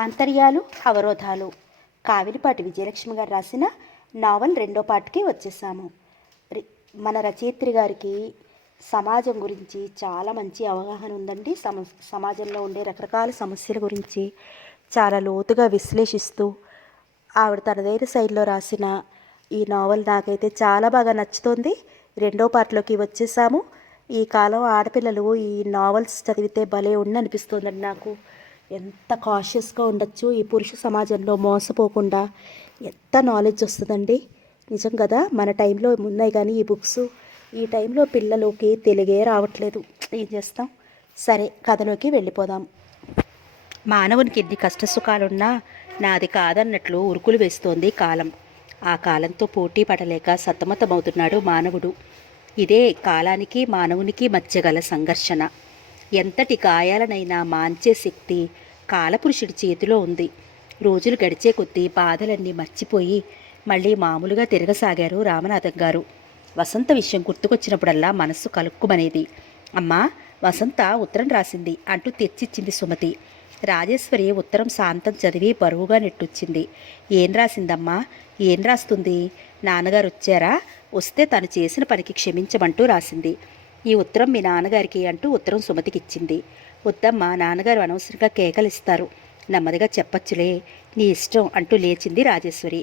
ఆంతర్యాలు అవరోధాలు కావిలిపాటి విజయలక్ష్మి గారు రాసిన నావల్ రెండో పార్ట్కి వచ్చేసాము. మన రచయిత్రి గారికి సమాజం గురించి చాలా మంచి అవగాహన ఉందండి. సమాజంలో ఉండే రకరకాల సమస్యల గురించి చాలా లోతుగా విశ్లేషిస్తూ ఆవిడ తనదైన శైలిలో రాసిన ఈ నావల్ నాకైతే చాలా బాగా నచ్చుతుంది. రెండో పార్ట్లోకి వచ్చేసాము. ఈ కాలం ఆడపిల్లలు ఈ నావల్స్ చదివితే భలే అనిపిస్తుందండి నాకు. ఎంత కాషియస్గా ఉండొచ్చు ఈ పురుష సమాజంలో మోసపోకుండా. ఎంత నాలెడ్జ్ వస్తుందండి, నిజం కదా. మన టైంలో ఉన్నాయి కానీ ఈ బుక్స్ ఈ టైంలో పిల్లలకి తెలుగే రావట్లేదు. ఏం చేస్తాం. సరే, కథలోకి వెళ్ళిపోదాం. మానవునికి ఎన్ని కష్టసుఖాలున్నా నాది కాదన్నట్లు ఉరుకులు వేస్తోంది కాలం. ఆ కాలంతో పోటీ పడలేక సతమతమవుతున్నాడు మానవుడు. ఇదే కాలానికి మానవునికి మధ్య గల సంఘర్షణ. ఎంతటి గాయాలనైనా మాంచే శక్తి కాలపురుషుడి చేతిలో ఉంది. రోజులు గడిచే కొద్దీ బాధలన్నీ మర్చిపోయి మళ్ళీ మామూలుగా తిరగసాగారు రామనాథం గారు. వసంత విషయం గుర్తుకొచ్చినప్పుడల్లా మనస్సు కలుక్కుమనేది. అమ్మా, వసంత ఉత్తరం రాసింది అంటూ తెచ్చిచ్చింది సుమతి. రాజేశ్వరి ఉత్తరం శాంతం చదివి బరువుగా నెట్టొచ్చింది. ఏం రాసిందమ్మా? ఏం రాస్తుంది? నాన్నగారు వచ్చారా? వస్తే తను చేసిన పనికి క్షమించమంటూ రాసింది. ఈ ఉత్తరం మీ నాన్నగారికి అంటూ ఉత్తరం సుమతికిచ్చింది. వద్దమ్మా, నాన్నగారు అనవసరంగా కేకలిస్తారు. నెమ్మదిగా చెప్పచ్చులే, నీ ఇష్టం అంటూ లేచింది రాజేశ్వరి.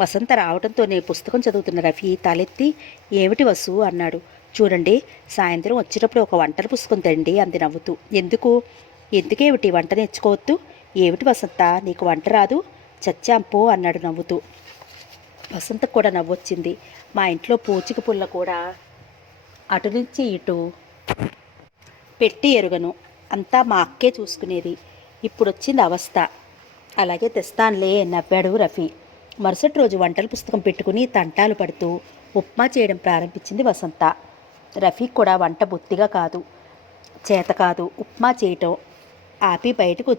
వసంత రావడంతో నేను పుస్తకం చదువుతున్న రఫీ తలెత్తి ఏమిటి వసు అన్నాడు. చూడండి, సాయంత్రం వచ్చేటప్పుడు ఒక వంటల పుస్తకం తండి అంది నవ్వుతూ. ఎందుకేమిటి వంట నేర్చుకోవద్దు? ఏమిటి వసంత, నీకు వంట రాదు? చచ్చాంపో అన్నాడు నవ్వుతూ. వసంతకు కూడా నవ్వొచ్చింది. మా ఇంట్లో పూచిక పుల్ల కూడా అటు నుంచి ఇటు పెట్టి ఎరుగను, అంతా మా అక్కే చూసుకునేది. ఇప్పుడొచ్చింది అవస్థ. అలాగే తెస్తానులే నవ్వాడు రఫీ. మరుసటి రోజు వంటల పుస్తకం పెట్టుకుని తంటాలు పడుతూ ఉప్మా చేయడం ప్రారంభించింది వసంత. రఫీకి కూడా వంట బొత్తిగా చేత కాదు. ఉప్మా చేయటం ఆపి బయటకు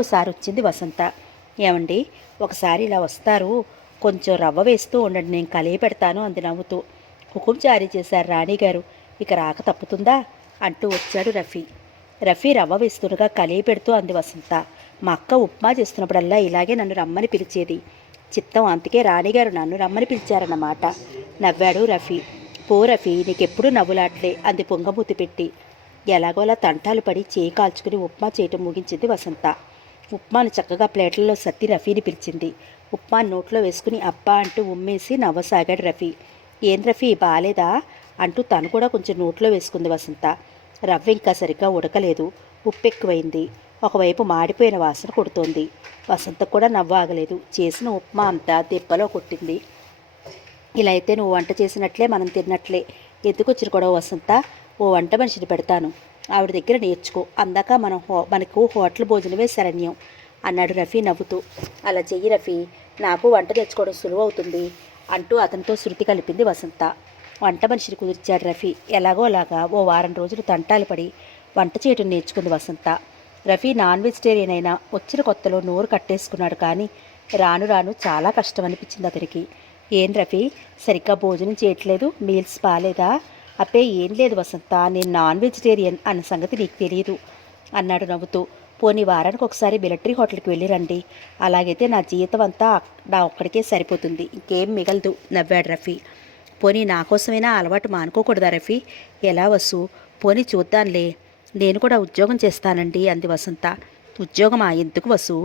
ఒకసారి వచ్చింది వసంత. ఏమండి, ఒకసారి ఇలా వస్తారు, కొంచెం రవ్వ వేస్తూ ఉండండి, నేను కలియ పెడతాను అంది నవ్వుతూ. హుకుం జారీ చేశారు రాణిగారు, ఇక రాక తప్పుతుందా అంటూ వచ్చాడు రఫీ రవ్వ వేస్తుండగా కలియ పెడుతూ అంది వసంత. మా అక్క ఉప్మా చేస్తున్నప్పుడల్లా ఇలాగే నన్ను రమ్మని పిలిచేది. చిత్తం, అందుకే రాణిగారు నన్ను రమ్మని పిలిచారన్నమాట నవ్వాడు రఫీ. పో రఫీ, నీకెప్పుడు నవ్వులాట్లే అంది పొంగమూతి పెట్టి. ఎలాగోలా తంటాలు పడి చేయి కాల్చుకుని ఉప్మా చేయటం ముగించింది వసంత. ఉప్మాను చక్కగా ప్లేట్లలో సత్తి రఫీని పిలిచింది. ఉప్మా నోట్లో వేసుకుని అబ్బా అంటూ ఉమ్మేసి నవ్వసాగాడు రఫీ. ఏం రఫీ, బాలేదా అంటూ తను కూడా కొంచెం నోట్లో వేసుకుంది వసంత. రవ్వ ఇంకా సరిగ్గా ఉడకలేదు, ఉప్పెక్కువైంది. ఒకవైపు మాడిపోయిన వాసన కొడుతోంది. వసంత కూడా నవ్వు ఆగలేదు. చేసిన ఉప్మా అంతా దెబ్బలో కొట్టింది. ఇలా అయితే నువ్వు వంట చేసినట్లే మనం తిన్నట్లే. ఎందుకు వచ్చిన కూడా వసంత, ఓ వంట మనిషిని పెడతాను, ఆవిడ దగ్గర నేర్చుకో. అందాక మనకు హోటల్ భోజనమే శరణ్యం అన్నాడు రఫీ నవ్వుతూ. అలా చెయ్యి రఫీ, నాకు వంట తెచ్చుకోవడం సులువు అవుతుంది అంటూ అతనితో శృతి కలిపింది వసంత. వంట మనిషిని కుదిర్చాడు రఫీ. ఎలాగో అలాగా ఓ వారం రోజులు తంటాలు పడి వంట చేయటం నేర్చుకుంది వసంత. రఫీ నాన్ వెజిటేరియన్ అయినా వచ్చిన కొత్తలో నోరు కట్టేసుకున్నాడు. కానీ రాను రాను చాలా కష్టం అనిపించింది అతనికి. ఏం రఫీ, సరిగ్గా భోజనం చేయట్లేదు? మీల్స్ బాలేదా? అబ్బే ఏం లేదు వసంత, నేను నాన్ వెజిటేరియన్ అన్న సంగతి నీకు తెలియదు అన్నాడు నవ్వుతూ. పోనీ వారానికి ఒకసారి మిలిటరీ హోటల్కి వెళ్ళి రండి. అలాగైతే నా జీవితం అంతా నా ఒక్కడికే సరిపోతుంది, ఇంకేం మిగలదు నవ్వాడు రఫీ. పోనీ నా కోసమైనా అలవాటు మానుకోకూడదా రఫీ? ఎలా వసు? పోనీ చూద్దాంలే, నేను కూడా ఉద్యోగం చేస్తానండి అంది వసంత. ఉద్యోగమా? ఎందుకు వసు?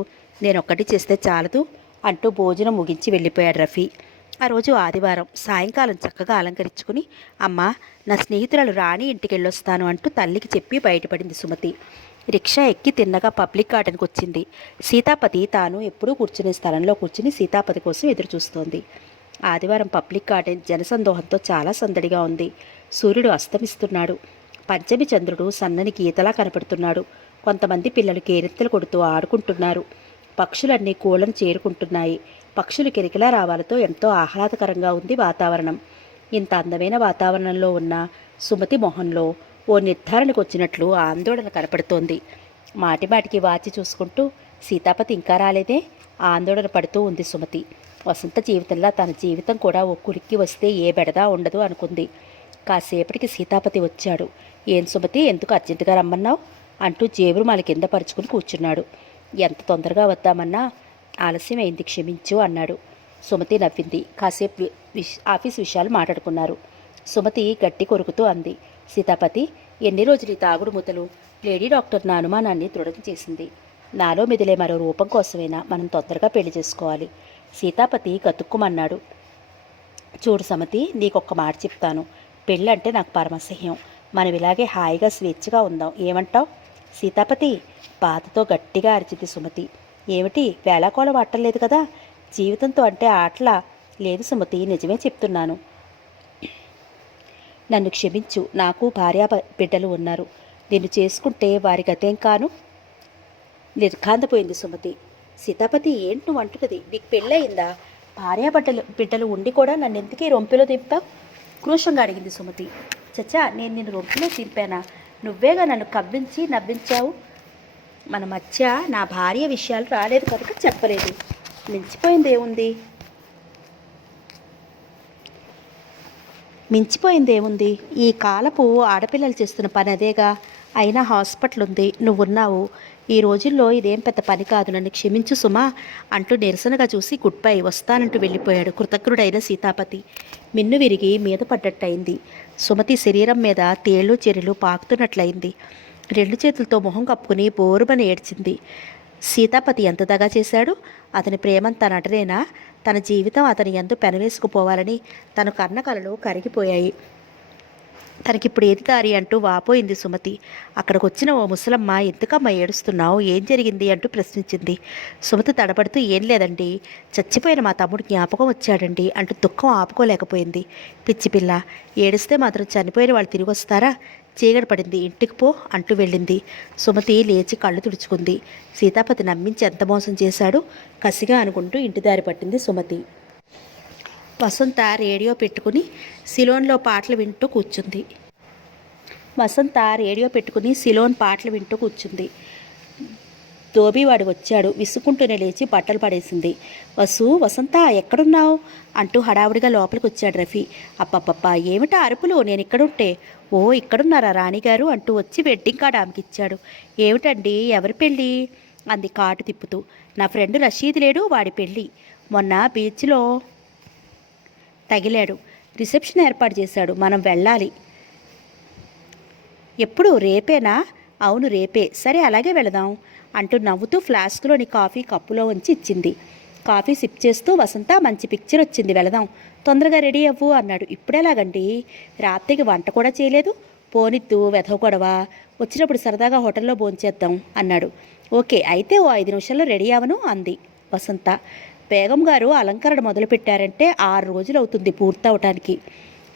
నేనొక్కటి చేస్తే చాలదు అంటూ భోజనం ముగించి వెళ్ళిపోయాడు రఫీ. ఆ రోజు ఆదివారం సాయంకాలం చక్కగా అలంకరించుకుని అమ్మా, నా స్నేహితురాలు రాణి ఇంటికి వెళ్ళొస్తాను అంటూ తల్లికి చెప్పి బయటపడింది సుమతి. రిక్షా ఎక్కి తిన్నగా పబ్లిక్ గార్డెన్కి వచ్చింది. సీతాపతి తాను ఎప్పుడూ కూర్చునే స్థలంలో కూర్చుని సీతాపతి కోసం ఎదురు చూస్తోంది. ఆదివారం పబ్లిక్ గార్డెన్ జనసందోహంతో చాలా సందడిగా ఉంది. సూర్యుడు అస్తమిస్తున్నాడు. పంచమి చంద్రుడు సన్నని గీతలా కనపడుతున్నాడు. కొంతమంది పిల్లలు కేరెత్తలు కొడుతూ ఆడుకుంటున్నారు. పక్షులన్నీ కూలను చేరుకుంటున్నాయి. పక్షులు కిరికిలా రావాలతో ఎంతో ఆహ్లాదకరంగా ఉంది వాతావరణం. ఇంత అందమైన వాతావరణంలో ఉన్న సుమతి మొహంలో ఓ నిర్ధారణకు వచ్చినట్లు ఆందోళన కనపడుతోంది. మాటిమాటికి వాచి చూసుకుంటూ సీతాపతి ఇంకా రాలేదే ఆందోళన పడుతూ ఉంది సుమతి. వసంత జీవితంలో తన జీవితం కూడా ఓ కులిక్కి వస్తే ఏ బెడదా ఉండదు అనుకుంది. కాసేపటికి సీతాపతి వచ్చాడు. ఏం సుమతి, ఎందుకు అర్జెంటుగా రమ్మన్నావు అంటూ జేబురుమాల కింద పరుచుకుని కూర్చున్నాడు. ఎంత తొందరగా వద్దామన్నా ఆలస్యమైంది, క్షమించు అన్నాడు. సుమతి నవ్వింది. కాసేపు ఆఫీస్ విషయాలు మాట్లాడుకున్నారు. సుమతి గట్టి కొరుకుతూ అంది, సీతాపతి, ఎన్ని రోజులు ఈ తాగుడు మూతలు? లేడీ డాక్టర్ నా అనుమానాన్ని దృఢం చేసింది. నాలో మెదిలే మరో రూపం కోసమైనా మనం తొందరగా పెళ్లి చేసుకోవాలి. సీతాపతి గతుక్కుమన్నాడు. చూడు సమతి, నీకొక్క మాట చెప్తాను. పెళ్ళంటే నాకు పరమసహ్యం. మనం ఇలాగే హాయిగా స్వేచ్ఛగా ఉందాం, ఏమంటావు? సీతాపతి బాధతో గట్టిగా అరిచింది సుమతి. ఏమిటి, వేళాకోళం ఆటలేదు కదా? జీవితంతో అంటే ఆటలా? లేదు సుమతి, నిజమే చెప్తున్నాను. నన్ను క్షమించు. నాకు భార్యా బిడ్డలు ఉన్నారు. నిన్ను చేసుకుంటే వారి గతేం కాను? నిర్ఘాంతపోయింది సుమతి. సీతాపతి, ఏంటి నువ్వు అంటున్నది? నీకు పెళ్ళయిందా? బిడ్డలు ఉండి కూడా నన్ను ఎందుకు ఈ రొంపిలో దింపావు? క్రూషంగా అడిగింది సుమతి. చచ్చా, నేను నిన్ను రొంపిలో దింపానా? నువ్వేగా నన్ను కవ్వించి నవ్వించావు. మన మధ్య నా భార్య విషయాలు రాలేదు కనుక చెప్పలేదు. మించిపోయిందేముంది? ఈ కాలపు ఆడపిల్లలు చేస్తున్న పని అదేగా. అయినా హాస్పిటల్ ఉంది, నువ్వున్నావు. ఈ రోజుల్లో ఇదేం పెద్ద పని కాదు, నన్ను క్షమించు సుమా అంటూ నిరసనగా చూసి గుడ్ బై, వస్తానంటూ వెళ్ళిపోయాడు కృతజ్ఞుడైన సీతాపతి. మిన్ను విరిగి మీద పడ్డట్టయింది. సుమతి శరీరం మీద తేళ్ళు చెరులు పాకుతున్నట్లయింది. రెండు చేతులతో మొహం కప్పుకుని బోరుమని ఏడ్చింది. సీతాపతి ఎంత దగా చేశాడు? అతని ప్రేమంతా నటనేనా? తన జీవితం అతని యందు పెనవేసుకుపోవాలని తన కన్న కలలు కరిగిపోయాయి. తనకిప్పుడు ఏది దారి అంటూ వాపోయింది సుమతి. అక్కడికి వచ్చిన ఓ ముసలమ్మ, ఎందుకమ్మా ఏడుస్తున్నావు, ఏం జరిగింది అంటూ ప్రశ్నించింది. సుమతి తడబడుతూ, ఏం లేదండి, చచ్చిపోయిన మా తమ్ముడు జ్ఞాపకం వచ్చాడండి అంటూ దుఃఖం ఆపుకోలేకపోయింది. పిచ్చిపిల్ల, ఏడిస్తే మాత్రం చనిపోయిన వాళ్ళు తిరిగి వస్తారా? చీకటి పడింది, ఇంటికి పో అంటూ వెళ్ళింది. సుమతి లేచి కళ్ళు తుడుచుకుంది. సీతాపతి నమ్మించి ఎంత మోసం చేశాడు? కసిగా అనుకుంటూ ఇంటి దారి పట్టింది సుమతి. వసంత రేడియో పెట్టుకుని సిలోన్ పాటలు వింటూ కూర్చుంది. ధోబీవాడు వచ్చాడు. విసుకుంటూనే లేచి బట్టలు పడేసింది. వసంత ఎక్కడున్నావు అంటూ హడావుడిగా లోపలికి వచ్చాడు రఫీ. అప్పప్పప్పా, ఏమిటా అరుపులు? నేను ఇక్కడుంటే. ఓ, ఇక్కడున్నారా రాణిగారు అంటూ వచ్చి వెడ్డింగ్ కార్డు ఆమెకి ఇచ్చాడు. ఏమిటండి, ఎవరి పెళ్ళి అంది కార్డు తిప్పుతూ. నా ఫ్రెండ్ రషీద్ లేడు, వాడి పెళ్ళి. మొన్న బీచ్లో తగిలాడు. రిసెప్షన్ ఏర్పాటు చేశాడు, మనం వెళ్ళాలి. ఎప్పుడు? రేపేనా? అవును రేపే. సరే అలాగే వెళదాం అంటూ నవ్వుతూ ఫ్లాస్క్లోని కాఫీ కప్పులో ఉంచి ఇచ్చింది. కాఫీ సిప్ చేస్తూ, వసంత మంచి పిక్చర్ వచ్చింది, వెళదాం, తొందరగా రెడీ అవ్వు అన్నాడు. ఇప్పుడెలాగండి, రాత్రికి వంట కూడా చేయలేదు. పోనిద్దు, వెధవ గొడవ, వచ్చినప్పుడు సరదాగా హోటల్లో భోంచేద్దాం అన్నాడు. ఓకే, అయితే ఓ 5 నిమిషాల్లో రెడీ అవను అంది వసంత. బేగం గారు అలంకరణ మొదలుపెట్టారంటే 6 రోజులు అవుతుంది పూర్తవటానికి.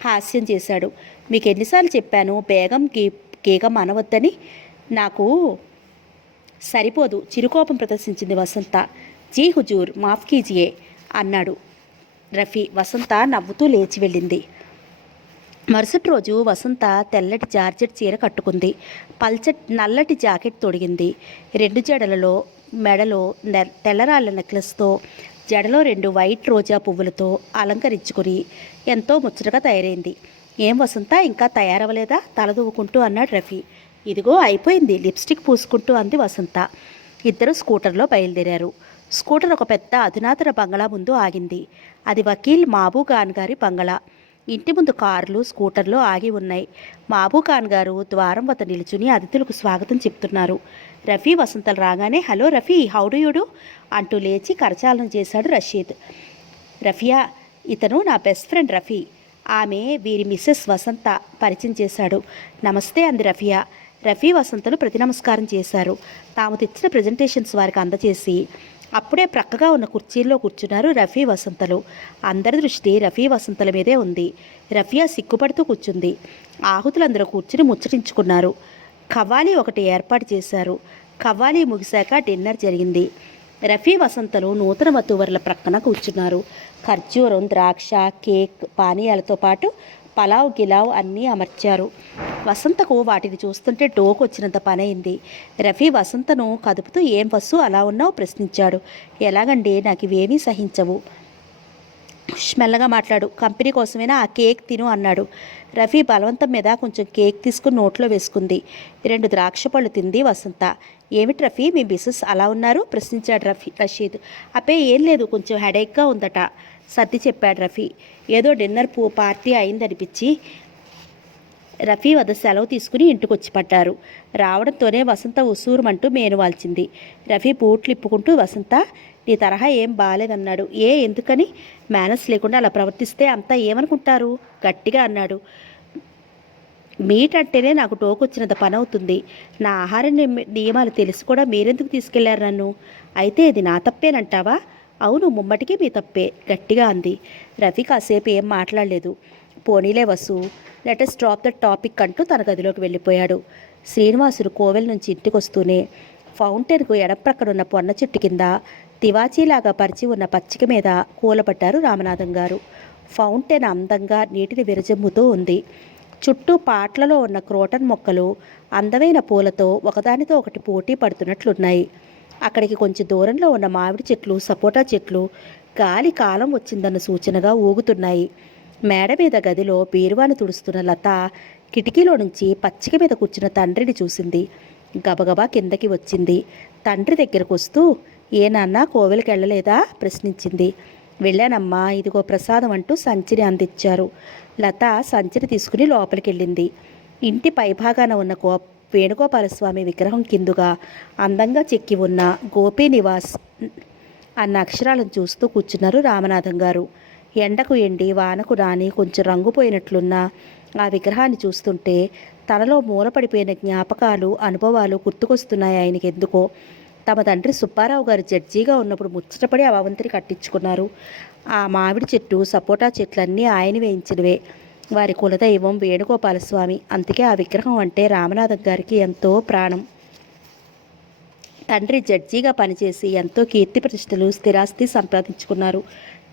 హాస్యం చేశాడు. మీకు ఎన్నిసార్లు చెప్పాను బేగం గీగం అనవద్దని? నాకు సరిపోదు, చిరుకోపం ప్రదర్శించింది వసంత. జీ హుజూర్, మాఫ్ కీజియే అన్నాడు రఫీ. వసంత నవ్వుతూ లేచి వెళ్ళింది. మరుసటి రోజు వసంత తెల్లటి జార్జెట్ చీర కట్టుకుంది. నల్లటి జాకెట్ తొడిగింది. 2 జడలలో మెడలో తెల్లరాళ్ళ నెక్లెస్తో, జడలో 2 వైట్ రోజా పువ్వులతో అలంకరించుకుని ఎంతో ముచ్చటగా తయారైంది. ఏం వసంత, ఇంకా తయారవ్వలేదా తలదువ్వుకుంటూ అన్నాడు రఫీ. ఇదిగో అయిపోయింది, లిప్స్టిక్ పూసుకుంటూ అంది వసంత. ఇద్దరు స్కూటర్లో బయలుదేరారు. స్కూటర్ ఒక పెద్ద అధునాతన బంగళా ముందు ఆగింది. అది వకీల్ మహబూఖాన్ గారి బంగళా. ఇంటి ముందు కార్లు, స్కూటర్లు ఆగి ఉన్నాయి. మహబూఖాన్ గారు ద్వారం వద్ద నిలుచుని అతిథులకు స్వాగతం చెప్తున్నారు. రఫీ వసంతలు రాగానే, hello Rafi, how do you do అంటూ లేచి కరచాలనం చేశాడు రషీద్. రఫియా, ఇతను నా బెస్ట్ ఫ్రెండ్ రఫీ, ఆమె వీరి మిస్సెస్ వసంత పరిచయం చేశాడు. నమస్తే అంది రఫియా. రఫీ వసంతలు ప్రతి నమస్కారం చేశారు. తాము తెచ్చిన ప్రజెంటేషన్స్ వారికి అందజేసి అప్పుడే ప్రక్కగా ఉన్న కుర్చీల్లో కూర్చున్నారు రఫీ వసంతలు. అందరి దృష్టి రఫీ వసంతల మీదే ఉంది. రఫియా సిగ్గుపడుతూ కూర్చుంది. ఆహుతులందరూ కూర్చుని ముచ్చటించుకున్నారు. ఖవ్వాలి ఒకటి ఏర్పాటు చేశారు. ఖవ్వాలి ముగిశాక డిన్నర్ జరిగింది. రఫీ వసంతలు నూతన వధూవరుల ప్రక్కన కూర్చున్నారు. ఖర్జూరం, ద్రాక్ష, కేక్, పానీయాలతో పాటు పలావ్ గిలావ్ అన్నీ అమర్చారు. వసంతకు వాటిని చూస్తుంటే డోకు వచ్చినంత పనైంది. రఫీ వసంతను కదుపుతూ, ఏం వసు అలా ఉన్నావు ప్రశ్నించాడు. ఎలాగండి, నాకు ఇవేమీ సహించవు. మెల్లగా మాట్లాడు, కంపెనీ కోసమైనా ఆ కేక్ తిను అన్నాడు. రఫీ బలవంతం మీద కొంచెం కేక్ తీసుకుని నోట్లో వేసుకుంది. 2 ద్రాక్ష పళ్ళు తింది వసంత. ఏమిటి రఫీ, మీ మిస్సెస్ అలా ఉన్నారు ప్రశ్నించాడు రషీద్. అప్పే ఏం లేదు, కొంచెం హెడేక్గా ఉందట సర్ది చెప్పాడు రఫీ. ఏదో డిన్నర్ పార్టీ అయిందనిపించి రఫీ వద్ద సెలవు తీసుకుని ఇంటికొచ్చి పడ్డారు. రావడంతోనే వసంత ఉసూరుమంటూ మేను వాల్చింది. రఫీ బూట్లు ఇప్పుకుంటూ, వసంత నీ తరహా ఏం బాలేదన్నాడు. ఎందుకని? మేనస్ లేకుండా అలా ప్రవర్తిస్తే అంతా ఏమనుకుంటారు గట్టిగా అన్నాడు. మీట్ అంటేనే నాకు టోకొచ్చినంత పని అవుతుంది. నా ఆహార నియమాలు తెలిసి కూడా మీరెందుకు తీసుకెళ్లారు నన్ను? అయితే ఇది నా తప్పేనంటావా? అవును, ముమ్మటికి మీ తప్పే గట్టిగా అంది. రఫీ కాసేపు ఏం మాట్లాడలేదు. పోనీలే Vasu, latest drop the topic అంటూ తన గదిలోకి వెళ్ళిపోయాడు. శ్రీనివాసుడు కోవెల నుంచి ఇంటికొస్తూనే ఫౌంటైన్కు ఎడప్రక్కనున్న పొన్న చెట్టు కింద తివాచీలాగా పరిచి ఉన్న పచ్చిక మీద కూలబడ్డారు రామనాథం గారు. ఫౌంటైన్ అందంగా నీటిని విరజమ్ముతూ ఉంది. చుట్టూ పాట్లలో ఉన్న క్రోటన్ మొక్కలు అందమైన పూలతో ఒకదానితో ఒకటి పోటీ పడుతున్నట్లున్నాయి. అక్కడికి కొంచెం దూరంలో ఉన్న మామిడి చెట్లు, సపోటా చెట్లు గాలి కాలం వచ్చిందన్న సూచనగా ఊగుతున్నాయి. మేడ మీద గదిలో బీరువాను తుడుస్తున్న లత కిటికీలో నుంచి పచ్చిక మీద కూర్చున్న తండ్రిని చూసింది. గబగబా కిందకి వచ్చింది. తండ్రి దగ్గరకు వస్తూ, ఏ నాన్న కోవెలకి వెళ్ళలేదా ప్రశ్నించింది. వెళ్ళానమ్మా, ఇదిగో ప్రసాదం అంటూ సంచిని అందించారు. లత సంచిని తీసుకుని లోపలికి వెళ్ళింది. ఇంటి పైభాగాన ఉన్న వేణుగోపాలస్వామి విగ్రహం కిందుగా అందంగా చెక్కి ఉన్న గోపీ నివాస్ అన్న అక్షరాలను చూస్తూ కూర్చున్నారు రామనాథం గారు. ఎండకు ఎండి వానకు రాని కొంచెం రంగుపోయినట్లున్న ఆ విగ్రహాన్ని చూస్తుంటే తనలో మూలపడిపోయిన జ్ఞాపకాలు, అనుభవాలు గుర్తుకొస్తున్నాయి ఆయనకి. ఎందుకో తమ తండ్రి సుబ్బారావు గారు జడ్జిగా ఉన్నప్పుడు ముచ్చటపడి ఆ భవంతిని కట్టించుకున్నారు. ఆ మామిడి చెట్టు, సపోటా చెట్లన్నీ ఆయన వేయించినవే. వారి కులదైవం వేణుగోపాలస్వామి. అందుకే ఆ విగ్రహం అంటే రామనాథం గారికి ఎంతో ప్రాణం. తండ్రి జడ్జిగా పనిచేసి ఎంతో కీర్తి ప్రతిష్టలు, స్థిరాస్తి సంపాదించుకున్నారు.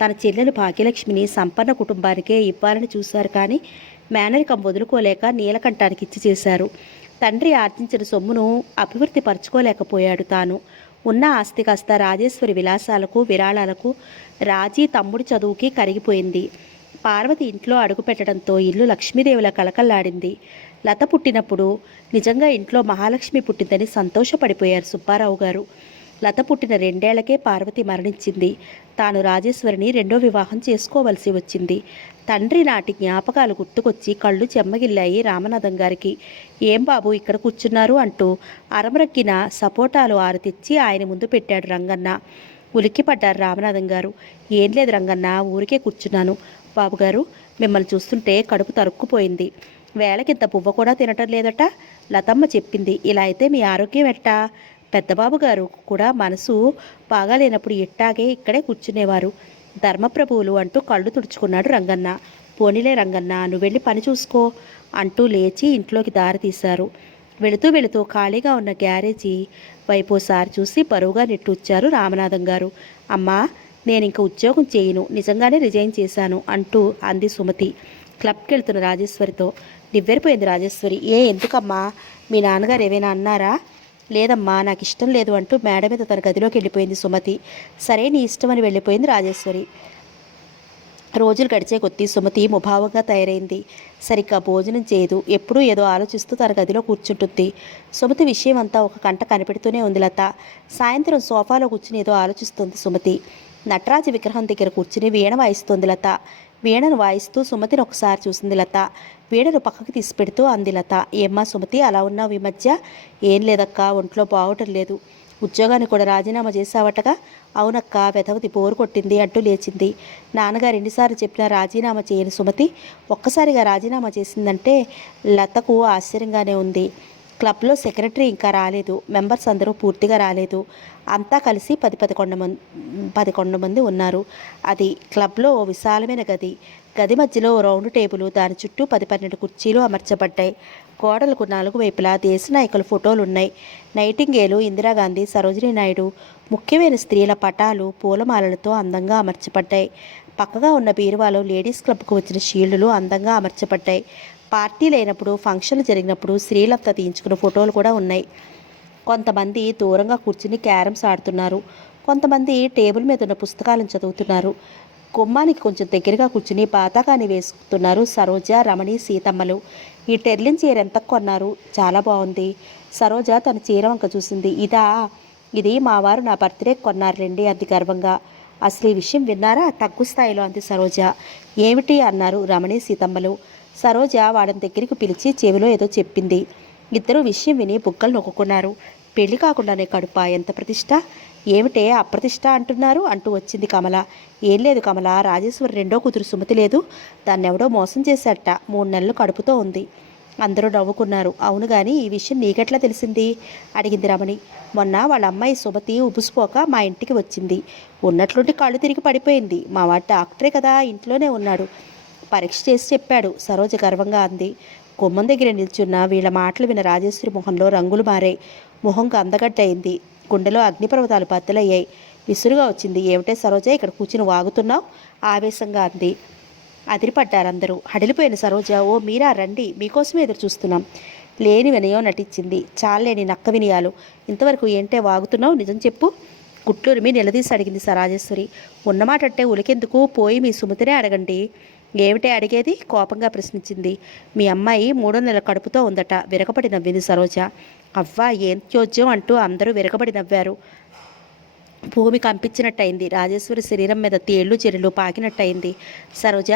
తన చెల్లెలు భాగ్యలక్ష్మిని సంపన్న కుటుంబానికే ఇవ్వాలని చూశారు. కానీ మేనరికం వదులుకోలేక నీలకంఠానికి ఇచ్చి చేశారు. తండ్రి ఆర్జించిన సొమ్మును అభివృద్ధి పరచుకోలేకపోయాడు తాను. ఉన్న ఆస్తి కాస్త రాజేశ్వరి విలాసాలకు, విరాళాలకు, రాజీ తమ్ముడి చదువుకి కరిగిపోయింది. పార్వతి ఇంట్లో అడుగుపెట్టడంతో ఇల్లు లక్ష్మీదేవిలా కలకల్లాడింది. లత పుట్టినప్పుడు నిజంగా ఇంట్లో మహాలక్ష్మి పుట్టిందని సంతోషపడిపోయారు సుబ్బారావు గారు. లత పుట్టిన 2 ఏళ్లకే పార్వతి మరణించింది. తాను రాజేశ్వరిని 2వ వివాహం చేసుకోవలసి వచ్చింది. తండ్రి నాటి జ్ఞాపకాలు గుర్తుకొచ్చి కళ్ళు చెమ్మగిల్లాయి రామనాథం గారికి. ఏం బాబు ఇక్కడ కూర్చున్నారు అంటూ అరమరక్కిన సపోటాలు 6 తెచ్చి ఆయన ముందు పెట్టాడు రంగన్న. ఉలిక్కిపడ్డారు రామనాథం గారు. ఏం లేదు రంగన్న, ఊరికే కూర్చున్నాను. బాబుగారు, మిమ్మల్ని చూస్తుంటే కడుపు తరుక్కుపోయింది. వేళకింత పువ్వ కూడా తినటం లేదట లతమ్మ చెప్పింది. ఇలా అయితే మీ ఆరోగ్యం ఎట్టా? పెద్దబాబు గారు కూడా మనసు బాగాలేనప్పుడు ఇట్టాగే ఇక్కడే కూర్చునేవారు. ధర్మప్రభువులు అంటూ కళ్ళు తుడుచుకున్నాడు రంగన్న. పోనీలే రంగన్న, నువ్వు వెళ్ళి పని చూసుకో అంటూ లేచి ఇంట్లోకి దారి తీశారు. వెళుతూ వెళుతూ ఖాళీగా ఉన్న గ్యారేజీ వైపోసారి చూసి బరువుగా నెట్టూచ్చారు రామనాథం గారు. అమ్మా, నేను ఇంక ఉద్యోగం చేయను, నిజంగానే రిజైన్ చేశాను అంటూ అంది సుమతి క్లబ్కి వెళ్తున్న రాజేశ్వరితో. నివ్వెరిపోయింది రాజేశ్వరి. ఎందుకమ్మా, మీ నాన్నగారు ఏమైనా అన్నారా? లేదమ్మా, నాకు ఇష్టం లేదు అంటూ మేడ మీద తన గదిలోకి వెళ్ళిపోయింది సుమతి. సరే, నీ ఇష్టమని వెళ్ళిపోయింది రాజేశ్వరి. రోజులు గడిచే కొద్దీ సుమతి ముభావంగా తయారైంది. సరిగ్గా భోజనం చేయదు, ఎప్పుడూ ఏదో ఆలోచిస్తూ తన గదిలో కూర్చుంటుంది. సుమతి విషయం అంతా ఒక కంట కనిపెడుతూనే ఉంది లత. సాయంత్రం సోఫాలో కూర్చుని ఏదో ఆలోచిస్తుంది సుమతి. నటరాజ విగ్రహం దగ్గర కూర్చుని వీణ వాయిస్తోంది లత. వీణను వాయిస్తూ సుమతిని ఒకసారి చూసింది లత. వీణను పక్కకి తీసి పెడుతూ అంది లత. ఏమ్మా సుమతి, అలా ఉన్నావు ఈ మధ్య? ఏం లేదక్క, ఒంట్లో బాగోటం లేదు. ఉద్యోగాన్ని కూడా రాజీనామా చేసావటగా? అవునక్క, వెధవది బోరు కొట్టింది అంటూ లేచింది. నాన్నగారు ఎన్నిసార్లు చెప్పినా రాజీనామా చేయని సుమతి ఒక్కసారిగా రాజీనామా చేసిందంటే లతకు ఆశ్చర్యంగానే ఉంది. క్లబ్లో సెక్రటరీ ఇంకా రాలేదు, మెంబర్స్ అందరూ పూర్తిగా రాలేదు. అంతా కలిసి 11 మంది ఉన్నారు. అది క్లబ్లో ఓ విశాలమైన గది. గది మధ్యలో రౌండ్ టేబుల్, దాని చుట్టూ 10-12 కుర్చీలు అమర్చబడ్డాయి. గోడలకు 4 వైపులా దేశ నాయకుల ఫోటోలు ఉన్నాయి. నైటింగేలు, ఇందిరాగాంధీ, సరోజినీ నాయుడు, ముఖ్యమైన స్త్రీల పటాలు పూలమాలలతో అందంగా అమర్చబడ్డాయి. పక్కగా ఉన్న బీరువాలో లేడీస్ క్లబ్కు వచ్చిన షీల్డులు అందంగా అమర్చబడ్డాయి. పార్టీ లేనప్పుడు, ఫంక్షన్లు జరిగినప్పుడు స్త్రీలంతా తీయించుకున్న ఫోటోలు కూడా ఉన్నాయి. కొంతమంది దూరంగా కూర్చుని క్యారమ్స్ ఆడుతున్నారు. కొంతమంది టేబుల్ మీద ఉన్న పుస్తకాలను చదువుతున్నారు. గుమ్మానికి కొంచెం దగ్గరగా కూర్చుని బాతాకాని వేసుకుతున్నారు సరోజ, రమణి, సీతమ్మలు. ఈ టెర్లిన్ చీర ఎంత కొన్నారు? చాలా బాగుంది. సరోజ తన చీర వంక చూసింది. ఇది మా వారు నా బర్త్డే కొన్నారులేండి అంది గర్వంగా. అసలు ఈ విషయం విన్నారా? తగ్గు స్థాయిలో అంది సరోజ. ఏమిటి అన్నారు రమణి, సీతమ్మలు. సరోజ వాళ్ళని దగ్గరికి పిలిచి చెవిలో ఏదో చెప్పింది. ఇద్దరు విషయం విని బుగ్గలు నొక్కున్నారు. పెళ్లి కాకుండానే కడుపా? ఎంత ప్రతిష్ట! ఏమిటే అప్రతిష్ట అంటున్నారు అంటూ వచ్చింది కమల. ఏం లేదు కమల, రాజేశ్వరి రెండో కూతురు సుమతి లేదు, దాన్నెవడో మోసం చేశాట. 3 నెలలు కడుపుతో ఉంది. అందరూ నవ్వుకున్నారు. అవును గాని ఈ విషయం నీకెట్లా తెలిసింది అడిగింది రమణి. మొన్న వాళ్ళ అమ్మాయి సుమతి ఉబుసుపోక మా ఇంటికి వచ్చింది. ఉన్నట్లుండి కళ్ళు తిరిగి పడిపోయింది. మా వాడు డాక్టరే కదా, ఇంట్లోనే ఉన్నాడు, పరీక్ష చేసి చెప్పాడు సరోజ గర్వంగా అంది. గుమ్మం దగ్గర నిల్చున్న వీళ్ళ మాటలు విన రాజేశ్వరి మొహంలో రంగులు మారాయి. మొహంకు అందగడ్డయింది. గుండెలో అగ్నిపర్వతాలు బద్దలయ్యాయి. విసురుగా వచ్చింది. ఏమిటే సరోజ ఇక్కడ కూర్చుని వాగుతున్నావు ఆవేశంగా అంది. అదిరిపడ్డారందరూ. హడిలిపోయిన సరోజ, ఓ మీరా రండి, మీకోసమే ఎదురు చూస్తున్నాం. లేని వినయం నటించింది. చాలేని నక్క వినయాలు. ఇంతవరకు ఏంటే వాగుతున్నావు, నిజం చెప్పు. గుట్లూరిమి నిలదీసి అడిగింది రాజేశ్వరి. ఉన్నమాటంటే ఉలికెందుకు, పోయి మీ సుమతినే అడగండి. ఏమిటే అడిగేది కోపంగా ప్రశ్నించింది. మీ అమ్మాయి 3వ నెల కడుపుతో ఉందట. విరగబడి నవ్వింది సరోజ. అవ్వా ఏం చోద్యం అంటూ అందరూ విరగబడి నవ్వారు. భూమి కంపించినట్టయింది. రాజేశ్వరి శరీరం మీద తేళ్లు చెరులు పాకినట్టయింది. సరోజ,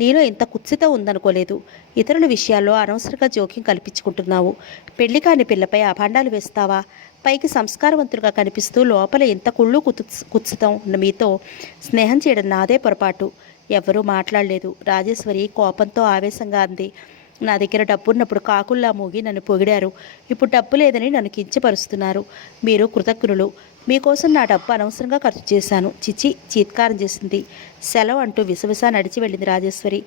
నీలో ఇంత కుత్సిత ఉందనుకోలేదు. ఇతరుల విషయాల్లో అనవసరంగా జోక్యం కల్పించుకుంటున్నావు. పెళ్లి కాని పిల్లపై అభాండాలు వేస్తావా? పైకి సంస్కారవంతులుగా కనిపిస్తూ లోపల ఎంత కుళ్ళు కుత్సితం ఉన్న మీతో స్నేహం చేయడం నాదే పొరపాటు. ఎవ్వరూ మాట్లాడలేదు. రాజేశ్వరి కోపంతో ఆవేశంగా అంది. నా దగ్గర డబ్బున్నప్పుడు కాకుల్లా మూగి నన్ను పొగిడారు. ఇప్పుడు డబ్బు లేదని నన్ను కించపరుస్తున్నారు. మీరు కృతజ్ఞులు. మీకోసం నా డబ్బు అనవసరంగా ఖర్చు చేశాను. చిచి చీత్కారం చేసింది. సెలవు అంటూ విసవిస నడిచి వెళ్ళింది రాజేశ్వరి.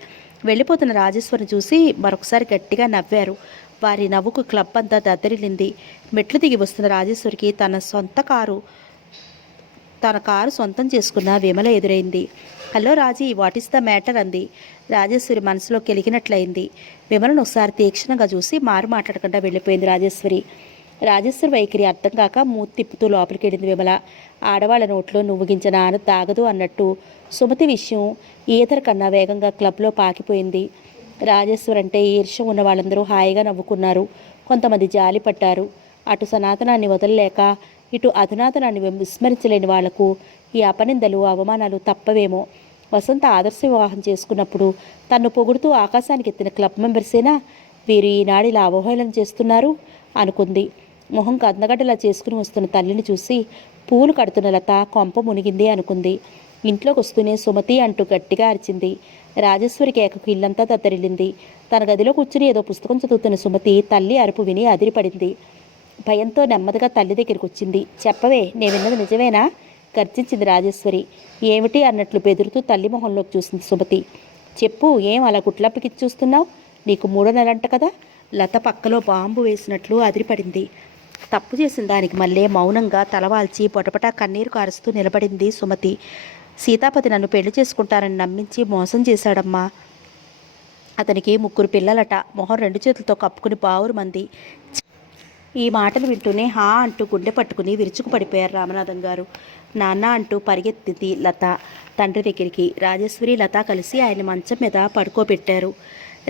వెళ్ళిపోతున్న రాజేశ్వరిని చూసి మరొకసారి గట్టిగా నవ్వారు. వారి నవ్వుకు క్లబ్ అంతా దద్దరిల్లింది. మెట్లు దిగి వస్తున్న రాజేశ్వరికి తన కారు సొంతం చేసుకున్న విమల ఎదురైంది. Hello Raji, what is the matter అంది. రాజేశ్వరి మనసులో కెలిగినట్లయింది. విమలను ఒకసారి తీక్షణంగా చూసి మారు మాట్లాడకుండా వెళ్ళిపోయింది రాజేశ్వరి. రాజేశ్వరి వైఖరి అర్థం కాక మూతి తిప్పుతూ లోపలికి వెళ్ళింది విమల. ఆడవాళ్ళ నోట్లో నువ్వు గింజన తాగదు అన్నట్టు సుమతి విషయం ఈతర కన్నా వేగంగా క్లబ్లో పాకిపోయింది. రాజేశ్వరి అంటే ఈర్ష్య ఉన్న వాళ్ళందరూ హాయిగా నవ్వుకున్నారు. కొంతమంది జాలి పట్టారు. అటు సనాతనాన్ని వదలలేక ఇటు అధునాతనాన్ని విస్మరించలేని వాళ్లకు ఈ అపనిందలు అవమానాలు తప్పవేమో. వసంత ఆదర్శ వివాహం చేసుకున్నప్పుడు తన్ను పొగుడుతూ ఆకాశానికి ఎత్తిన క్లబ్ మెంబర్సేనా వీరు ఈనాడు ఇలా అవహేళన చేస్తున్నారు అనుకుంది. మొహం కందగడ్డలా చేసుకుని వస్తున్న తల్లిని చూసి పూలు కడుతున్న లత కొంప మునిగింది అనుకుంది. ఇంట్లోకి వస్తూనే సుమతి అంటూ గట్టిగా అరిచింది. రాజేశ్వరి కేకకు ఇల్లంతా దద్దరిల్లింది. తన గదిలో కూర్చుని ఏదో పుస్తకం చదువుతున్న సుమతి తల్లి అరుపు విని అదిరిపడింది. భయంతో నెమ్మదిగా తల్లి దగ్గరికి వచ్చింది. చెప్పవే, నేను విన్నది నిజమేనా గర్జించింది రాజేశ్వరి. ఏమిటి అన్నట్లు బెదురుతూ తల్లి మొహంలోకి చూసింది సుమతి. చెప్పు, ఏం అలా గుట్లప్పకి చూస్తున్నావు? నీకు 3వ నెలంట కదా. లత పక్కలో బాంబు వేసినట్లు అదిరిపడింది. తప్పు చేసిన దానికి మళ్ళీ మౌనంగా తలవాల్చి పొటపటా కన్నీరు కారుస్తూ నిలబడింది సుమతి. సీతాపతి నన్ను పెళ్లి చేసుకుంటానని నమ్మించి మోసం చేశాడమ్మా. అతనికి 3 పిల్లలట. మొహం 2 చేతులతో కప్పుకుని బావురు మంది. ఈ మాటలు వింటూనే హా అంటూ గుండె పట్టుకుని విరుచుకు పడిపోయారు రామనాథం గారు. నాన్న అంటూ పరిగెత్తింది లత తండ్రి దగ్గరికి. రాజేశ్వరి, లత కలిసి ఆయన మంచం మీద పడుకోబెట్టారు.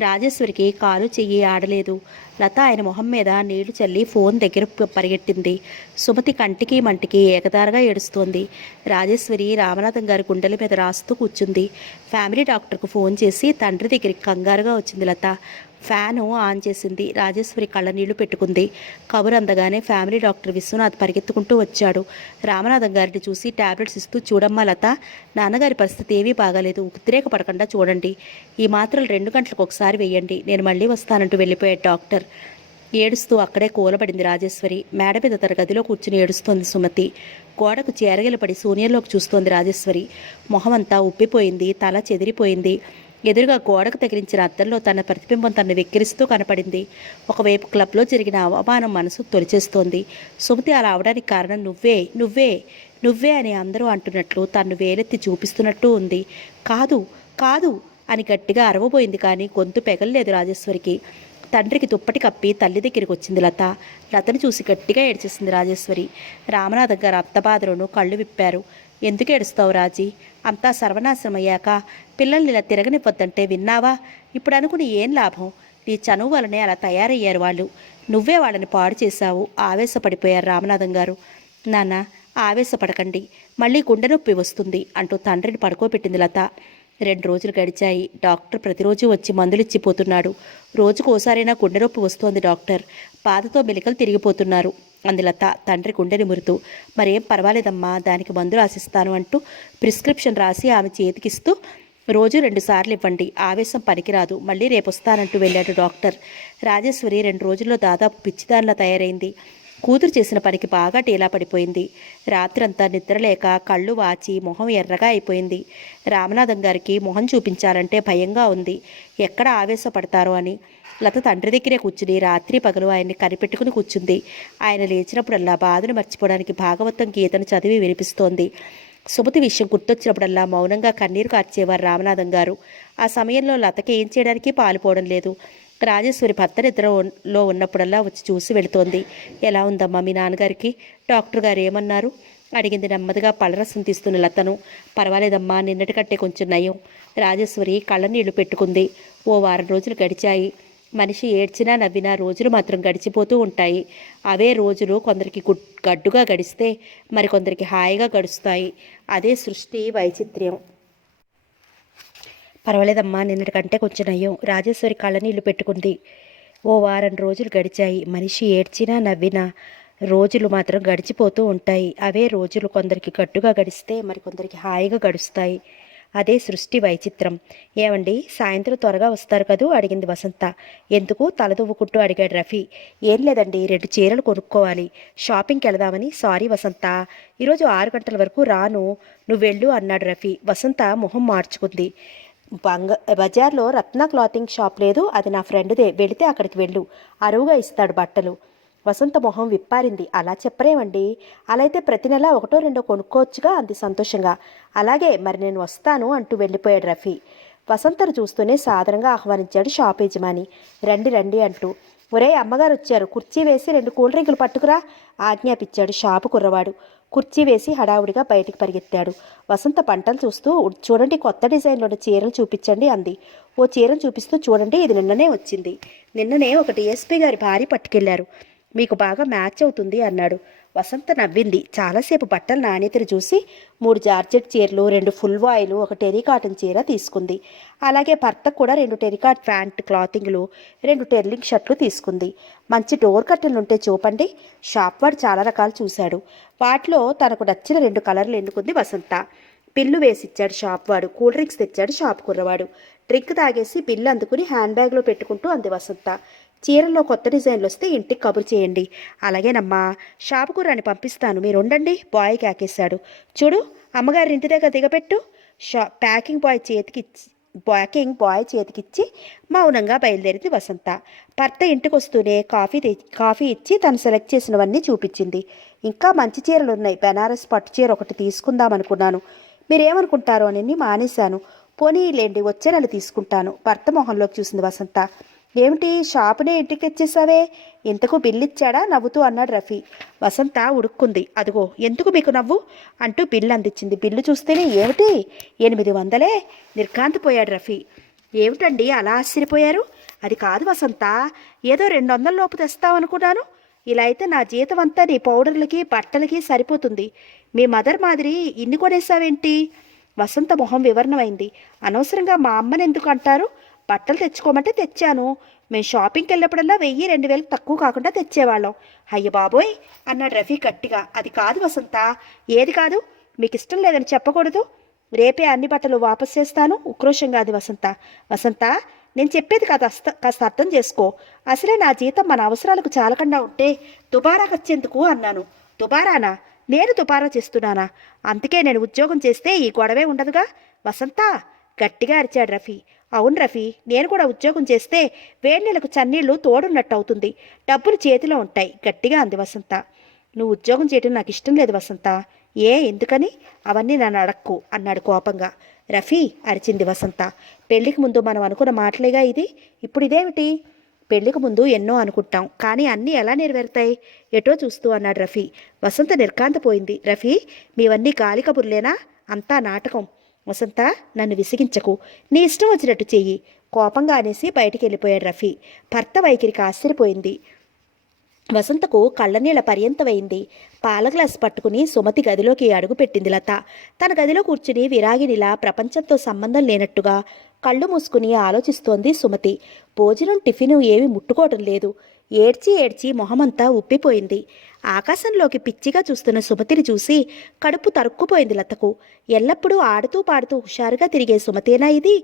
రాజేశ్వరికి కాలు చెయ్యి ఆడలేదు. లత ఆయన మొహం మీద నీళ్లు చల్లి ఫోన్ దగ్గర పరిగెట్టింది. సుమతి కంటికి మంటికి ఏకదారగా ఏడుస్తోంది. రాజేశ్వరి రామనాథం గారి గుండెల మీద రాస్తూ కూర్చుంది. ఫ్యామిలీ డాక్టర్కు ఫోన్ చేసి తండ్రి దగ్గరికి కంగారుగా వచ్చింది లత. ఫ్యాను ఆన్ చేసింది. రాజేశ్వరి కళ్ళ నీళ్లు పెట్టుకుంది. కబురు అందగానే ఫ్యామిలీ డాక్టర్ విశ్వనాథ్ పరిగెత్తుకుంటూ వచ్చాడు. రామనాథం గారిని చూసి టాబ్లెట్స్ ఇస్తూ, చూడమ్మా లత, నాన్నగారి పరిస్థితి ఏమీ బాగాలేదు, ఉద్రేకపడకుండా చూడండి. ఈ మాత్రలు 2 గంటలకు ఒకసారి వేయండి, నేను మళ్ళీ వస్తానంటూ వెళ్ళిపోయాడు డాక్టర్. ఏడుస్తూ అక్కడే కూలబడింది రాజేశ్వరి. మేడ మీద తన గదిలో కూర్చుని ఏడుస్తోంది సుమతి. గోడకు చేరగిలపడి శూన్యంలోకి చూస్తోంది రాజేశ్వరి. మొహమంతా ఉబ్బిపోయింది, తల చెదిరిపోయింది. ఎదురుగా గోడకు తగిలించిన అద్దంలో తన ప్రతిబింబం తనను వెక్కిరిస్తూ కనపడింది. ఒకవైపు క్లబ్లో జరిగిన అవమానం మనసు తొలిచేస్తోంది. సుమతి అలా అవడానికి కారణం నువ్వే నువ్వే నువ్వే అని అందరూ అంటున్నట్లు తన్ను వేలెత్తి చూపిస్తున్నట్టు ఉంది. కాదు కాదు అని గట్టిగా అరవబోయింది. కానీ గొంతు పెగలలేదు రాజేశ్వరికి. తండ్రికి దుప్పటి కప్పి తల్లి దగ్గరికి వచ్చింది లత. లతను చూసి గట్టిగా ఏడ్చేసింది రాజేశ్వరి. రామనాథం గారు అత్తబాధలోనూ కళ్ళు విప్పారు. ఎందుకు ఏడుస్తావు రాజీ? అంతా సర్వనాశనం అయ్యాక పిల్లల్ని ఇలా తిరగనివ్వద్దంటే విన్నావా? ఇప్పుడు అనుకుని ఏం లాభం? నీ చనువు వలనే అలా తయారయ్యారు వాళ్ళు. నువ్వే వాళ్ళని పాడు చేశావు. ఆవేశపడిపోయారు రామనాథం గారు. నాన్న, ఆవేశపడకండి, మళ్ళీ గుండె నొప్పి వస్తుంది అంటూ తండ్రిని పడుకోబెట్టింది లత. 2 రోజులు గడిచాయి. డాక్టర్ ప్రతిరోజు వచ్చి మందులిచ్చిపోతున్నాడు. రోజుకోసారైనా గుండె నొప్పి వస్తోంది డాక్టర్. బాధతో మెలికలు తిరిగిపోతున్నారు అంది లత తండ్రి గుండె నిమురుతూ. మరేం పర్వాలేదమ్మా, దానికి మందు రాసిస్తాను అంటూ ప్రిస్క్రిప్షన్ రాసి ఆమె చేతికిస్తూ, రోజు 2 సార్లు ఇవ్వండి, ఆవేశం పనికిరాదు, మళ్ళీ రేపొస్తానంటూ వెళ్ళాడు డాక్టర్. రాజేశ్వరి 2 రోజుల్లో దాదాపు పిచ్చిదానిలా తయారైంది. కూతురు చేసిన పనికి బాగా టీలా పడిపోయింది. రాత్రంతా నిద్రలేక కళ్ళు వాచి మొహం ఎర్రగా అయిపోయింది. రామనాథం గారికి మొహం చూపించాలంటే భయంగా ఉంది. ఎక్కడ ఆవేశపడతారో అని. లత తండ్రి దగ్గరే కూర్చుని రాత్రి పగలు ఆయన్ని కనిపెట్టుకుని కూర్చుంది. ఆయన లేచినప్పుడల్లా బాధను మర్చిపోవడానికి భాగవతం గీతను చదివి వినిపిస్తోంది. సుమతి విషయం గుర్తొచ్చినప్పుడల్లా మౌనంగా కన్నీరు కార్చేవారు రామనాథం గారు. ఆ సమయంలో లతకి ఏం చేయడానికి పాలుపోవడం లేదు. రాజేశ్వరి భర్త నిద్రలో ఉన్నప్పుడల్లా వచ్చి చూసి వెళుతోంది. ఎలా ఉందమ్మా మీ నాన్నగారికి? డాక్టర్ గారు ఏమన్నారు? అడిగింది నెమ్మదిగా పళ్ళరసం తీస్తున్న లతను. పర్వాలేదమ్మా, నిన్నటి కంటే కొంచెం నయం. రాజేశ్వరి కళ్ళనీళ్లు పెట్టుకుంది. ఓ 1 వారం రోజులు గడిచాయి. మనిషి ఏడ్చినా నవ్వినా రోజులు మాత్రం గడిచిపోతూ ఉంటాయి. అవే రోజులు కొందరికి గడ్డుగా గడిస్తే మరికొందరికి హాయిగా గడుస్తాయి. అదే సృష్టి వైచిత్ర్యం. పర్వాలేదమ్మా, నిన్నటి కంటే కొంచెం నయం. రాజేశ్వరి కళ్ళనీళ్లు పెట్టుకుంది. ఓ 1 వారం రోజులు గడిచాయి. మనిషి ఏడ్చినా నవ్వినా రోజులు మాత్రం గడిచిపోతూ ఉంటాయి. అవే రోజులు కొందరికి గడ్డుగా గడిస్తే మరికొందరికి హాయిగా గడుస్తాయి. అదే సృష్టి వైచిత్రం. ఏమండి, సాయంత్రం త్వరగా వస్తారు కదూ? అడిగింది వసంత. ఎందుకు? తలదువ్వుకుంటూ అడిగాడు రఫీ. ఏం లేదండి, 2 చీరలు కొనుక్కోవాలి, షాపింగ్కి వెళదామని. సారీ వసంత, ఈరోజు 6 గంటల వరకు రాను, నువ్వు వెళ్ళు అన్నాడు రఫీ. వసంత మొహం మార్చుకుంది. బజార్లో రత్న క్లాతింగ్ షాప్ లేదు, అది నా ఫ్రెండ్దే, వెళితే అక్కడికి వెళ్ళు, అరువుగా ఇస్తాడు బట్టలు. వసంత మొహం విప్పారింది. అలా చెప్పరేమండి? అలా అయితే ప్రతి నెల 1-2 కొనుక్కోవచ్చుగా అంది సంతోషంగా. అలాగే, మరి నేను వస్తాను అంటూ వెళ్ళిపోయాడు రఫీ. వసంతను చూస్తూనే సాదరంగా ఆహ్వానించాడు షాప్ యజమాని. రండి రండి అంటూ. ఒరే, అమ్మగారు వచ్చారు, కుర్చీ వేసి 2 కూల్ డ్రింకులు పట్టుకురా ఆజ్ఞాపించాడు షాపు కుర్రవాడు. కుర్చీ వేసి హడావుడిగా బయటికి పరిగెత్తాడు. వసంత పంటలు చూస్తూ, చూడండి, కొత్త డిజైన్లోని చీరలు చూపించండి అంది. ఓ చీరను చూపిస్తూ, చూడండి, ఇది నిన్ననే వచ్చింది, నిన్ననే ఒక డిఎస్పీ గారి భార్య పట్టుకెళ్లారు, మీకు బాగా మ్యాచ్ అవుతుంది అన్నాడు. వసంత నవ్వింది. చాలాసేపు బట్టల నాణ్యతను చూసి 3 జార్జెట్ చీరలు, 2 ఫుల్ వాయిలు, ఒక టెరికాటన్ చీర తీసుకుంది. అలాగే భర్తకు కూడా 2 టెరికాట్ ప్యాంట్ క్లాతింగ్లు, 2 టెర్లింగ్ షర్ట్లు తీసుకుంది. మంచి డోర్ కట్టెలు ఉంటే చూపండి. షాప్ వాడు చాలా రకాలు చూశాడు. వాటిలో తనకు నచ్చిన 2 కలర్లు ఎన్నుకుంది వసంత. బిల్లు వేసిచ్చాడు షాప్ వాడు. కూల్ డ్రింక్స్ తెచ్చాడు షాప్ కుర్రవాడు. డ్రింక్ తాగేసి బిల్లు అందుకుని హ్యాండ్ బ్యాగ్లో పెట్టుకుంటూ అంది వసంత. చీరల్లో కొత్త డిజైన్లు వస్తే ఇంటికి కబురు చేయండి. అలాగేనమ్మా, షాపు కూరని పంపిస్తాను, మీరు ఉండండి, బాయ్ కాకేశాడు. చూడు, అమ్మగారి ఇంటి దగ్గర దిగపెట్టు. ప్యాకింగ్ బాయ్ చేతికిచ్చి మౌనంగా బయలుదేరింది వసంత. భర్త ఇంటికి వస్తూనే కాఫీ ఇచ్చి తను సెలెక్ట్ చేసినవన్నీ చూపించింది. ఇంకా మంచి చీరలు ఉన్నాయి, బెనారస్ పట్టు చీర ఒకటి తీసుకుందామనుకున్నాను, మీరేమనుకుంటారో అని మానేశాను. పోనీలేండి, వచ్చే నెల తీసుకుంటాను. భర్త మొహంలోకి చూసింది వసంత. ఏమిటి, షాపునే ఇంటికి తెచ్చేసావే, ఇంతకు బిల్లిచ్చాడా నవ్వుతూ అన్నాడు రఫీ. వసంత ఉడుక్కుంది. అదిగో, ఎందుకు మీకు నవ్వు అంటూ బిల్లు అందించింది. బిల్లు చూస్తేనే ఏమిటి, 800 నిర్ఘాంతపోయాడు రఫీ. ఏమిటండి అలా ఆశ్చర్యపోయారు? అది కాదు వసంత, ఏదో 200 లోపు తెస్తావనుకున్నాను. ఇలా అయితే నా జీతం అంతా నీ పౌడర్లకి బట్టలకి సరిపోతుంది. మీ మదర్ మాదిరి ఇన్ని కొనేసావేంటి? వసంత మొహం వివరణమైంది. అనవసరంగా మా అమ్మని ఎందుకు అంటారు? బట్టలు తెచ్చుకోమంటే తెచ్చాను. మేము షాపింగ్కి వెళ్ళినప్పుడల్లా 1000-2000 తక్కువ కాకుండా తెచ్చేవాళ్ళం. అయ్య బాబోయ్ అన్నాడు రఫీ గట్టిగా. అది కాదు వసంత. ఏది కాదు? మీకు ఇష్టం లేదని చెప్పకూడదు. రేపే అన్ని బట్టలు వాపస్ చేస్తాను, ఉక్రోషంగా అది వసంత. వసంత, నేను చెప్పేది కాస్త అర్థం చేసుకో. అసలే నా జీతం మన అవసరాలకు చాలకుండా ఉంటే దుబారా ఖర్చెందుకు అన్నాను. దుబారానా? నేను దుబారా చేస్తున్నానా? అందుకే నేను ఉద్యోగం చేస్తే ఈ గొడవే ఉండదుగా. వసంత, గట్టిగా అరిచాడు రఫీ. అవును రఫీ, నేను కూడా ఉద్యోగం చేస్తే వేడినీళ్ళకు చన్నీళ్లు తోడున్నట్టు అవుతుంది, డబ్బులు చేతిలో ఉంటాయి, గట్టిగా అంది వసంత. నువ్వు ఉద్యోగం చేయడం నాకు ఇష్టం లేదు వసంత. ఎందుకని? అవన్నీ నన్ను అడక్కు అన్నాడు కోపంగా. రఫీ, అరిచింది వసంత. పెళ్లికి ముందు మనం అనుకున్న మాటలేగా ఇది, ఇప్పుడు ఇదేమిటి? పెళ్లికి ముందు ఎన్నో అనుకుంటాం, కానీ అన్నీ ఎలా నెరవేరుతాయి? ఎటో చూస్తూ అన్నాడు రఫీ. వసంత నిర్ఘాంతపోయింది. రఫీ, మీవన్నీ గాలి కబుర్లేనా? అంతా నాటకం. వసంత, నన్ను విసిగించకు. నీ ఇష్టం వచ్చినట్టు చెయ్యి. కోపంగా అనేసి బయటికి వెళ్ళిపోయాడు రఫీ. భర్త వైఖరికి ఆశ్చర్యపోయింది. వసంతకు కళ్ళనీళ్ల పర్యంతమైంది. పాల గ్లాస్ పట్టుకుని సుమతి గదిలోకి అడుగుపెట్టింది లత. తన గదిలో కూర్చుని విరాగినిలా ప్రపంచంతో సంబంధం లేనట్టుగా కళ్ళు మూసుకుని ఆలోచిస్తోంది సుమతి. భోజనం టిఫిను ఏమీ ముట్టుకోవటం లేదు. ఏడ్చి ఏడ్చి మొహమంతా ఉప్పిపోయింది. ఆకాశంలోకి పిచ్చిగా చూస్తున్న సుమతిని చూసి కడుపు తరుక్కుపోయింది లతకు. ఎల్లప్పుడూ ఆడుతూ పాడుతూ హుషారుగా తిరిగే సుమతేనా ఇది?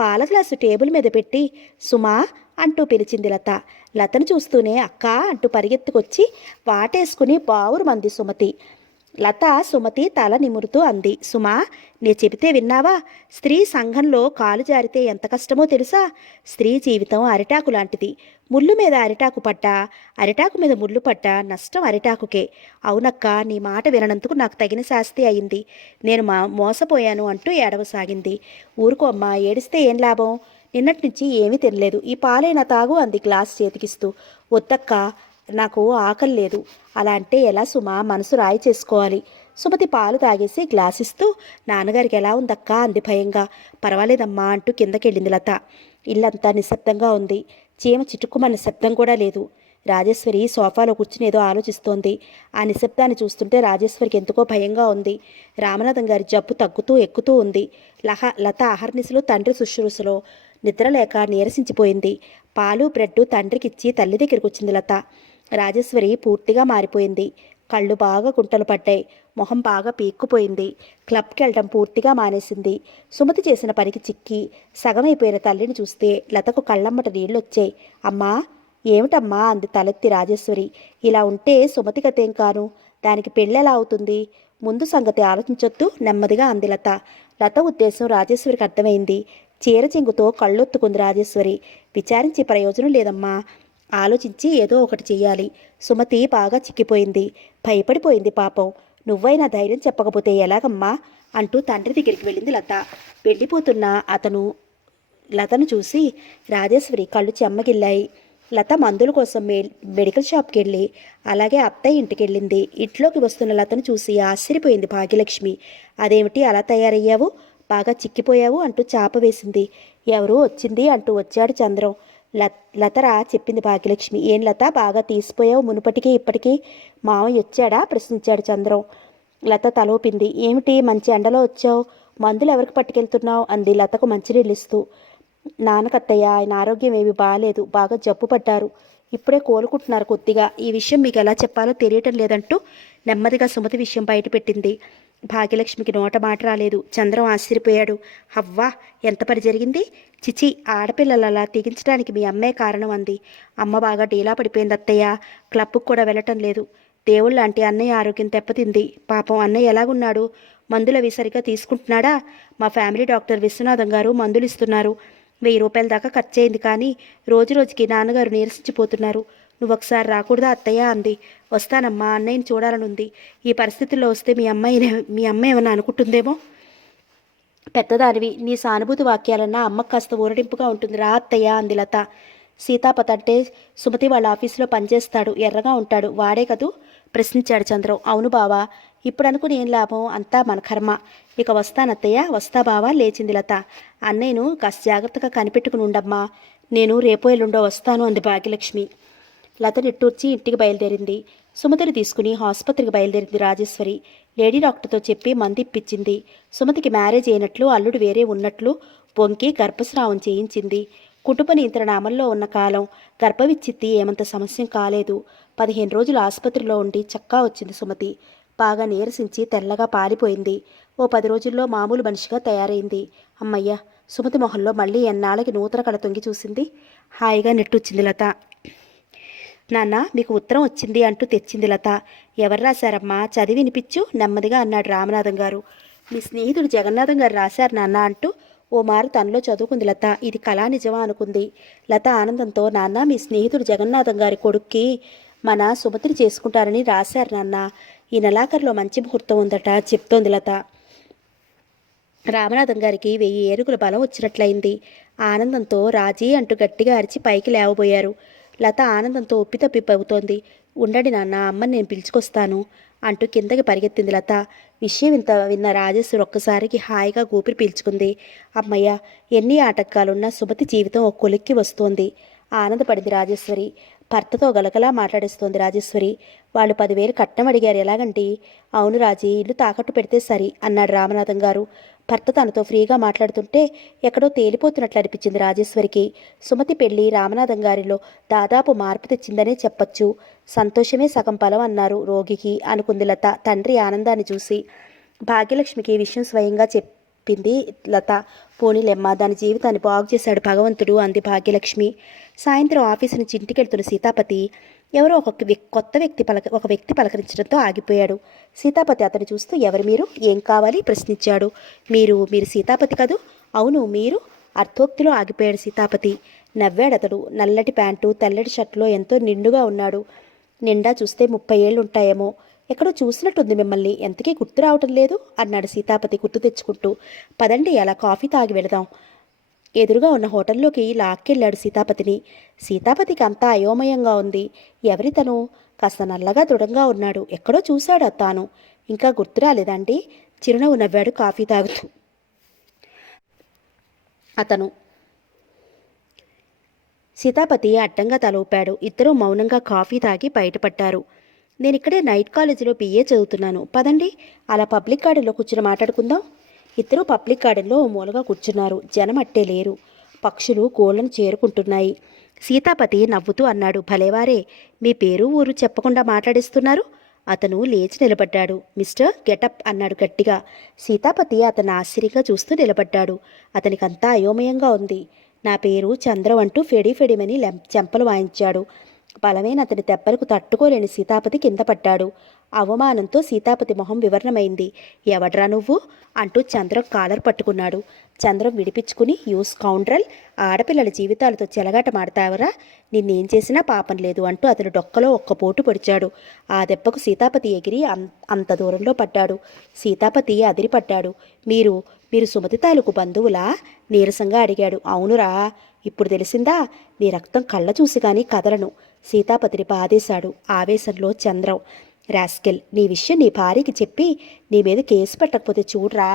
పాల గ్లాసు టేబుల్ మీద పెట్టి సుమా అంటూ పిలిచింది లత. లతను చూస్తూనే అక్కా అంటూ పరిగెత్తుకొచ్చి వాటేసుకుని బావురుమంది సుమతి. లత సుమతి తల నిమురుతూ అంది. సుమా, నే చెబితే విన్నావా? స్త్రీ సంఘంలో కాలు జారితే ఎంత కష్టమో తెలుసా? స్త్రీ జీవితం అరిటాకు లాంటిది. ముళ్ళు మీద అరిటాకు పడ్డా, అరిటాకు మీద ముళ్ళు పడ్డా నష్టం అరిటాకుకే. అవునక్క, నీ మాట విననందుకు నాకు తగిన శాస్తి అయింది. నేను మోసపోయాను అంటూ ఏడవసాగింది. ఊరుకో అమ్మా, ఏడిస్తే ఏం లాభం? నిన్నటి నుంచి ఏమీ తినలేదు. ఈ పాలైనా తాగు అంది గ్లాస్ చేతికిస్తూ. వద్దక్క, నాకు ఆకలి లేదు. అలా అంటే ఎలా సుమా? మనసు రాయి చేసుకోవాలి. సుమతి పాలు తాగేసి గ్లాస్ ఇస్తూ నాన్నగారికి ఎలా ఉందక్కా అంది భయంగా. పర్వాలేదమ్మా అంటూ కిందకెళ్ళింది లత. ఇల్లంతా నిశ్శబ్దంగా ఉంది. చీమ చిటుక్కుమన్న శబ్దం కూడా లేదు. రాజేశ్వరి సోఫాలో కూర్చుని ఏదో ఆలోచిస్తోంది. ఆ నిశ్శబ్దాన్ని చూస్తుంటే రాజేశ్వరికి ఎందుకో భయంగా ఉంది. రామనాథం గారి జబ్బు తగ్గుతూ ఎక్కుతూ ఉంది. లత అహర్నిశలు తండ్రి శుశ్రూషలో నిద్రలేక నీరసించిపోయింది. పాలు బ్రెడ్డు తండ్రికిచ్చి తల్లి దగ్గరికి వచ్చింది లత. రాజేశ్వరి పూర్తిగా మారిపోయింది. కళ్ళు బాగా గుంటలు పడ్డాయి. మొహం బాగా పీక్కుపోయింది. క్లబ్కి వెళ్ళడం పూర్తిగా మానేసింది. సుమతి చేసిన పనికి చిక్కి సగమైపోయిన తల్లిని చూస్తే లతకు కళ్ళమ్మట నీళ్ళొచ్చాయి. అమ్మా, ఏమిటమ్మా అంది తలెత్తి రాజేశ్వరి. ఇలా ఉంటే సుమతి గతేం కాను? దానికి పెళ్ళెలా అవుతుంది? ముందు సంగతి ఆలోచించొద్దు నెమ్మదిగా అంది లత. లత ఉద్దేశం రాజేశ్వరికి అర్థమైంది. చీర చెంగుతో కళ్ళొత్తుకుంది రాజేశ్వరి. విచారించి ప్రయోజనం లేదమ్మా. ఆలోచించి ఏదో ఒకటి చెయ్యాలి. సుమతి బాగా చిక్కిపోయింది. భయపడిపోయింది పాపం. నువ్వైనా ధైర్యం చెప్పకపోతే ఎలాగమ్మా అంటూ తండ్రి దగ్గరికి వెళ్ళింది లత. వెళ్ళిపోతున్న లతను చూసి రాజేశ్వరి కళ్ళు చెమ్మగిల్లాయి. లత మందుల కోసం మెడికల్ షాప్కి వెళ్ళి అలాగే అత్తయ్య ఇంటికి వెళ్ళింది. ఇంట్లోకి వస్తున్న లతను చూసి ఆశ్చర్యపోయింది భాగ్యలక్ష్మి. అదేమిటి అలా తయారయ్యావు? బాగా చిక్కిపోయావు అంటూ చాప వేసింది. ఎవరూ వచ్చింది అంటూ వచ్చాడు చంద్రం. లతరా చెప్పింది భాగ్యలక్ష్మి. ఏం లత, బాగా తీసిపోయావు మునుపటికి ఇప్పటికీ? మామయ్య వచ్చాడా ప్రశ్నించాడు చంద్రం. లత తలోపింది. ఏమిటి మంచి ఎండలో వచ్చావు? మందులు ఎవరికి పట్టుకెళ్తున్నావు అంది లతకు మంచినీళ్ళు ఇస్తూ. నాన్నకత్తయ్య, ఆయన ఆరోగ్యం ఏమీ బాగాలేదు. బాగా జబ్బు పడ్డారు. ఇప్పుడే కోలుకుంటున్నారు కొద్దిగా. ఈ విషయం మీకు ఎలా చెప్పాలో తెలియటం లేదంటూ నెమ్మదిగా సుమతి విషయం బయటపెట్టింది. భాగ్యలక్ష్మికి నోట మాట రాలేదు. చంద్రం ఆశ్చర్యపోయాడు. హవ్వా, ఎంత పని జరిగింది? చిచి, ఆడపిల్లలలా తెగించడానికి మీ అమ్మే కారణం అంది. అమ్మ బాగా డీలా పడిపోయింది అత్తయ్య. క్లబ్కు కూడా వెళ్ళటం లేదు. దేవుళ్ళంటి అన్నయ్య ఆరోగ్యం దెబ్బతింది. పాపం అన్నయ్య ఎలాగున్నాడు? మందులు అవి సరిగా తీసుకుంటున్నాడా? మా ఫ్యామిలీ డాక్టర్ విశ్వనాథం గారు మందులు ఇస్తున్నారు. 1000 రూపాయల దాకా ఖర్చయింది. కానీ రోజు రోజుకి నాన్నగారు నీరసించిపోతున్నారు. నువ్వొకసారి రాకూడదా అత్తయ్య అంది. వస్తానమ్మా, అన్నయ్యని చూడాలనుంది. ఈ పరిస్థితుల్లో వస్తే మీ అమ్మ ఏమన్నా అనుకుంటుందేమో. పెద్దదానివి, నీ సానుభూతి వాక్యాలన్నా అమ్మకు కాస్త ఊరడింపుగా ఉంటుంది. రా అత్తయ్య అంది లత. సీతాపత్ అంటే సుమతి వాళ్ళ ఆఫీసులో పనిచేస్తాడు, ఎర్రగా ఉంటాడు, వాడే కదూ ప్రశ్నించాడు చంద్రం. అవును బావా. ఇప్పుడు అనుకుని ఏం లాభం? అంతా మన కర్మ. ఇక వస్తానత్తయ్య. వస్తా బావా లేచింది లత. అన్నయ్యను కాస్త జాగ్రత్తగా కనిపెట్టుకుని ఉండమ్మా. నేను రేపో ఎల్లుండో వస్తాను అంది భాగ్యలక్ష్మి. లత నిట్టూర్చి ఇంటికి బయలుదేరింది. సుమతిని తీసుకుని ఆసుపత్రికి బయలుదేరింది రాజేశ్వరి. లేడీ డాక్టర్తో చెప్పి మందు ఇప్పించింది. సుమతికి మ్యారేజ్ అయినట్లు, అల్లుడు వేరే ఉన్నట్లు బొంకి గర్భస్రావం చేయించింది. కుటుంబ నియంత్రణ అమల్లో ఉన్న కాలం గర్భవిచ్ఛిత్తి ఏమంత సమస్య కాలేదు. 15 రోజులు ఆసుపత్రిలో ఉండి చక్కా వచ్చింది సుమతి. బాగా నీరసించి తెల్లగా పాలిపోయింది. ఓ 10 రోజుల్లో మామూలు మనిషిగా తయారైంది. అమ్మయ్య, సుమతి మొహంలో మళ్ళీ ఎన్నాళ్ళకి నూతన కళ తొంగి చూసింది. హాయిగా నెట్టొచ్చింది లత. నాన్న, మీకు ఉత్తరం వచ్చింది అంటూ తెచ్చింది లత. ఎవరు రాశారమ్మా? చదివి వినిపించు నెమ్మదిగా అన్నాడు రామనాథం గారు. మీ స్నేహితుడు జగన్నాథం గారు రాశారు నాన్న అంటూ ఓ మారు తనలో చదువుకుంది లత. ఇది కళా నిజమా అనుకుంది. లత ఆనందంతో, నాన్న, మీ స్నేహితుడు జగన్నాథం గారి కొడుక్కి మన సుమతిని చేసుకుంటారని రాశారు నాన్న. ఈ నెలాఖరులో మంచి ముహూర్తం ఉందట చెప్తోంది లత. రామనాథం గారికి 1000 ఏనుగుల బలం వచ్చినట్లయింది. ఆనందంతో రాజీ అంటూ గట్టిగా అరిచి పైకి లేవబోయారు. లత ఆనందంతో ఉప్పితప్పిపోతోంది. ఉండండి నాన్న, అమ్మని నేను పిలుచుకొస్తాను అంటూ కిందకి పరిగెత్తింది లత. విషయం ఇంత విన్న రాజేశ్వరి ఒక్కసారికి హాయిగా ఊపిరి పీల్చుకుంది. అమ్మయ్య, ఎన్ని ఆటంకాలున్నా సుమతి జీవితం ఒక కొలిక్కి వస్తోంది ఆనందపడింది రాజేశ్వరి. భర్తతో గలగలా మాట్లాడేస్తోంది రాజేశ్వరి. వాళ్ళు 10,000 కట్నం అడిగారు, ఎలాగండి? అవును రాజీ, ఇల్లు తాకట్టు పెడితే సరి అన్నాడు రామనాథం గారు. భర్త తనతో ఫ్రీగా మాట్లాడుతుంటే ఎక్కడో తేలిపోతున్నట్లు అనిపించింది రాజేశ్వరికి. సుమతి పెళ్లి రామనాథం గారిలో దాదాపు మార్పు తెచ్చిందనే చెప్పచ్చు. సంతోషమే సగం ఫలం అన్నారు రోగికి అనుకుంది లత తండ్రి ఆనందాన్ని చూసి. భాగ్యలక్ష్మికి ఈ విషయం స్వయంగా చెప్పింది లత. పోనీలెమ్మ, దాని జీవితాన్ని బాగు చేశాడు భగవంతుడు అంది భాగ్యలక్ష్మి. సాయంత్రం ఆఫీసు నుంచి ఇంటికెళ్తున్న సీతాపతి ఎవరో ఒక వ్యక్తి పలకరించడంతో ఆగిపోయాడు. సీతాపతి అతను చూస్తూ, ఎవరు మీరు, ఏం కావాలి ప్రశ్నించాడు. మీరు సీతాపతి కదూ? అవును, మీరు? అర్థోక్తిలో ఆగిపోయాడు సీతాపతి. నవ్వాడతడు. నల్లటి ప్యాంటు తెల్లటి షర్టులో ఎంతో నిండుగా ఉన్నాడు. నిండా చూస్తే 30 ఏళ్ళు ఉంటాయేమో. ఎక్కడో చూసినట్టుంది మిమ్మల్ని, ఎంతకీ గుర్తు రావటం లేదు అన్నాడు సీతాపతి గుర్తు తెచ్చుకుంటూ. పదండి, అలా కాఫీ తాగి వెళదాం. ఎదురుగా ఉన్న హోటల్లోకి లాక్కెళ్ళాడు సీతాపతిని. సీతాపతికి అంతా అయోమయంగా ఉంది. ఎవరి తను? కాస్త నల్లగా దృఢంగా ఉన్నాడు. ఎక్కడో చూశాడు తాను. ఇంకా గుర్తు రాలేదండి? చిరునవ్వు నవ్వాడు కాఫీ తాగుతూ అతను. సీతాపతి అడ్డంగా తల ఊపాడు. ఇద్దరూ మౌనంగా కాఫీ తాగి బయటపడ్డారు. నేనిక్కడే నైట్ కాలేజీలో BA చదువుతున్నాను. పదండి, అలా పబ్లిక్ గార్డెన్లో కూర్చుని మాట్లాడుకుందాం. ఇద్దరూ పబ్లిక్ గార్డెన్లో మూలగా కూర్చున్నారు. జనం అట్టే లేరు. పక్షులు కోళ్లను చేరుకుంటున్నాయి. సీతాపతి నవ్వుతూ అన్నాడు, భలేవారే, మీ పేరు ఊరు చెప్పకుండా మాట్లాడిస్తున్నారు. అతను లేచి నిలబడ్డాడు. మిస్టర్ గెటప్ అన్నాడు గట్టిగా. సీతాపతి అతను ఆశ్చర్యంగా చూస్తూ నిలబడ్డాడు. అతనికంతా అయోమయంగా ఉంది. నా పేరు చంద్రం అంటూ ఫెడిమని చెంపలు వాయించాడు. బలమైన అతని దెబ్బలకు తట్టుకోలేని సీతాపతి కింద పడ్డాడు. అవమానంతో సీతాపతి మొహం వివరణమైంది. ఎవడ్రా నువ్వు అంటూ చంద్రం కాలర్ పట్టుకున్నాడు. చంద్రం విడిపించుకుని, యూ స్కౌండ్రల్, ఆడపిల్లల జీవితాలతో చెలగాట మాడతావరా? నిన్నేం చేసినా పాపం లేదు అంటూ అతను డొక్కలో ఒక్క పోటు పొడిచాడు. ఆ దెబ్బకు సీతాపతి ఎగిరి అంత దూరంలో పడ్డాడు. సీతాపతి అదిరిపడ్డాడు. మీరు సుమతి తాలూకు బంధువులా? నీరసంగా అడిగాడు. అవునురా, ఇప్పుడు తెలిసిందా? నీ రక్తం కళ్ళ చూసి కానీ కదలను. సీతాపతిని బాధేశాడు ఆవేశంలో చంద్రం. రాస్కెల్, నీ విషయం నీ భార్యకి చెప్పి నీ మీద కేసు పెట్టకపోతే చూడరా.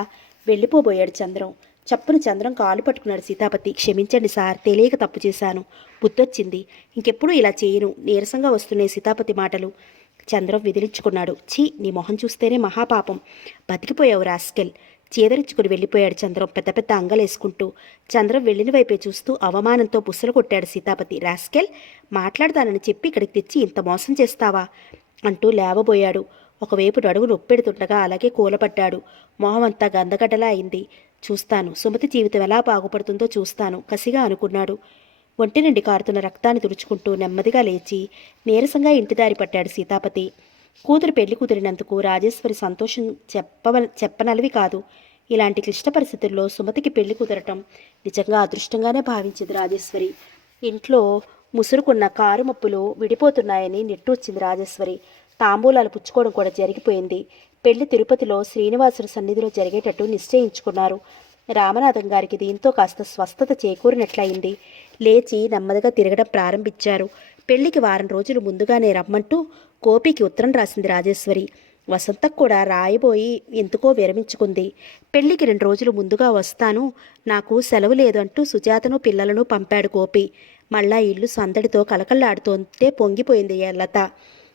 వెళ్ళిపోబోయాడు చంద్రం. చప్పున చంద్రం కాలు పట్టుకున్నాడు సీతాపతి. క్షమించండి సార్, తెలియక తప్పు చేశాను. బుద్ధొచ్చింది. ఇంకెప్పుడు ఇలా చేయను. నీరసంగా వస్తున్నాయి సీతాపతి మాటలు. చంద్రం విదిలించుకున్నాడు. ఛీ, నీ మొహం చూస్తేనే మహాపాపం. బతికిపోయావు రాస్కెల్. చేదరించుకుని వెళ్ళిపోయాడు చంద్రం పెద్ద పెద్ద అంగలేసుకుంటూ. చంద్రం వెళ్ళిన వైపే చూస్తూ అవమానంతో బుస్సలు కొట్టాడు సీతాపతి. రాస్కెల్, మాట్లాడతానని చెప్పి ఇక్కడికి తెచ్చి ఇంత మోసం చేస్తావా అంటూ లేవబోయాడు. ఒకవైపు నడుగు నొప్పెడుతుండగా అలాగే కూలపడ్డాడు. మొహమంతా గందగడ్డలా అయింది. చూస్తాను, సుమతి జీవితం ఎలా బాగుపడుతుందో చూస్తాను కసిగా అనుకున్నాడు. ఒంటి నుండి కారుతున్న రక్తాన్ని తుడుచుకుంటూ నెమ్మదిగా లేచి నీరసంగా ఇంటిదారి పట్టాడు సీతాపతి. కూతురు పెళ్లి కుదిరినందుకు రాజేశ్వరి సంతోషం చెప్పనలవి కాదు. ఇలాంటి క్లిష్ట పరిస్థితుల్లో సుమతికి పెళ్లి కుదరటం నిజంగా అదృష్టంగానే భావించింది రాజేశ్వరి. ఇంట్లో ముసురుకున్న కారు మప్పులు విడిపోతున్నాయని నిట్టూర్చింది రాజేశ్వరి. తాంబూలాలు పుచ్చుకోవడం కూడా జరిగిపోయింది. పెళ్లి తిరుపతిలో శ్రీనివాసుడి సన్నిధిలో జరిగేటట్టు నిశ్చయించుకున్నారు. రామనాథం గారికి దీంతో కాస్త స్వస్థత చేకూరినట్లయింది. లేచి నెమ్మదిగా తిరగడం ప్రారంభించారు. పెళ్లికి వారం రోజులు ముందుగానే రమ్మంటూ గోపికి ఉత్తరం రాసింది రాజేశ్వరి. వసంతకు కూడా రాయబోయి ఎందుకో విరమించుకుంది. పెళ్లికి 2 రోజులు ముందుగా వస్తాను, నాకు సెలవు లేదు అంటూ సుజాతను పిల్లలను పంపాడు గోపి. మళ్ళా ఇల్లు సందడితో కలకల్లాడుతోంటే పొంగిపోయింది లత.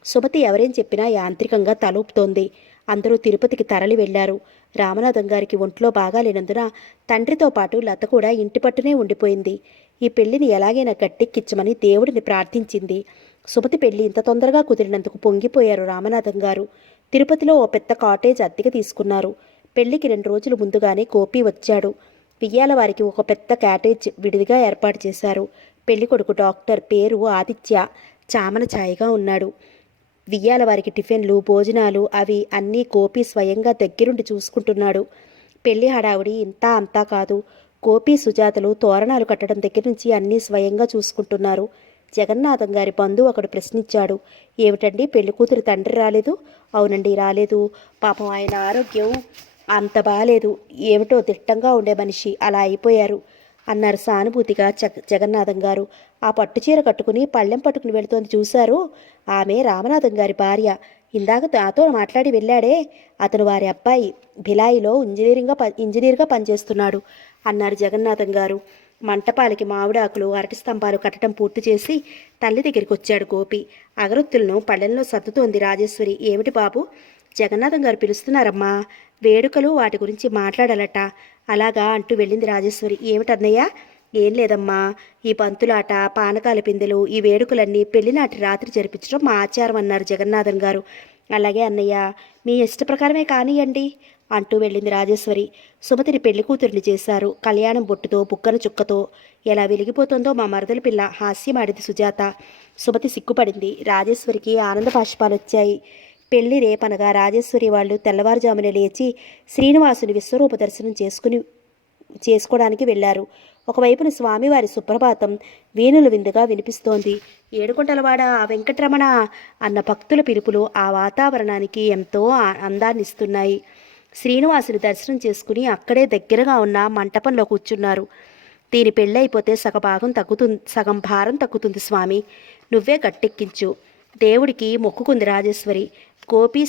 సుమతి ఎవరేం చెప్పినా యాంత్రికంగా తలూపుతోంది. అందరూ తిరుపతికి తరలి వెళ్లారు. రామనాథం గారికి ఒంట్లో బాగాలేనందున తండ్రితో పాటు లత కూడా ఇంటి పట్టునే ఉండిపోయింది. ఈ పెళ్లిని ఎలాగైనా గట్టెక్కించమని దేవుడిని ప్రార్థించింది. సుమతి పెళ్లి ఇంత తొందరగా కుదిరినందుకు పొంగిపోయారు రామనాథం గారు. తిరుపతిలో ఓ పెద్ద కాటేజ్ అద్దెకి తీసుకున్నారు. పెళ్లికి 2 రోజులు ముందుగానే గోపి వచ్చాడు. వియ్యాల వారికి ఒక పెద్ద కాటేజ్ విడిదిగా ఏర్పాటు చేశారు. పెళ్లి కొడుకు డాక్టర్, పేరు ఆదిత్య, చామన ఛాయగా ఉన్నాడు. వియ్యాల వారికి టిఫిన్లు, భోజనాలు అవి అన్నీ గోపి స్వయంగా దగ్గరుండి చూసుకుంటున్నాడు. పెళ్లి హడావుడి ఇంతా అంతా కాదు. గోపి సుజాతలు తోరణాలు కట్టడం దగ్గర నుంచి అన్నీ స్వయంగా చూసుకుంటున్నారు. జగన్నాథం గారి బంధువు ఒకడు ప్రశ్నించాడు. ఏమిటండి, పెళ్లి కూతురు తండ్రి రాలేదు? అవునండి, రాలేదు. పాపం ఆయన ఆరోగ్యం అంత బాలేదు. ఏమిటో దిట్టంగా ఉండే మనిషి అలా అయిపోయారు. అన్నారు సానుభూతిగా జగన్నాథం గారు. ఆ పట్టుచీర కట్టుకుని పళ్ళెం పట్టుకుని వెళుతోంది చూశారు. ఆమె రామనాథం గారి భార్య. ఇందాక నాతో మాట్లాడి వెళ్ళాడే, అతను వారి అబ్బాయి. భిలాయిలో ఇంజనీర్గా పనిచేస్తున్నాడు అన్నారు జగన్నాథం గారు. మంటపాలకి మామిడాకులు అరటి స్తంభాలు కట్టడం పూర్తి చేసి తల్లి దగ్గరికి వచ్చాడు గోపి. అగరొత్తులను పళ్ళెంలో సర్దుతోంది రాజేశ్వరి. ఏమిటి బాబు, జగన్నాథం గారు పిలుస్తున్నారమ్మా, వేడుకలు వాటి గురించి మాట్లాడాలట. అలాగా అంటూ వెళ్ళింది రాజేశ్వరి. ఏమిటన్నయ్య? ఏం లేదమ్మా, ఈ పంతులాట, పానకాల పిందెలు, ఈ వేడుకలన్నీ పెళ్లినాటి రాత్రి జరిపించడం మా ఆచారం అన్నారు జగన్నాథం గారు. అలాగే అన్నయ్య, మీ ఇష్ట ప్రకారమే కానియండి అంటూ వెళ్ళింది రాజేశ్వరి. సుమతిని పెళ్లి కూతురిని చేశారు. కళ్యాణం బొట్టుతో బుక్కన చుక్కతో ఎలా వెలిగిపోతుందో మా మరదల పిల్ల హాస్యమాడింది సుజాత. సుమతి సిగ్గుపడింది. రాజేశ్వరికి ఆనంద బాష్పాలు వచ్చాయి. పెళ్లి రేపనగా రాజేశ్వరి వాళ్ళు తెల్లవారుజామున లేచి శ్రీనివాసుని విశ్వరూప దర్శనం చేసుకోవడానికి వెళ్లారు. ఒకవైపున స్వామివారి సుప్రభాతం వీణుల విందుగా వినిపిస్తోంది. ఏడుకొండలవాడ వెంకటరమణ అన్న భక్తుల పిలుపులు ఆ వాతావరణానికి ఎంతో అందాన్నిస్తున్నాయి. శ్రీనివాసుని దర్శనం చేసుకుని అక్కడే దగ్గరగా ఉన్న మంటపంలో కూర్చున్నారు. దీని పెళ్ళైపోతే సగం భారం తగ్గుతుంది స్వామి, నువ్వే గట్టెక్కించు. దేవుడికి మొక్కుకుంది రాజేశ్వరి. గోపి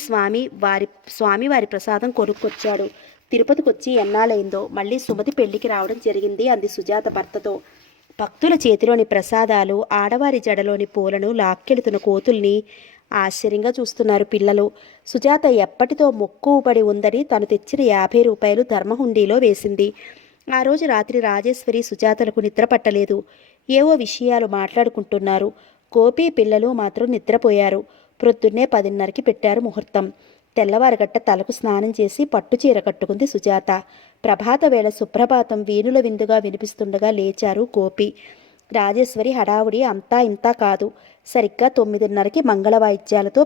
స్వామివారి ప్రసాదం కొనుక్కొచ్చాడు. తిరుపతికొచ్చి ఎన్నాళ్ళైందో మళ్ళీ సుమతి పెళ్లికి రావడం జరిగింది అంది సుజాత భర్తతో. భక్తుల చేతిలోని ప్రసాదాలు, ఆడవారి జడలోని పూలను లాక్కెడుతున్న కోతుల్ని ఆశ్చర్యంగా చూస్తున్నారు పిల్లలు. సుజాత ఎప్పటితో మొక్కుబడి ఉందని తను తెచ్చిన 50 రూపాయలు ధర్మహుండీలో వేసింది. ఆ రోజు రాత్రి రాజేశ్వరి సుజాతలకు నిద్ర పట్టలేదు. ఏవో విషయాలు మాట్లాడుకుంటున్నారు. గోపి పిల్లలు మాత్రం నిద్రపోయారు. ప్రొద్దున్నే 10:30కి పెట్టారు ముహూర్తం. తెల్లవారగట్ట తలకు స్నానం చేసి పట్టుచీర కట్టుకుంది సుజాత. ప్రభాత వేళ సుప్రభాతం వీణుల విందుగా వినిపిస్తుండగా లేచారు గోపి. రాజేశ్వరి హడావుడి అంతా ఇంతా కాదు. సరిగ్గా 9:30కి మంగళవాయిద్యాలతో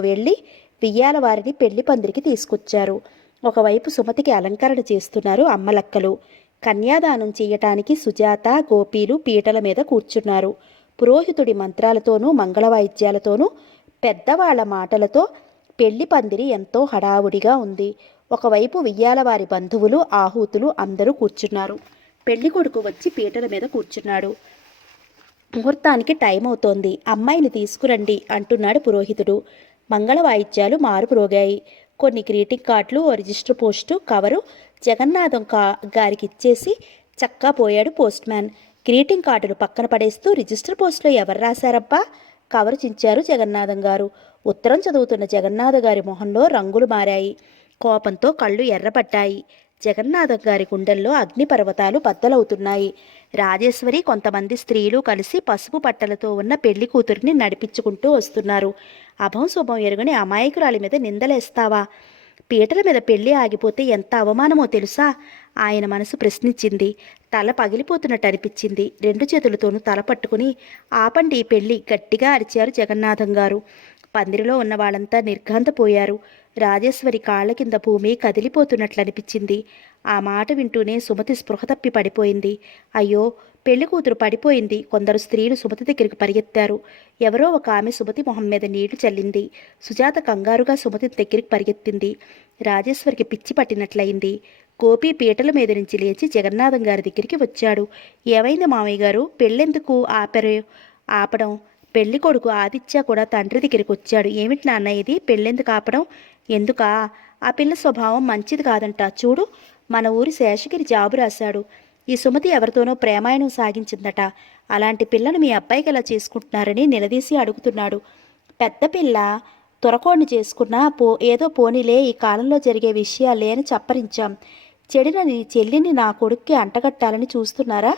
వెళ్ళి వియ్యాలవారిని పెళ్లి పందిరికి తీసుకొచ్చారు. ఒకవైపు సుమతికి అలంకరణ చేస్తున్నారు అమ్మలక్కలు. కన్యాదానం చేయటానికి సుజాత, గోపీలు పీటల మీద కూర్చున్నారు. పురోహితుడి మంత్రాలతోనూ మంగళవాయిద్యాలతోనూ పెద్దవాళ్ల మాటలతో పెళ్లి పందిరి ఎంతో హడావుడిగా ఉంది. ఒకవైపు వియ్యాలవారి బంధువులు, ఆహూతులు అందరూ కూర్చున్నారు. పెళ్లి కొడుకు వచ్చి పీటల మీద కూర్చున్నాడు. ముహూర్తానికి టైం అవుతోంది, అమ్మాయిని తీసుకురండి అంటున్నాడు పురోహితుడు. మంగళ వాయిద్యాలు మారుప్రోగాయి. కొన్ని గ్రీటింగ్ కార్డులు, ఓ రిజిస్టర్ పోస్టు కవరు జగన్నాథం గారికి ఇచ్చేసి చక్కా పోయాడు పోస్ట్ మ్యాన్. గ్రీటింగ్ కార్డులు పక్కన పడేస్తూ, రిజిస్టర్ పోస్టులో ఎవరు రాశారబ్బా? కవరు చించారు జగన్నాథం గారు. ఉత్తరం చదువుతున్న జగన్నాథ గారి మొహంలో రంగులు మారాయి. కోపంతో కళ్ళు ఎర్రపట్టాయి. జగన్నాథం గారి గుండెల్లో అగ్నిపర్వతాలు బద్దలవుతున్నాయి. రాజేశ్వరి, కొంతమంది స్త్రీలు కలిసి పసుపు పట్టలతో ఉన్న పెళ్లి కూతురిని నడిపించుకుంటూ వస్తున్నారు. అభం శుభం ఎరుగని అమాయకురాలి మీద నిందలేస్తావా? పీటల మీద పెళ్లి ఆగిపోతే ఎంత అవమానమో తెలుసా? ఆయన మనసు ప్రశ్నించింది. తల పగిలిపోతున్నట్టు అనిపించింది. 2 చేతులతోనూ తల పట్టుకుని ఆపండి పెళ్లి గట్టిగా అరిచారు జగన్నాథం గారు. పందిరిలో ఉన్న వాళ్ళంతా నిర్ఘాంతపోయారు. రాజేశ్వరి కాళ్ల కింద భూమి కదిలిపోతున్నట్లు అనిపించింది. ఆ మాట వింటూనే సుమతి స్పృహ తప్పి పడిపోయింది. అయ్యో, పెళ్లి కూతురు పడిపోయింది. కొందరు స్త్రీలు సుమతి దగ్గరికి పరిగెత్తారు. ఎవరో ఒక ఆమె సుమతి మొహం మీద నీళ్లు చల్లింది. సుజాత కంగారుగా సుమతి దగ్గరికి పరిగెత్తింది. రాజేశ్వరికి పిచ్చి పట్టినట్లయింది. గోపి పీటల మీద నుంచి లేచి జగన్నాథం గారి దగ్గరికి వచ్చాడు. ఏమైంది మామయ్య గారు, పెళ్ళెందుకు ఆపడం? పెళ్లి కొడుకు ఆదిత్య కూడా తండ్రి దగ్గరికి వచ్చాడు. ఏమిటి నాన్న ఇది, పెళ్ళెందుకు ఆపడం? ఎందుకా? ఆ పిల్ల స్వభావం మంచిది కాదంట. చూడు, మన ఊరి శేషగిరి జాబు రాశాడు. ఈ సుమతి ఎవరితోనో ప్రేమాయణం సాగించిందట. అలాంటి పిల్లను మీ అబ్బాయికి ఎలా చేసుకుంటున్నారని నిలదీసి అడుగుతున్నాడు. పెద్ద పిల్ల త్వరకోడిని చేసుకున్నా ఏదో పోనీలే, ఈ కాలంలో జరిగే విషయాలే అని చప్పరించాం. చెడిన నీ చెల్లిని నా కొడుక్కి అంటగట్టాలని చూస్తున్నారా?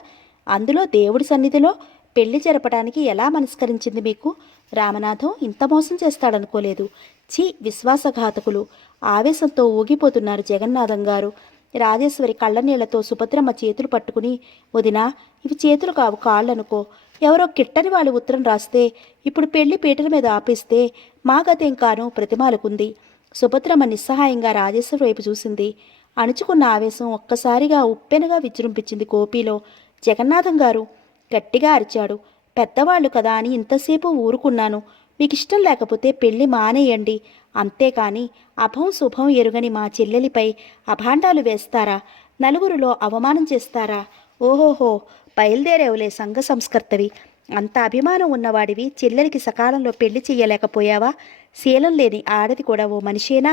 అందులో దేవుడి సన్నిధిలో పెళ్లి జరపడానికి ఎలా మనస్కరించింది మీకు? రామనాథం ఇంత మోసం చేస్తాడనుకోలేదు. ఛీ, విశ్వాసఘాతకులు! ఆవేశంతో ఊగిపోతున్నారు జగన్నాథం గారు. రాజేశ్వరి కళ్ళనీళ్లతో సుభద్రమ్మ చేతులు పట్టుకుని, వదినా, ఇవి చేతులు కావు, కాళ్ళనుకో. ఎవరో కిట్టని వాళ్ళు ఉత్తరం రాస్తే ఇప్పుడు పెళ్లి పీటల మీద ఆపేస్తే మా గతేం కాను ప్రతిమాలకుంది. సుభద్రమ్మ నిస్సహాయంగా రాజేశ్వరి వైపు చూసింది. అణుచుకున్న ఆవేశం ఒక్కసారిగా ఉప్పెనగా విజృంభించింది గోపిలో. జగన్నాథం గారు గట్టిగా అరిచాడు. పెద్దవాళ్లు కదా అని ఇంతసేపు ఊరుకున్నాను. మీకిష్టం లేకపోతే పెళ్లి మానేయండి. అంతేకాని అభం శుభం ఎరుగని మా చెల్లెలిపై అభాండాలు వేస్తారా? నలుగురిలో అవమానం చేస్తారా? ఓహోహో, బయలుదేరేవులే సంఘ సంస్కర్తవి. అంత అభిమానం ఉన్నవాడివి చెల్లెలికి సకాలంలో పెళ్లి చెయ్యలేకపోయావా? శీలం లేని ఆడది కూడా ఓ మనిషేనా?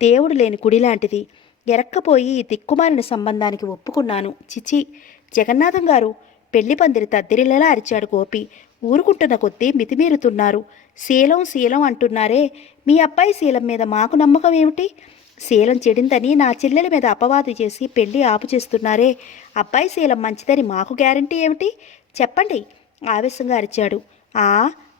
దేవుడు లేని గుడి లాంటిది. ఎరక్కపోయి ఈ దిక్కుమాలిన సంబంధానికి ఒప్పుకున్నాను. చిచి! జగన్నాథం గారు! పెళ్లి పందిరి తద్దిరిల్లేలా అరిచాడు గోపి. ఊరుకుంటున్న కొద్దీ మితిమీరుతున్నారు. శీలం శీలం అంటున్నారే, మీ అబ్బాయి శీలం మీద మాకు నమ్మకం ఏమిటి? శీలం చెడిందని నా చెల్లెల మీద అపవాదు చేసి పెళ్లి ఆపు చేస్తున్నారే, అబ్బాయి శీలం మంచిదని మాకు గ్యారంటీ ఏమిటి? చెప్పండి, ఆవేశంగా అరిచాడు. ఆ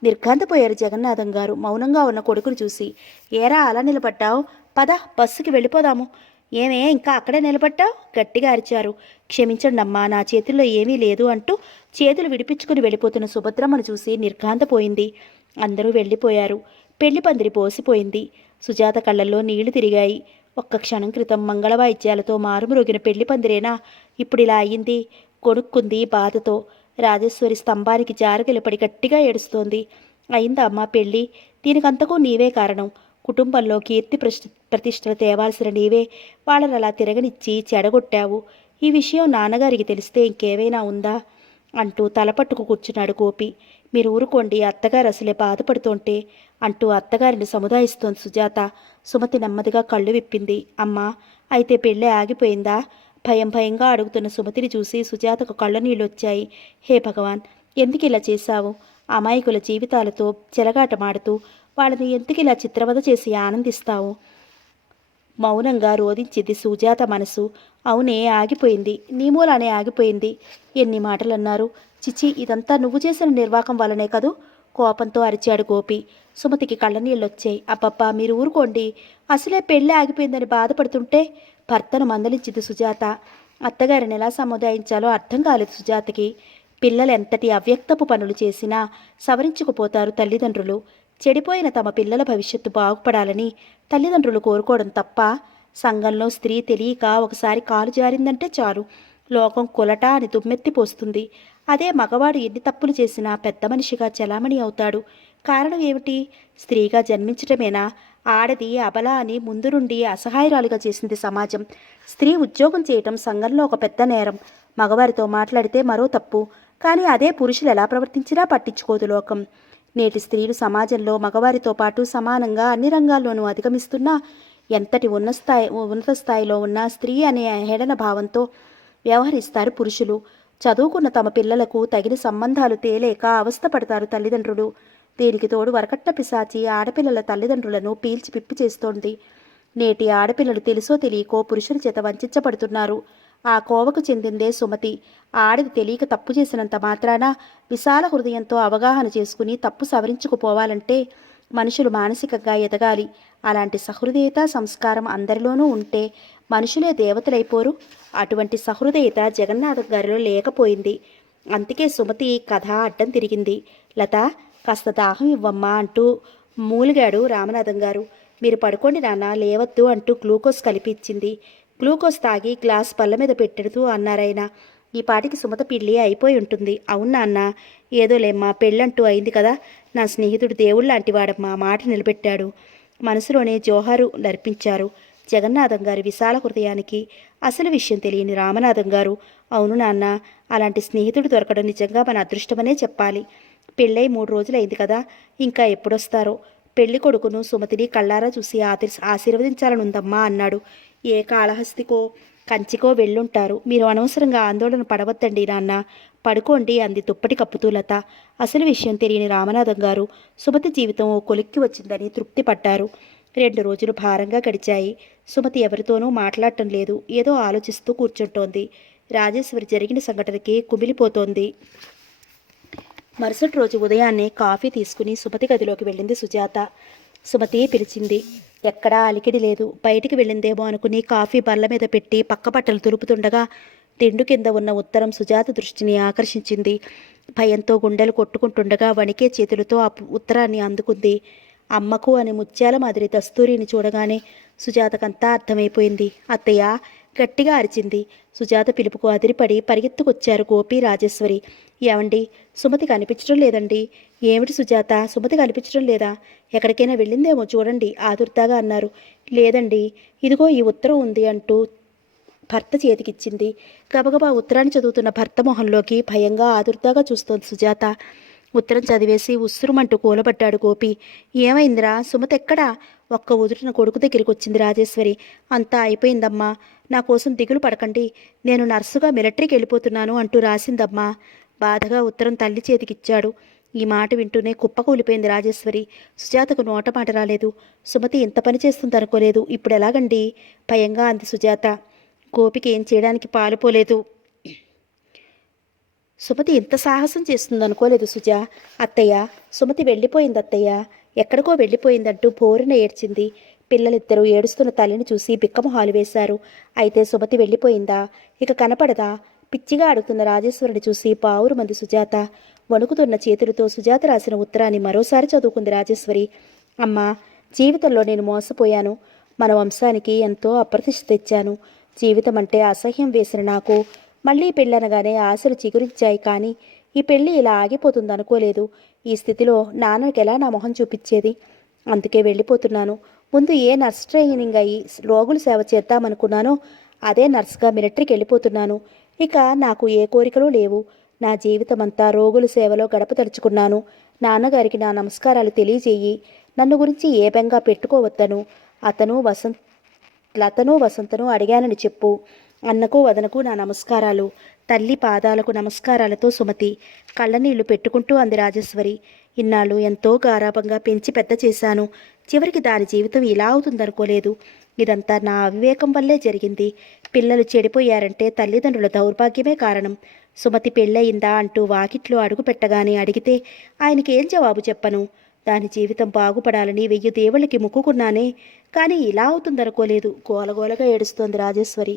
నిర్ఘాంతపోయారు జగన్నాథం గారు మౌనంగా ఉన్న కొడుకును చూసి. ఏరా అలా నిలబడ్డావు? పద, బస్సుకి వెళ్ళిపోదాము. ఏమే ఇంకా అక్కడే నిలబడ్డావు? గట్టిగా అరిచారు. క్షమించండి అమ్మా, నా చేతుల్లో ఏమీ లేదు అంటూ చేతులు విడిపించుకుని వెళ్ళిపోతున్న సుభద్రమ్మను చూసి నిర్ఘాంతపోయింది. అందరూ వెళ్ళిపోయారు. పెళ్లి పందిరి పోసిపోయింది. సుజాత కళ్ళల్లో నీళ్లు తిరిగాయి. ఒక్క క్షణం క్రితం మంగళవాయిద్యాలతో మారుమ్రోగిన పెళ్లి పందిరేనా ఇప్పుడిలా అయ్యింది? కొనుక్కుంది బాధతో. రాజేశ్వరి స్తంభానికి జారగిలపడి గట్టిగా ఏడుస్తోంది. అయిందా అమ్మా పెళ్ళి? దీనికంతకు నీవే కారణం. కుటుంబంలో కీర్తి ప్రతిష్టలు తేవాల్సిన నీవే వాళ్ళని అలా తిరగనిచ్చి చెడగొట్టావు. ఈ విషయం నాన్నగారికి తెలిస్తే ఇంకేమైనా ఉందా అంటూ తలపట్టుకు కూర్చున్నాడు గోపి. మీరు ఊరుకోండి, అత్తగారు అసలే బాధపడుతుంటే అంటూ అత్తగారిని సముదాయిస్తోంది సుజాత. సుమతి నెమ్మదిగా కళ్ళు విప్పింది. అమ్మా, అయితే పెళ్ళే ఆగిపోయిందా? భయం భయంగా అడుగుతున్న సుమతిని చూసి సుజాతకు కళ్ళ నీళ్ళొచ్చాయి. హే భగవాన్, ఎందుకు ఇలా చేశావు? అమాయకుల జీవితాలతో చెలగాటమాడుతూ వాళ్ళని ఎందుకు ఇలా చిత్రవద చేసి ఆనందిస్తావు? మౌనంగా రోధించింది సుజాత మనసు. అవునే, ఆగిపోయింది. నీ మూలానే ఆగిపోయింది. ఎన్ని మాటలన్నారు! చిచి, ఇదంతా నువ్వు చేసిన నిర్వాకం వల్లనే కదూ? కోపంతో అరిచాడు గోపి. సుమతికి కళ్ళనీళ్ళొచ్చాయి. అబ్బబ్బా, మీరు ఊరుకోండి. అసలే పెళ్ళి ఆగిపోయిందని బాధపడుతుంటే భర్తను మందలించింది సుజాత. అత్తగారిని ఎలా సముదాయించాలో అర్థం కాలేదు సుజాతకి. పిల్లలు ఎంతటి అవ్యక్తపు పనులు చేసినా సవరించుకుపోతారు తల్లిదండ్రులు. చెడిపోయిన తమ పిల్లల భవిష్యత్తు బాగుపడాలని తల్లిదండ్రులు కోరుకోవడం తప్ప? సంఘంలో స్త్రీ తెలియక ఒకసారి కాలు జారిందంటే చాలు, లోకం కొలట అని దుమ్మెత్తిపోస్తుంది. అదే మగవాడు ఎన్ని తప్పులు చేసినా పెద్ద మనిషిగా చలామణి అవుతాడు. కారణం ఏమిటి? స్త్రీగా జన్మించటమేనా? ఆడది అబల అని ముందు నుండి అసహాయరాలుగా చేసింది సమాజం. స్త్రీ ఉద్యోగం చేయటం సంఘంలో ఒక పెద్ద నేరం. మగవారితో మాట్లాడితే మరో తప్పు. కానీ అదే పురుషులు ఎలా ప్రవర్తించినా పట్టించుకోదు లోకం. నేటి స్త్రీలు సమాజంలో మగవారితో పాటు సమానంగా అన్ని రంగాల్లోనూ అధిగమిస్తున్నా ఎంతటి ఉన్నత స్థాయిలో ఉన్న స్త్రీ అనే హేళన భావంతో వ్యవహరిస్తారు పురుషులు. చదువుకున్న తమ పిల్లలకు తగిన సంబంధాలు తేలేక అవస్థపడతారు తల్లిదండ్రులు. దీనికి తోడు వరకట్న పిశాచి ఆడపిల్లల తల్లిదండ్రులను పీల్చి పిప్పి చేస్తోంది. నేటి ఆడపిల్లలు తెలుసో తెలియకో పురుషుల చేత వంచబడుతున్నారు. ఆ కోవకు చెందిందే సుమతి. ఆడది తెలియక తప్పు చేసినంత మాత్రాన విశాల హృదయంతో అవగాహన చేసుకుని తప్పు సవరించుకుపోవాలంటే మనుషులు మానసికంగా ఎదగాలి. అలాంటి సహృదయత సంస్కారం అందరిలోనూ ఉంటే మనుషులే దేవతలైపోరు. అటువంటి సహృదయత జగన్నాథం గారిలో లేకపోయింది. అందుకే సుమతి కథ అడ్డం తిరిగింది. లత, కాస్త దాహం ఇవ్వమ్మా అంటూ మూలిగాడు రామనాథం గారు. మీరు పడుకోండి నాన్న, లేవద్దు అంటూ గ్లూకోజ్ కలిపి ఇచ్చింది. గ్లూకోజ్ తాగి గ్లాస్ పళ్ళ మీద పెట్టెడుతూ అన్నారాయన. ఈ పాటికి సుమత పిల్లి అయిపోయి ఉంటుంది. అవునా అన్న? ఏదోలేమ్మా, పెళ్ళంటూ అయింది కదా. నా స్నేహితుడు దేవుళ్ళలాంటి వాడమ్మా, మాట నిలబెట్టాడు. మనసులోనే జోహారు నర్పించారు జగన్నాథం గారి విశాల హృదయానికి. అసలు విషయం తెలియని రామనాథం గారు, అవును నాన్న, అలాంటి స్నేహితుడు దొరకడం నిజంగా మన అదృష్టమనే చెప్పాలి. పెళ్ళై 3 రోజులైంది కదా, ఇంకా ఎప్పుడొస్తారో. పెళ్లి కొడుకును సుమతిని కళ్ళారా చూసి ఆశీర్వదించాలనుందమ్మా అన్నాడు. ఏ కాళహస్తికో కంచికో వెళ్ళుంటారు. మీరు అనవసరంగా ఆందోళన పడవద్దండి నాన్న, పడుకోండి అంది దుప్పటి కప్పుతూ లత. అసలు విషయం తెలియని రామనాథం గారు సుమతి జీవితం ఓ కొలిక్కి వచ్చిందని తృప్తి పడ్డారు. 2 రోజులు భారంగా గడిచాయి. సుమతి ఎవరితోనూ మాట్లాడటం లేదు. ఏదో ఆలోచిస్తూ కూర్చుంటోంది. రాజేశ్వరి జరిగిన సంఘటనకి కుమిలిపోతోంది. మరుసటి రోజు ఉదయాన్నే కాఫీ తీసుకుని సుమతి గదిలోకి వెళ్ళింది సుజాత. సుమతి పిలిచింది. ఎక్కడా అలికిడి లేదు. బయటికి వెళ్ళిందేమో అనుకుని కాఫీ బల్ల మీద పెట్టి పక్కపట్టలు తులుపుతుండగా దిండు కింద ఉన్న ఉత్తరం సుజాత దృష్టిని ఆకర్షించింది. భయంతో గుండెలు కొట్టుకుంటుండగా వణికే చేతులతో ఆ ఉత్తరాన్ని అందుకుంది. అమ్మకు అని ముత్యాల మాదిరి దస్తూరిని చూడగానే సుజాతకంతా అర్థమైపోయింది. అత్తయ్య, గట్టిగా అరిచింది. సుజాత పిలుపుకు అదిరిపడి పరిగెత్తుకొచ్చారు గోపి, రాజేశ్వరి. ఏమండి, సుమతి కనిపించడం లేదండి. ఏమిటి సుజాత, సుమతి కనిపించడం లేదా? ఎక్కడికైనా వెళ్ళిందేమో చూడండి ఆదుర్దాగా అన్నారు. లేదండి, ఇదిగో ఈ ఉత్తరం ఉంది అంటూ భర్త చేతికిచ్చింది. గబగబా ఉత్తరాన్ని చదువుతున్న భర్త మొహంలోకి భయంగా ఆదుర్దాగా చూస్తోంది సుజాత. ఉత్తరం చదివేసి ఉస్సురుమంటూ కూలబడ్డాడు గోపి. ఏమైందిరా, సుమతి ఎక్కడా? ఒక్క ఉదుటిన కొడుకు దగ్గరికి వచ్చింది రాజేశ్వరి. అంతా అయిపోయిందమ్మా, నా కోసం దిగులు పడకండి, నేను నర్సుగా మిలిటరీకి వెళ్ళిపోతున్నాను అంటూ రాసిందమ్మా. బాధగా ఉత్తరం తల్లి చేతికిచ్చాడు. ఈ మాట వింటూనే కుప్పకూలిపోయింది రాజేశ్వరి. సుజాతకు నోట మాట రాలేదు. సుమతి ఇంత పని చేస్తుందనుకోలేదు. ఇప్పుడు ఎలాగండి? భయంగా అంది సుజాత. గోపికి ఏం చేయడానికి పాలుపోలేదు. సుమతి ఇంత సాహసం చేస్తుందనుకోలేదు సుజా. అత్తయ్య, సుమతి వెళ్ళిపోయింది అత్తయ్య, ఎక్కడికో వెళ్ళిపోయిందంటూ బోరున ఏడ్చింది. పిల్లలిద్దరూ ఏడుస్తున్న తల్లిని చూసి బిక్కమొహాలు వేశారు. అయితే సుమతి వెళ్ళిపోయిందా? ఇక కనపడదా? పిచ్చిగా అడుగుతున్న రాజేశ్వరుని చూసి పావురుమంది సుజాత. వణుకుతున్న చేతులతో సుజాత రాసిన ఉత్తరాన్ని మరోసారి చదువుకుంది రాజేశ్వరి. అమ్మా, జీవితంలో నేను మోసపోయాను. మన వంశానికి ఎంతో అప్రతిష్ఠ తెచ్చాను. జీవితం అంటే అసహ్యం వేసిన నాకు మళ్ళీ పెళ్ళనగానే ఆశలు చిగురించాయి. కానీ ఈ పెళ్ళి ఇలా ఆగిపోతుందనుకోలేదు. ఈ స్థితిలో నాన్నకి ఎలా నా మొహం చూపించేది? అందుకే వెళ్ళిపోతున్నాను. ముందు ఏ నర్స్ ట్రైనింగ్ అయ్యి రోగులు సేవ చేద్దామనుకున్నానో అదే నర్స్గా మిలిటరీకి వెళ్ళిపోతున్నాను. ఇక నాకు ఏ కోరికలు లేవు. నా జీవితమంతా రోగుల సేవలో గడపదలుచుకున్నాను. నాన్నగారికి నా నమస్కారాలు తెలియజేయి. నన్ను గురించి ఏ బెంగా పెట్టుకోవద్దను. లతను వసంతను అడిగానని చెప్పు. అన్నకు వదనకు నా నమస్కారాలు. తల్లి పాదాలకు నమస్కారాలతో సుమతి కళ్ళనీళ్లు పెట్టుకుంటూ అంది రాజేశ్వరి. ఇన్నాళ్ళు ఎంతో గారాభంగా పెంచి పెద్ద చేశాను. చివరికి దాని జీవితం ఇలా అవుతుందనుకోలేదు. ఇదంతా నా అవివేకం వల్లే జరిగింది. పిల్లలు చెడిపోయారంటే తల్లిదండ్రుల దౌర్భాగ్యమే కారణం. సుమతి పెళ్ళయిందా అంటూ వాకిట్లో అడుగు పెట్టగానే అడిగితే ఆయనకి ఏం జవాబు చెప్పను? దాని జీవితం బాగుపడాలని 1000 దేవుళ్ళకి మొక్కుకున్నానే, కానీ ఇలా అవుతుందనుకోలేదు. గోలగోలగా ఏడుస్తోంది రాజేశ్వరి.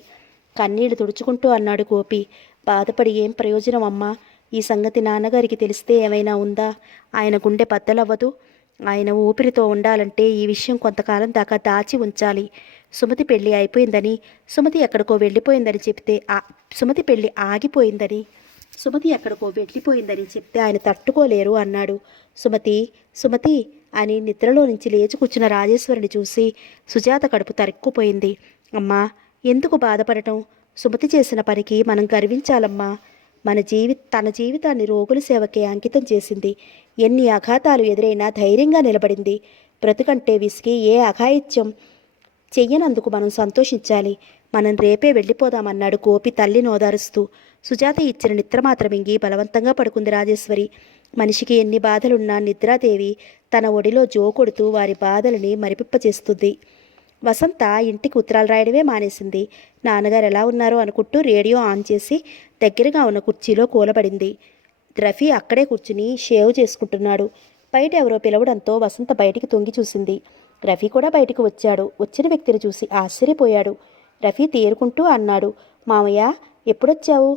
కన్నీళ్లు తుడుచుకుంటూ అన్నాడు గోపి. బాధపడి ఏం ప్రయోజనం అమ్మా? ఈ సంగతి నాన్నగారికి తెలిస్తే ఏమైనా ఉందా? ఆయన గుండె బద్దలవ్వదు. ఆయన ఊపిరితో ఉండాలంటే ఈ విషయం కొంతకాలం దాకా దాచి ఉంచాలి. సుమతి పెళ్ళి అయిపోయిందని, సుమతి ఎక్కడికో వెళ్ళిపోయిందని చెప్తే సుమతి పెళ్ళి ఆగిపోయిందని, సుమతి ఎక్కడికో వెళ్ళిపోయిందని చెప్తే ఆయన తట్టుకోలేరు అన్నాడు. సుమతి, సుమతి అని నిద్రలో నుంచి లేచి కూర్చున్న రాజేశ్వరిని చూసి సుజాత కడుపు తరుక్కుపోయింది. అమ్మా, ఎందుకు బాధపడటం? సుమతి చేసిన పనికి మనం గర్వించాలమ్మా. తన జీవితాన్ని రోగుల సేవకే అంకితం చేసింది. ఎన్ని అఘాతాలు ఎదురైనా ధైర్యంగా నిలబడింది. బ్రతుకంటే విసిగి ఏ అఘాయిత్యం చెయ్యనందుకు మనం సంతోషించాలి. మనం రేపే వెళ్ళిపోదామన్నాడు గోపి తల్లిని ఓదారుస్తూ. సుజాత ఇచ్చిన నిద్ర మాత్రం ఇంగి బలవంతంగా పడుకుంది రాజేశ్వరి. మనిషికి ఎన్ని బాధలున్నా నిద్రాదేవి తన ఒడిలో జోకొడుతూ వారి బాధలని మరిపిప్పచేస్తుంది. వసంత ఇంటికి ఉత్తరాలు రాయడమే మానేసింది. నాన్నగారు ఎలా ఉన్నారో అనుకుంటూ రేడియో ఆన్ చేసి దగ్గరగా ఉన్న కుర్చీలో కూలబడింది. రఫీ అక్కడే కూర్చుని షేవ్ చేసుకుంటున్నాడు. బయట ఎవరో పిలవడంతో వసంత బయటికి తొంగి చూసింది. రఫీ కూడా బయటికి వచ్చాడు. వచ్చిన వ్యక్తిని చూసి ఆశ్చర్యపోయాడు. రఫీ తేరుకుంటూ అన్నాడు, మామయ్య, ఎప్పుడొచ్చావు?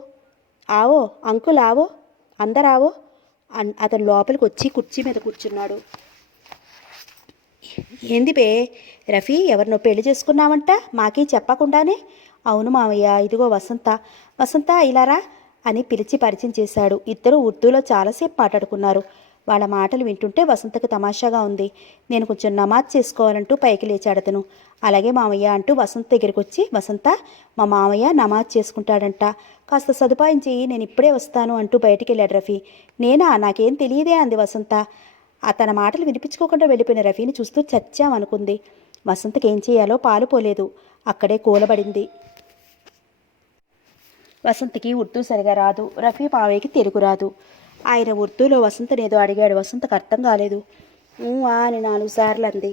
ఆవో అంకుల్, ఆవో, అందరావో. అతను లోపలికి వచ్చి కుర్చీ మీద కూర్చున్నాడు. ఏంది బే రఫీ, ఎవరినో పెళ్లి చేసుకున్నావంట మాకీ చెప్పకుండానే? అవును మామయ్య, ఇదిగో వసంత. వసంత ఇలారా అని పిలిచి పరిచయం చేశాడు. ఇద్దరు ఉర్దూలో చాలాసేపు మాట్లాడుకున్నారు. వాళ్ళ మాటలు వింటుంటే వసంతకు తమాషాగా ఉంది. నేను కొంచెం నమాజ్ చేసుకోవాలంటూ పైకి లేచాడు అతను. అలాగే మామయ్య అంటూ వసంత దగ్గరికి వచ్చి, వసంత, మా మామయ్య నమాజ్ చేసుకుంటాడంట, కాస్త సదుపాయించి నేను ఇప్పుడే వస్తాను అంటూ బయటికి వెళ్ళాడు రఫీ. నేనా? నాకేం తెలియదే అంది వసంత. తన మాటలు వినిపించుకోకుండా వెళ్ళిపోయిన రఫీని చూస్తూ చచ్చామనుకుంది. వసంతకి ఏం చేయాలో పాలుపోలేదు. అక్కడే కూలబడింది. వసంతకి ఉర్దూ సరిగా రాదు. రఫీ మావయ్యకి తెలుగు రాదు. ఆయన ఉర్దూలో వసంతనేదో అడిగాడు. వసంతకు అర్థం కాలేదు. అని 4 సార్లు అంది.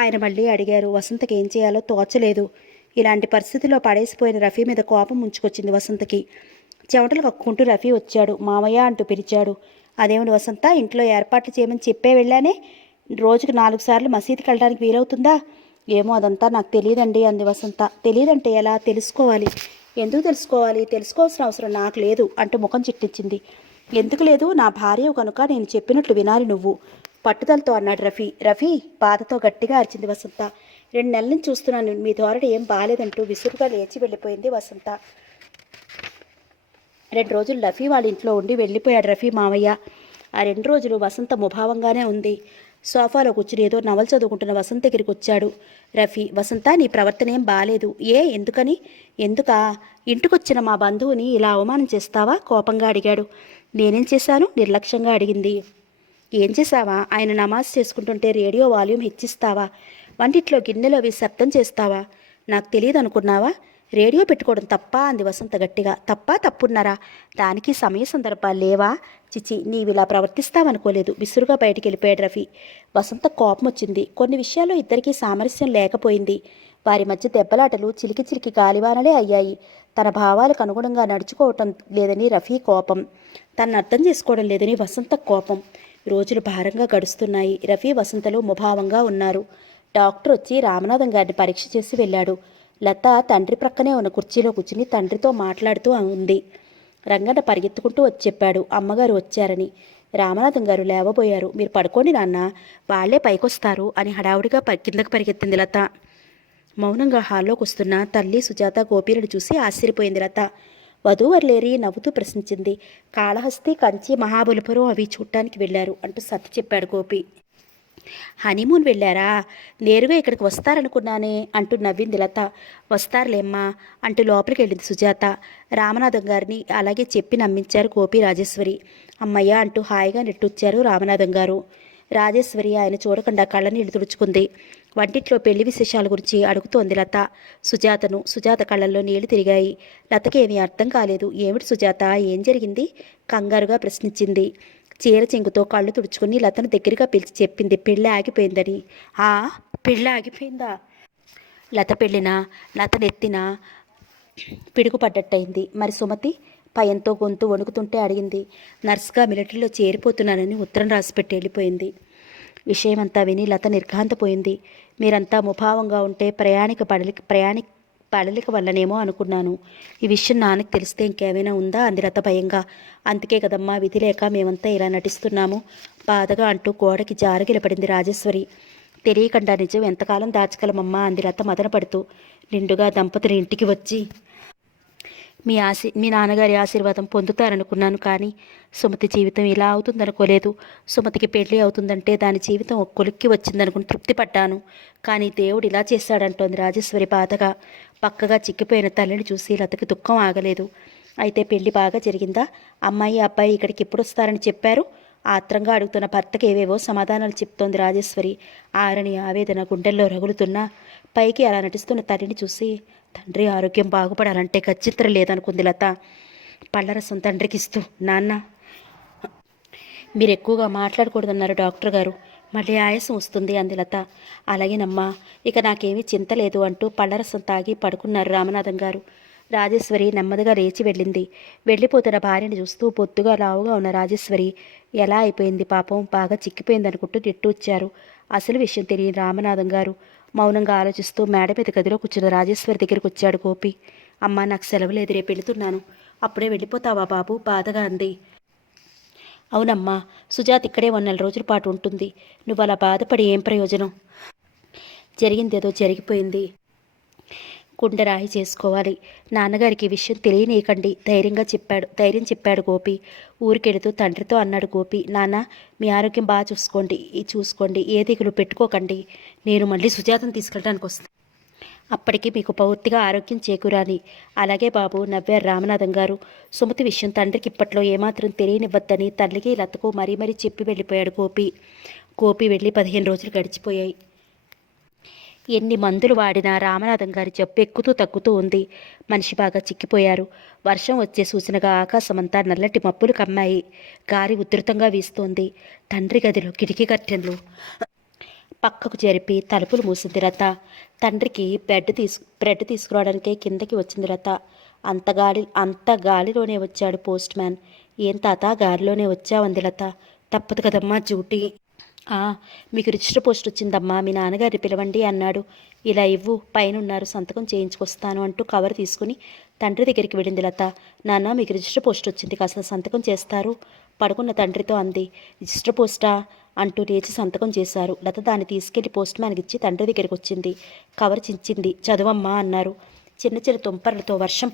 ఆయన మళ్ళీ అడిగారు. వసంతకి ఏం చేయాలో తోచలేదు. ఇలాంటి పరిస్థితిలో పడేసిపోయిన రఫీ మీద కోపం ముంచుకొచ్చింది వసంతకి. చెమటలు కక్కుంటూ రఫీ వచ్చాడు. మామయ్య అంటూ పిలిచాడు. అదేమిటి వసంత, ఇంట్లో ఏర్పాట్లు చేయమని చెప్పే వెళ్ళానే, రోజుకు 4 సార్లు మసీదుకి వెళ్ళడానికి వీలవుతుందా? ఏమో అదంతా నాకు తెలియదండి అంది వసంత. తెలియదంటే ఎలా? తెలుసుకోవాలి. ఎందుకు తెలుసుకోవాలి? తెలుసుకోవాల్సిన అవసరం నాకు లేదు అంటూ ముఖం చిట్టించింది. ఎందుకు లేదు? నా భార్య కనుక నేను చెప్పినట్లు వినాలి నువ్వు, పట్టుదలతో అన్నాడు రఫీ. రఫీ బాధతో గట్టిగా అరిచింది వసంత. 2 నెలల నుంచి చూస్తున్నాను, మీ ధోరణి ఏం బాలేదంటూ విసురుగా లేచి వెళ్ళిపోయింది వసంత. 2 రోజులు రఫీ వాళ్ళ ఇంట్లో ఉండి వెళ్ళిపోయాడు రఫీ మావయ్య. ఆ 2 రోజులు వసంత ముభావంగానే ఉంది. సోఫాలో కూర్చుని ఏదో నవల చదువుకుంటున్న వసంత దగ్గరికి వచ్చాడు రఫీ. వసంత, నీ ప్రవర్తన ఏం బాలేదు. ఎందుకని? ఎందుకా? ఇంటికొచ్చిన మా బంధువుని ఇలా అవమానం చేస్తావా? కోపంగా అడిగాడు. నేనేం చేశాను? నిర్లక్ష్యంగా అడిగింది. ఏం చేశావా? ఆయన నమాజ్ చేసుకుంటుంటే రేడియో వాల్యూమ్ హెచ్చిస్తావా? వంటిట్లో గిన్నెలో అవి శబ్దం చేస్తావా? నాకు తెలియదు అనుకున్నావా? రేడియో పెట్టుకోవడం తప్ప అంది వసంత గట్టిగా. తప్పున్నారా? దానికి సమయ సందర్భాలు లేవా? చిచి, నీవిలా ప్రవర్తిస్తావనుకోలేదు. విసురుగా బయటికి వెళ్ళిపోయాడు రఫీ. వసంత కోపం వచ్చింది. కొన్ని విషయాల్లో ఇద్దరికీ సామరస్యం లేకపోయింది. వారి మధ్య దెబ్బలాటలు చిలికి చిలికి గాలివానలే అయ్యాయి. తన భావాలకు అనుగుణంగా నడుచుకోవటం లేదని రఫీ కోపం, తనను అర్థం చేసుకోవడం లేదని వసంత కోపం. రోజులు భారంగా గడుస్తున్నాయి. రఫీ వసంతలు ముభావంగా ఉన్నారు. డాక్టర్ వచ్చి రామనాథం గారిని పరీక్ష చేసి వెళ్ళాడు. లత తండ్రి ప్రక్కనే ఉన్న కుర్చీలో కూర్చుని తండ్రితో మాట్లాడుతూ ఉంది. రంగన్న పరిగెత్తుకుంటూ వచ్చి చెప్పాడు, అమ్మగారు వచ్చారని. రామనాథం గారు లేవబోయారు. మీరు పడుకోండి నాన్న, వాళ్లే పైకొస్తారు అని హడావుడిగా కిందకు పరిగెత్తింది లత. మౌనంగా హాల్లోకి వస్తున్న తల్లి సుజాత గోపీలను చూసి ఆశ్చర్యపోయింది లత. వధూవరులేరి నవ్వుతూ ప్రశ్నించింది. కాళహస్తి, కంచి, మహాబలిపురం అవి చూడటానికి వెళ్ళారు అంటూ సత్తి చెప్పాడు గోపి. హనీమూన్ వెళ్ళారా? నేరుగా ఇక్కడికి వస్తారనుకున్నానే అంటూ నవ్వింది లత. వస్తారులేమ్మా అంటూ లోపలికి వెళ్ళింది సుజాత. రామనాథం గారిని అలాగే చెప్పి నమ్మించారు గోపి, రాజేశ్వరి. అమ్మయ్య అంటూ హాయిగా నెట్టొచ్చారు రామనాథం గారు. రాజేశ్వరి ఆయన చూడకుండా కళ్ళనీళ్లు తుడుచుకుంది. వంటింట్లో పెళ్లి విశేషాల గురించి అడుగుతోంది లత సుజాతను. సుజాత కళ్ళల్లో నీళ్లు తిరిగాయి. లతకేమీ అర్థం కాలేదు. ఏమిటి సుజాత, ఏం జరిగింది? కంగారుగా ప్రశ్నించింది. చీర చెంగుతో కళ్ళు తుడుచుకుని లతను దగ్గరగా పిలిచి చెప్పింది, పెళ్ళి ఆగిపోయిందని. పెళ్ళి ఆగిపోయిందా? లత పెళ్ళినా? లత నెత్తినా పిడుగుపడ్డట్టయింది. మరి సుమతి? భయంతో గొంతు వణుకుతుంటే అడిగింది. నర్సుగా మిలిటరీలో చేరిపోతున్నానని ఉత్తరం రాసిపెట్టి వెళ్ళిపోయింది. విషయమంతా విని లత నిర్ఘాంతపోయింది. మీరంతా ముభావంగా ఉంటే ప్రయాణిక పడలిక వల్లనేమో అనుకున్నాను. ఈ విషయం నాన్నకి తెలిస్తే ఇంకేమైనా ఉందా అంది లత భయంగా. అందుకే కదమ్మా విధి లేక మేమంతా ఇలా నటిస్తున్నాము బాధగా అంటూ గోడకి జారగిలపడింది రాజేశ్వరి. తెలియకుండా నిజం ఎంతకాలం దాచగలమమ్మా అంది లత మదనపడుతూ. నిండుగా దంపతులు ఇంటికి వచ్చి మీ నాన్నగారి ఆశీర్వాదం పొందుతారనుకున్నాను, కానీ సుమతి జీవితం ఇలా అవుతుందనుకోలేదు. సుమతికి పెళ్లి అవుతుందంటే దాని జీవితం ఒక కొలిక్కి వచ్చిందనుకుని తృప్తి పడ్డాను, కానీ దేవుడు ఇలా చేశాడంటోంది రాజేశ్వరి బాధగా. పక్కగా చిక్కిపోయిన తల్లిని చూసి లతకి దుఃఖం ఆగలేదు. అయితే పెళ్లి బాగా జరిగిందా? అమ్మాయి అబ్బాయి ఇక్కడికి ఎప్పుడు వస్తారని చెప్పారు? ఆత్రంగా అడుగుతున్న భర్తకి ఏవేవో సమాధానాలు చెప్తోంది రాజేశ్వరి. ఆరని ఆవేదన గుండెల్లో రగులుతున్నా పైకి అలా నటిస్తున్న తల్లిని చూసి తండ్రి ఆరోగ్యం బాగుపడాలంటే ఖచ్చితం లేదనుకుంది లత. పళ్ళరసం తండ్రికి ఇస్తూ, నాన్న మీరు ఎక్కువగా మాట్లాడకూడదన్నారు డాక్టర్ గారు, మళ్ళీ ఆయాసం వస్తుంది అంది లత. అలాగేనమ్మా, ఇక నాకేమీ చింత లేదు అంటూ పళ్ళరసం తాగి పడుకున్నారు రామనాథం గారు. రాజేశ్వరి నెమ్మదిగా లేచి వెళ్ళింది. వెళ్ళిపోతున్న భార్యని చూస్తూ బొత్తుగా లావుగా ఉన్న రాజేశ్వరి ఎలా అయిపోయింది పాపం, బాగా చిక్కిపోయిందనుకుంటూ తిట్టూచ్చారు. అసలు విషయం తెలియని రామనాథం గారు మౌనంగా ఆలోచిస్తూ మేడ మీద గదిలో కూర్చున్న రాజేశ్వరి దగ్గరికి వచ్చాడు గోపి. అమ్మా, నాకు సెలవు లేదు, రేపు వెళుతున్నాను. అప్పుడే వెళ్ళిపోతావా బాబు? బాధగా అంది. అవునమ్మా, సుజాత ఇక్కడే 1 నెల రోజుల పాటు ఉంటుంది. నువ్వు అలా బాధపడి ఏం ప్రయోజనం? జరిగిందేదో జరిగిపోయింది, గుండె రాయి చేసుకోవాలి. నాన్నగారికి ఈ విషయం తెలియనీయకండి, ధైర్యం చెప్పాడు గోపి. ఊరికెడుతూ తండ్రితో అన్నాడు గోపి. నాన్న, మీ ఆరోగ్యం బాగా చూసుకోండి, ఏ దిగులు పెట్టుకోకండి. నేను మళ్ళీ సుజాతను తీసుకెళ్ళడానికి వస్తాను. అప్పటికి మీకు పూర్తిగా ఆరోగ్యం చేకూరాలి. అలాగే బాబు, నవ్వారు రామనాథం గారు. సుమతి విషయం తండ్రికి ఇప్పట్లో ఏమాత్రం తెలియనివ్వద్దని తల్లికి లతకు మరీ చెప్పి వెళ్ళిపోయాడు గోపి వెళ్ళి 15 రోజులు గడిచిపోయాయి. ఎన్ని మందులు వాడినా రామనాథం గారి జబ్బు ఎక్కుతూ తగ్గుతూ ఉంది. మనిషి బాగా చిక్కిపోయారు. వర్షం వచ్చే సూచనగా ఆకాశమంతా నల్లటి మబ్బులు కమ్మాయి. గాలి ఉధృతంగా వీస్తోంది. తండ్రి గదిలో కిటికీ కర్టెన్లు పక్కకు జరిపి తలుపులు మూసింది లత. తండ్రికి బ్రెడ్ తీసుకురావడానికే కిందకి వచ్చింది లత. అంత గాలిలోనే వచ్చాడు పోస్ట్ మ్యాన్. ఏం తాత, గాలిలోనే వచ్చావంది లత. తప్పదు కదమ్మా డ్యూటీ. మీకు రిజిస్టర్ పోస్ట్ వచ్చిందమ్మా, మీ నాన్నగారిని పిలవండి అన్నాడు. ఇలా ఇవ్వు, పైనున్నారు, సంతకం చేయించుకొస్తాను అంటూ కవర్ తీసుకుని తండ్రి దగ్గరికి వెళ్ళింది లత. నాన్న, మీకు రిజిస్టర్ పోస్ట్ వచ్చింది, కాస్త సంతకం చేస్తారు పడుకున్న తండ్రితో అంది. రిజిస్టర్ పోస్టా అంటూ లేచి సంతకం చేశారు. లత దాన్ని తీసుకెళ్లి పోస్ట్ మ్యాన్కి ఇచ్చి తండ్రి దగ్గరికి వచ్చింది. కవర్ చించింది. చదవమ్మా అన్నారు. చిన్న చిన్న తుంపర్లతో వర్షం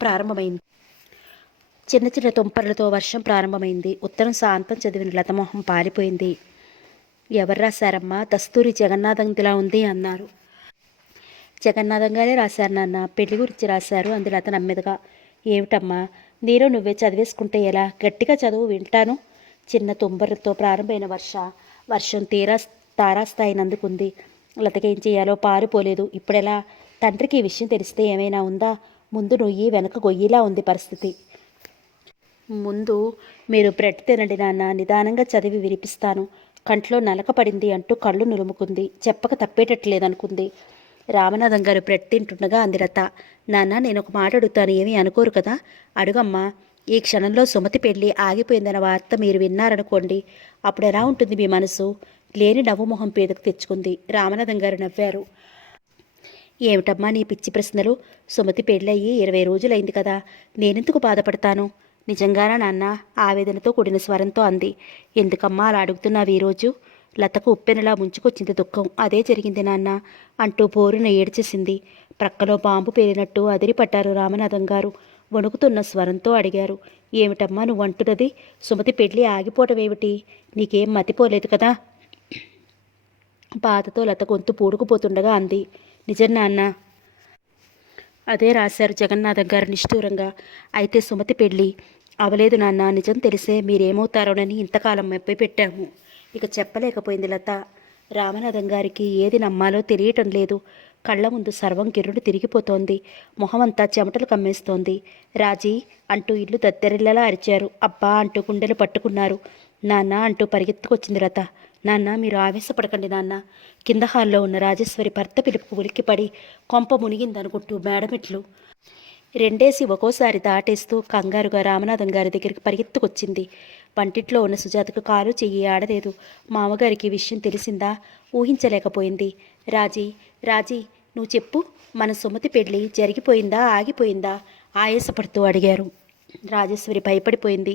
ప్రారంభమైంది. ఉత్తరం శాంతం చదివిన లత మొహం పాలిపోయింది. ఎవరు రాశారమ్మా? దస్తూరి జగన్నాథందిలా ఉంది అన్నారు. జగన్నాథం గారే రాశారు నాన్న, పెళ్లి గురించి రాశారు అంది లత నమ్మెదగా. ఏమిటమ్మా, నీలో నువ్వే చదివేసుకుంటే ఎలా? గట్టిగా చదువు, వింటాను. చిన్న తుంబరతో ప్రారంభమైన వర్షం తారాస్థాయిని అందుకుంది. లతకేం చేయాలో పాలుపోలేదు. ఇప్పుడెలా? తండ్రికి ఈ విషయం తెలిస్తే ఏమైనా ఉందా? ముందు నొయ్యి వెనక గొయ్యిలా ఉంది పరిస్థితి. ముందు మీరు బ్రెడ్ తినండి నాన్న, నిదానంగా చదివి వినిపిస్తాను. కంట్లో నలక పడింది అంటూ కళ్ళు నులుముకుంది. చెప్పక తప్పేటట్లేదనుకుంది. రామనాథం గారు బ్రెడ్ తింటుండగా అంది లత. నాన్న, నేను ఒక మాట అడుగుతాను, ఏమీ అనుకోరు కదా? అడుగమ్మా. ఈ క్షణంలో సుమతి పెళ్ళి ఆగిపోయిందన్న వార్త మీరు విన్నారనుకోండి, అప్పుడు ఎలా ఉంటుంది మీ మనసు? లేని నవ్వుమొహం పేదకు తెచ్చుకుంది. రామనాథం గారు నవ్వారు. ఏమిటమ్మా నీ పిచ్చి ప్రశ్నలు? సుమతి పెళ్ళయి 20 రోజులైంది కదా, నేనెందుకు బాధపడతాను? నిజంగానా నాన్న? ఆవేదనతో కూడిన స్వరంతో అంది. ఎందుకమ్మా అలా అడుగుతున్నావు ఈరోజు? లతకు ఉప్పెనలా ముంచుకొచ్చింది దుఃఖం. అదే జరిగింది నాన్న అంటూ బోరున ఏడ్చేసింది. ప్రక్కలో బాంబు పేలినట్టు అదిరిపడ్డారు రామనాథం గారు. వణుకుతున్న స్వరంతో అడిగారు. ఏమిటమ్మా నువ్వు అంటున్నది? సుమతి పెళ్ళి ఆగిపోవటమేమిటి? నీకేం మతిపోలేదు కదా? బాధతో లత గొంతు పూడుకుపోతుండగా అంది. నిజం నాన్న, అదే రాశారు జగన్నాథం గారు నిష్ఠూరంగా. అయితే సుమతి పెళ్ళి అవలేదు నాన్న. నిజం తెలిసే మీరేమవుతారోనని ఇంతకాలం మెప్పి పెట్టాము. ఇక చెప్పలేకపోయింది లత. రామనాథం గారికి ఏది నమ్మాలో తెలియటం లేదు. కళ్ళ ముందు సర్వం గిర్రుడు తిరిగిపోతోంది. మొహమంతా చెమటలు కమ్మేస్తోంది. రాజీ అంటూ ఇల్లు దద్దరిల్లలా అరిచారు. అబ్బా అంటూ గుండెలు పట్టుకున్నారు. నాన్న అంటూ పరిగెత్తుకొచ్చింది లత. నాన్న, మీరు ఆవేశపడకండి నాన్న. కింద హాల్లో ఉన్న రాజేశ్వరి భర్త పిలుపుకు ఉలిక్కిపడి కొంప మునిగిందనుకుంటూ మేడమెట్లు రెండేసి ఒక్కోసారి దాటేస్తూ కంగారుగా రామనాథం గారి దగ్గరికి పరిగెత్తుకొచ్చింది. వంటిట్లో ఉన్న సుజాతకు కాలు చెయ్యి ఆడలేదు. మామగారికి విషయం తెలిసిందా? ఊహించలేకపోయింది. రాజీ, రాజీ, నువ్వు చెప్పు, మన సుమతి పెళ్ళి జరిగిపోయిందా ఆగిపోయిందా? ఆయాసపడుతూ అడిగారు. రాజేశ్వరి భయపడిపోయింది.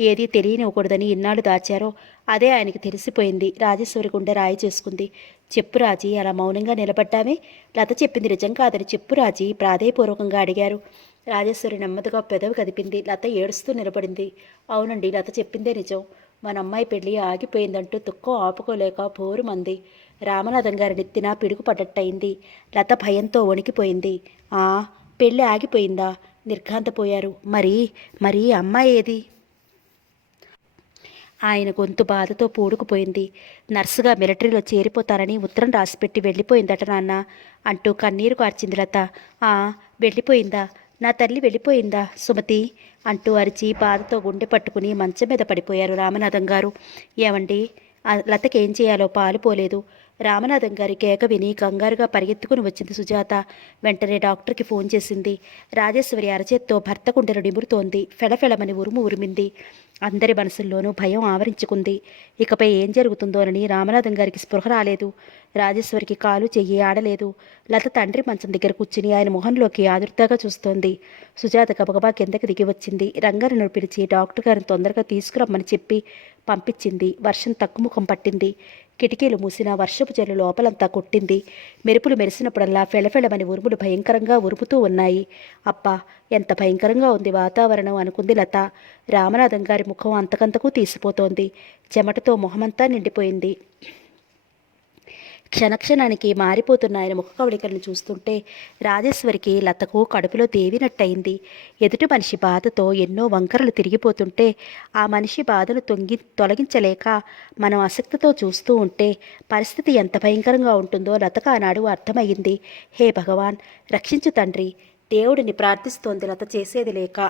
ఏదీ తెలియనివ్వకూడదని ఇన్నాళ్ళు దాచారో అదే ఆయనకి తెలిసిపోయింది. రాజేశ్వరి గుండె రాయి చేసుకుంది. చెప్పు రాజీ, అలా మౌనంగా నిలబడ్డామే? లత చెప్పింది నిజం కాదని చెప్పు రాజీ, ప్రాధేయపూర్వకంగా అడిగారు. రాజేశ్వరి నెమ్మదిగా పెదవి కదిపింది. లత ఏడుస్తూ నిలబడింది. అవునండి, లత చెప్పిందే నిజం. మన అమ్మాయి పెళ్ళి ఆగిపోయిందంటూ దుఃఖం ఆపుకోలేక బోరుమంది. రామనాథం గారి నెత్తిన పిడుగు పడ్డట్టయింది. లత భయంతో వణికిపోయింది. ఆ, పెళ్ళి ఆగిపోయిందా? నిర్ఘాంతపోయారు. మరి అమ్మాయి ఏది? ఆయన గొంతు బాధతో పూడుకుపోయింది. నర్సుగా మిలిటరీలో చేరిపోతారని ఉత్తరం రాసిపెట్టి వెళ్ళిపోయిందట నాన్న అంటూ కన్నీరు కార్చింది లత. వెళ్ళిపోయిందా? నా తల్లి వెళ్ళిపోయిందా సుమతి అంటూ అరిచి బాధతో గుండె పట్టుకుని మంచం మీద పడిపోయారు రామనాథం గారు. ఏమండి? లతకేం చేయాలో పాలుపోలేదు. రామనాథం గారి కేక విని కంగారుగా పరిగెత్తుకుని వచ్చింది సుజాత. వెంటనే డాక్టర్కి ఫోన్ చేసింది. రాజేశ్వరి అరచేత్తో భర్త గుండెలు నిమురుతోంది. ఫెళఫెళమని ఉరిమింది. అందరి మనసుల్లోనూ భయం ఆవరించుకుంది. ఇకపై ఏం జరుగుతుందోనని రామనాథం గారికి స్పృహ రాలేదు. రాజేశ్వరికి కాలు చెయ్యి ఆడలేదు. లత తండ్రి మంచం దగ్గర కూర్చుని ఆయన మొహంలోకి ఆదుర్దాగా చూస్తోంది. సుజాత గబగబా కిందకి దిగి వచ్చింది. రంగారును పిలిచి డాక్టర్ గారిని తొందరగా తీసుకురమ్మని చెప్పి పంపించింది. వర్షం తక్కుముఖం పట్టింది. కిటికీలు మూసిన వర్షపు జల్లు లోపలంతా కొట్టింది. మెరుపులు మెరిసినప్పుడల్లా ఫెళఫెళమని ఉరుములు భయంకరంగా ఉరుపుతూ ఉన్నాయి. అబ్బా, ఎంత భయంకరంగా ఉంది వాతావరణం అనుకుంది లత. రామనాథం గారి ముఖం అంతకంతకు తీసిపోతోంది. చెమటతో మొహమంతా నిండిపోయింది. క్షణక్షణానికి మారిపోతున్న ఆయన ముఖ కవళికలను చూస్తుంటే రాజేశ్వరికి లతకు కడుపులో దేవినట్టయింది. ఎదుటి మనిషి బాధతో ఎన్నో వంకరలు తిరిగిపోతుంటే ఆ మనిషి బాధను తొలగించలేక మనం ఆసక్తితో చూస్తూ ఉంటే పరిస్థితి ఎంత భయంకరంగా ఉంటుందో లతకు ఆనాడు అర్థమయ్యింది. హే భగవాన్, రక్షించు తండ్రి, దేవుడిని ప్రార్థిస్తోంది లత చేసేది లేక.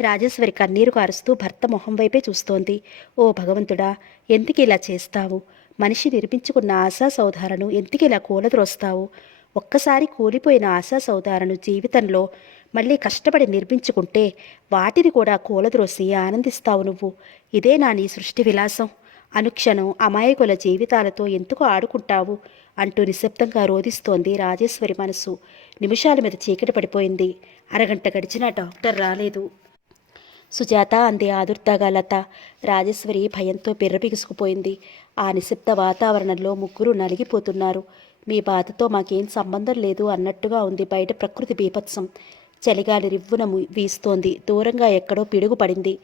రాజేశ్వరి కన్నీరు కారుస్తూ భర్త మొహం వైపే చూస్తోంది. ఓ భగవంతుడా, ఎందుకు ఇలా చేస్తావు? మనిషి నిర్మించుకున్న ఆశా సౌధాలను ఎందుకిలా కూలద్రోస్తావు? ఒక్కసారి కూలిపోయిన ఆశా సౌధాలను జీవితంలో మళ్ళీ కష్టపడి నిర్మించుకుంటే వాటిని కూడా కూలద్రోసి ఆనందిస్తావు నువ్వు. ఇదే నీ సృష్టి విలాసం. అనుక్షణం అమాయకుల జీవితాలతో ఎందుకు ఆడుకుంటావు అంటూ నిశ్శబ్దంగా రోధిస్తోంది రాజేశ్వరి మనసు. నిమిషాల మీద చీకటి పడిపోయింది. అరగంట గడిచినా డాక్టర్ రాలేదు. సుజాత అంది ఆదుర్దాగా లత. రాజేశ్వరి భయంతో బిర్రబిగుసుకుపోయింది. ఆ నిశ్శబ్ద వాతావరణంలో ముగ్గురు నలిగిపోతున్నారు. మీ బాధతో మాకేం సంబంధం లేదు అన్నట్టుగా ఉంది బయట ప్రకృతి బీభత్సం. చలిగాలి రివ్వున వీస్తోంది. దూరంగా ఎక్కడో పిడుగు పడింది.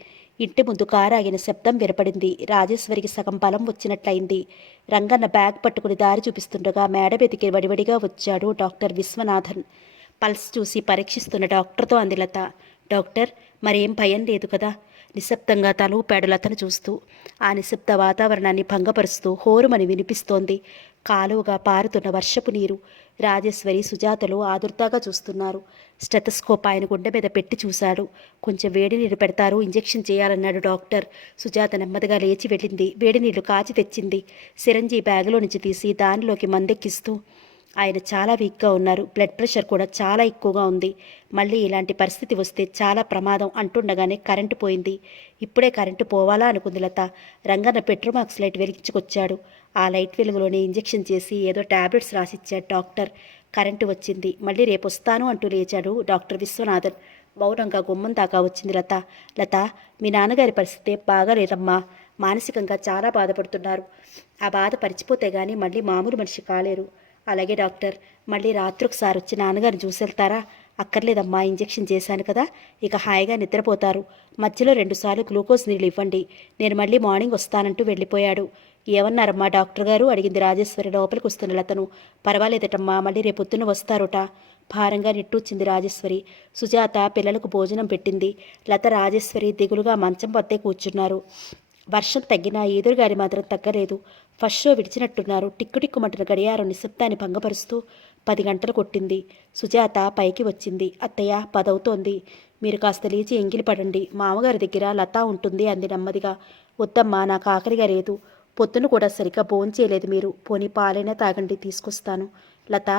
ఇంటి ముందు కారు ఆగిన శబ్దం వినపడింది. రాజేశ్వరికి సగం బలం వచ్చినట్లయింది. రంగన్న బ్యాగ్ పట్టుకుని దారి చూపిస్తుండగా మేడ మీదికి వడివడిగా వచ్చాడు డాక్టర్ విశ్వనాథన్. పల్స్ చూసి పరీక్షిస్తున్న డాక్టర్తో అంది లత. డాక్టర్, మరేం భయం లేదు కదా? నిశ్శబ్దంగా తల ఊపాడు లతను చూస్తూ. ఆ నిశ్శబ్ద వాతావరణాన్ని భంగపరుస్తూ హోరుమని వినిపిస్తోంది కాలువగా పారుతున్న వర్షపు నీరు. రాజేశ్వరి, సుజాతలు ఆదుర్దాగా చూస్తున్నారు. స్టెతస్కోప్ ఆయన గుండె మీద పెట్టి చూశాడు. కొంచెం వేడి నీరు పెడతారు, ఇంజెక్షన్ చేయాలన్నాడు డాక్టర్. సుజాత నెమ్మదిగా లేచి వెళ్ళింది. వేడి నీళ్లు కాచి తెచ్చింది. సిరంజీ బ్యాగులో నుంచి తీసి దానిలోకి మందెక్కిస్తూ, ఆయన చాలా వీక్గా ఉన్నారు, బ్లడ్ ప్రెషర్ కూడా చాలా ఎక్కువగా ఉంది, మళ్ళీ ఇలాంటి పరిస్థితి వస్తే చాలా ప్రమాదం అంటుండగానే కరెంటు పోయింది. ఇప్పుడే కరెంటు పోవాలా అనుకుంది లత. రంగన్న పెట్రోమాక్స్ లైట్ వెలిగించుకొచ్చాడు. ఆ లైట్ వెలుగులోనే ఇంజెక్షన్ చేసి ఏదో టాబ్లెట్స్ రాసిచ్చాడు డాక్టర్. కరెంటు వచ్చింది. మళ్ళీ రేపు వస్తాను అంటూ లేచాడు డాక్టర్ విశ్వనాథన్. మౌనంగా గుమ్మం దాకా వచ్చింది లత. లత, మీ నాన్నగారి పరిస్థితి బాగాలేదమ్మా, మానసికంగా చాలా బాధపడుతున్నారు. ఆ బాధ పరిచిపోతే గానీ మళ్ళీ మామూలు మనిషి కాలేరు. అలాగే డాక్టర్, మళ్ళీ రాత్రి ఒకసారి వచ్చి నాన్నగారిని చూసెళ్తారా? అక్కర్లేదమ్మా, ఇంజెక్షన్ చేశాను కదా, ఇక హాయిగా నిద్రపోతారు. మధ్యలో 2 సార్లు గ్లూకోజ్ నీళ్ళు ఇవ్వండి, నేను మళ్ళీ మార్నింగ్ వస్తానంటూ వెళ్ళిపోయాడు. ఏమన్నారమ్మా డాక్టర్ గారు? అడిగింది రాజేశ్వరి లోపలికి వస్తున్న లతను. పర్వాలేదటమ్మా, మళ్ళీ రేపొద్దున వస్తారుట. భారంగా నిట్టూచింది రాజేశ్వరి. సుజాత పిల్లలకు భోజనం పెట్టింది. లత, రాజేశ్వరి దిగులుగా మంచం వద్దే కూర్చున్నారు. వర్షం తగ్గినా ఈదురుగాలి మాత్రం తగ్గలేదు. First show విడిచినట్టున్నారు. టిక్కుటిక్కుమంటున్న గడియారం నిశ్శబ్దాన్ని భంగపరుస్తూ 10 గంటలు కొట్టింది. సుజాత పైకి వచ్చింది. అత్తయ్య, 10 అవుతోంది, మీరు కాస్త లేచి ఎంగిలి పడండి, మామగారి దగ్గర లత ఉంటుంది అంది నెమ్మదిగా. వద్దమ్మా, నాకు ఆకలిగా లేదు, పొద్దున కూడా సరిగ్గా భోంచేయలేదు మీరు, పోనీ పాలైనా తాగండి, తీసుకొస్తాను. లత,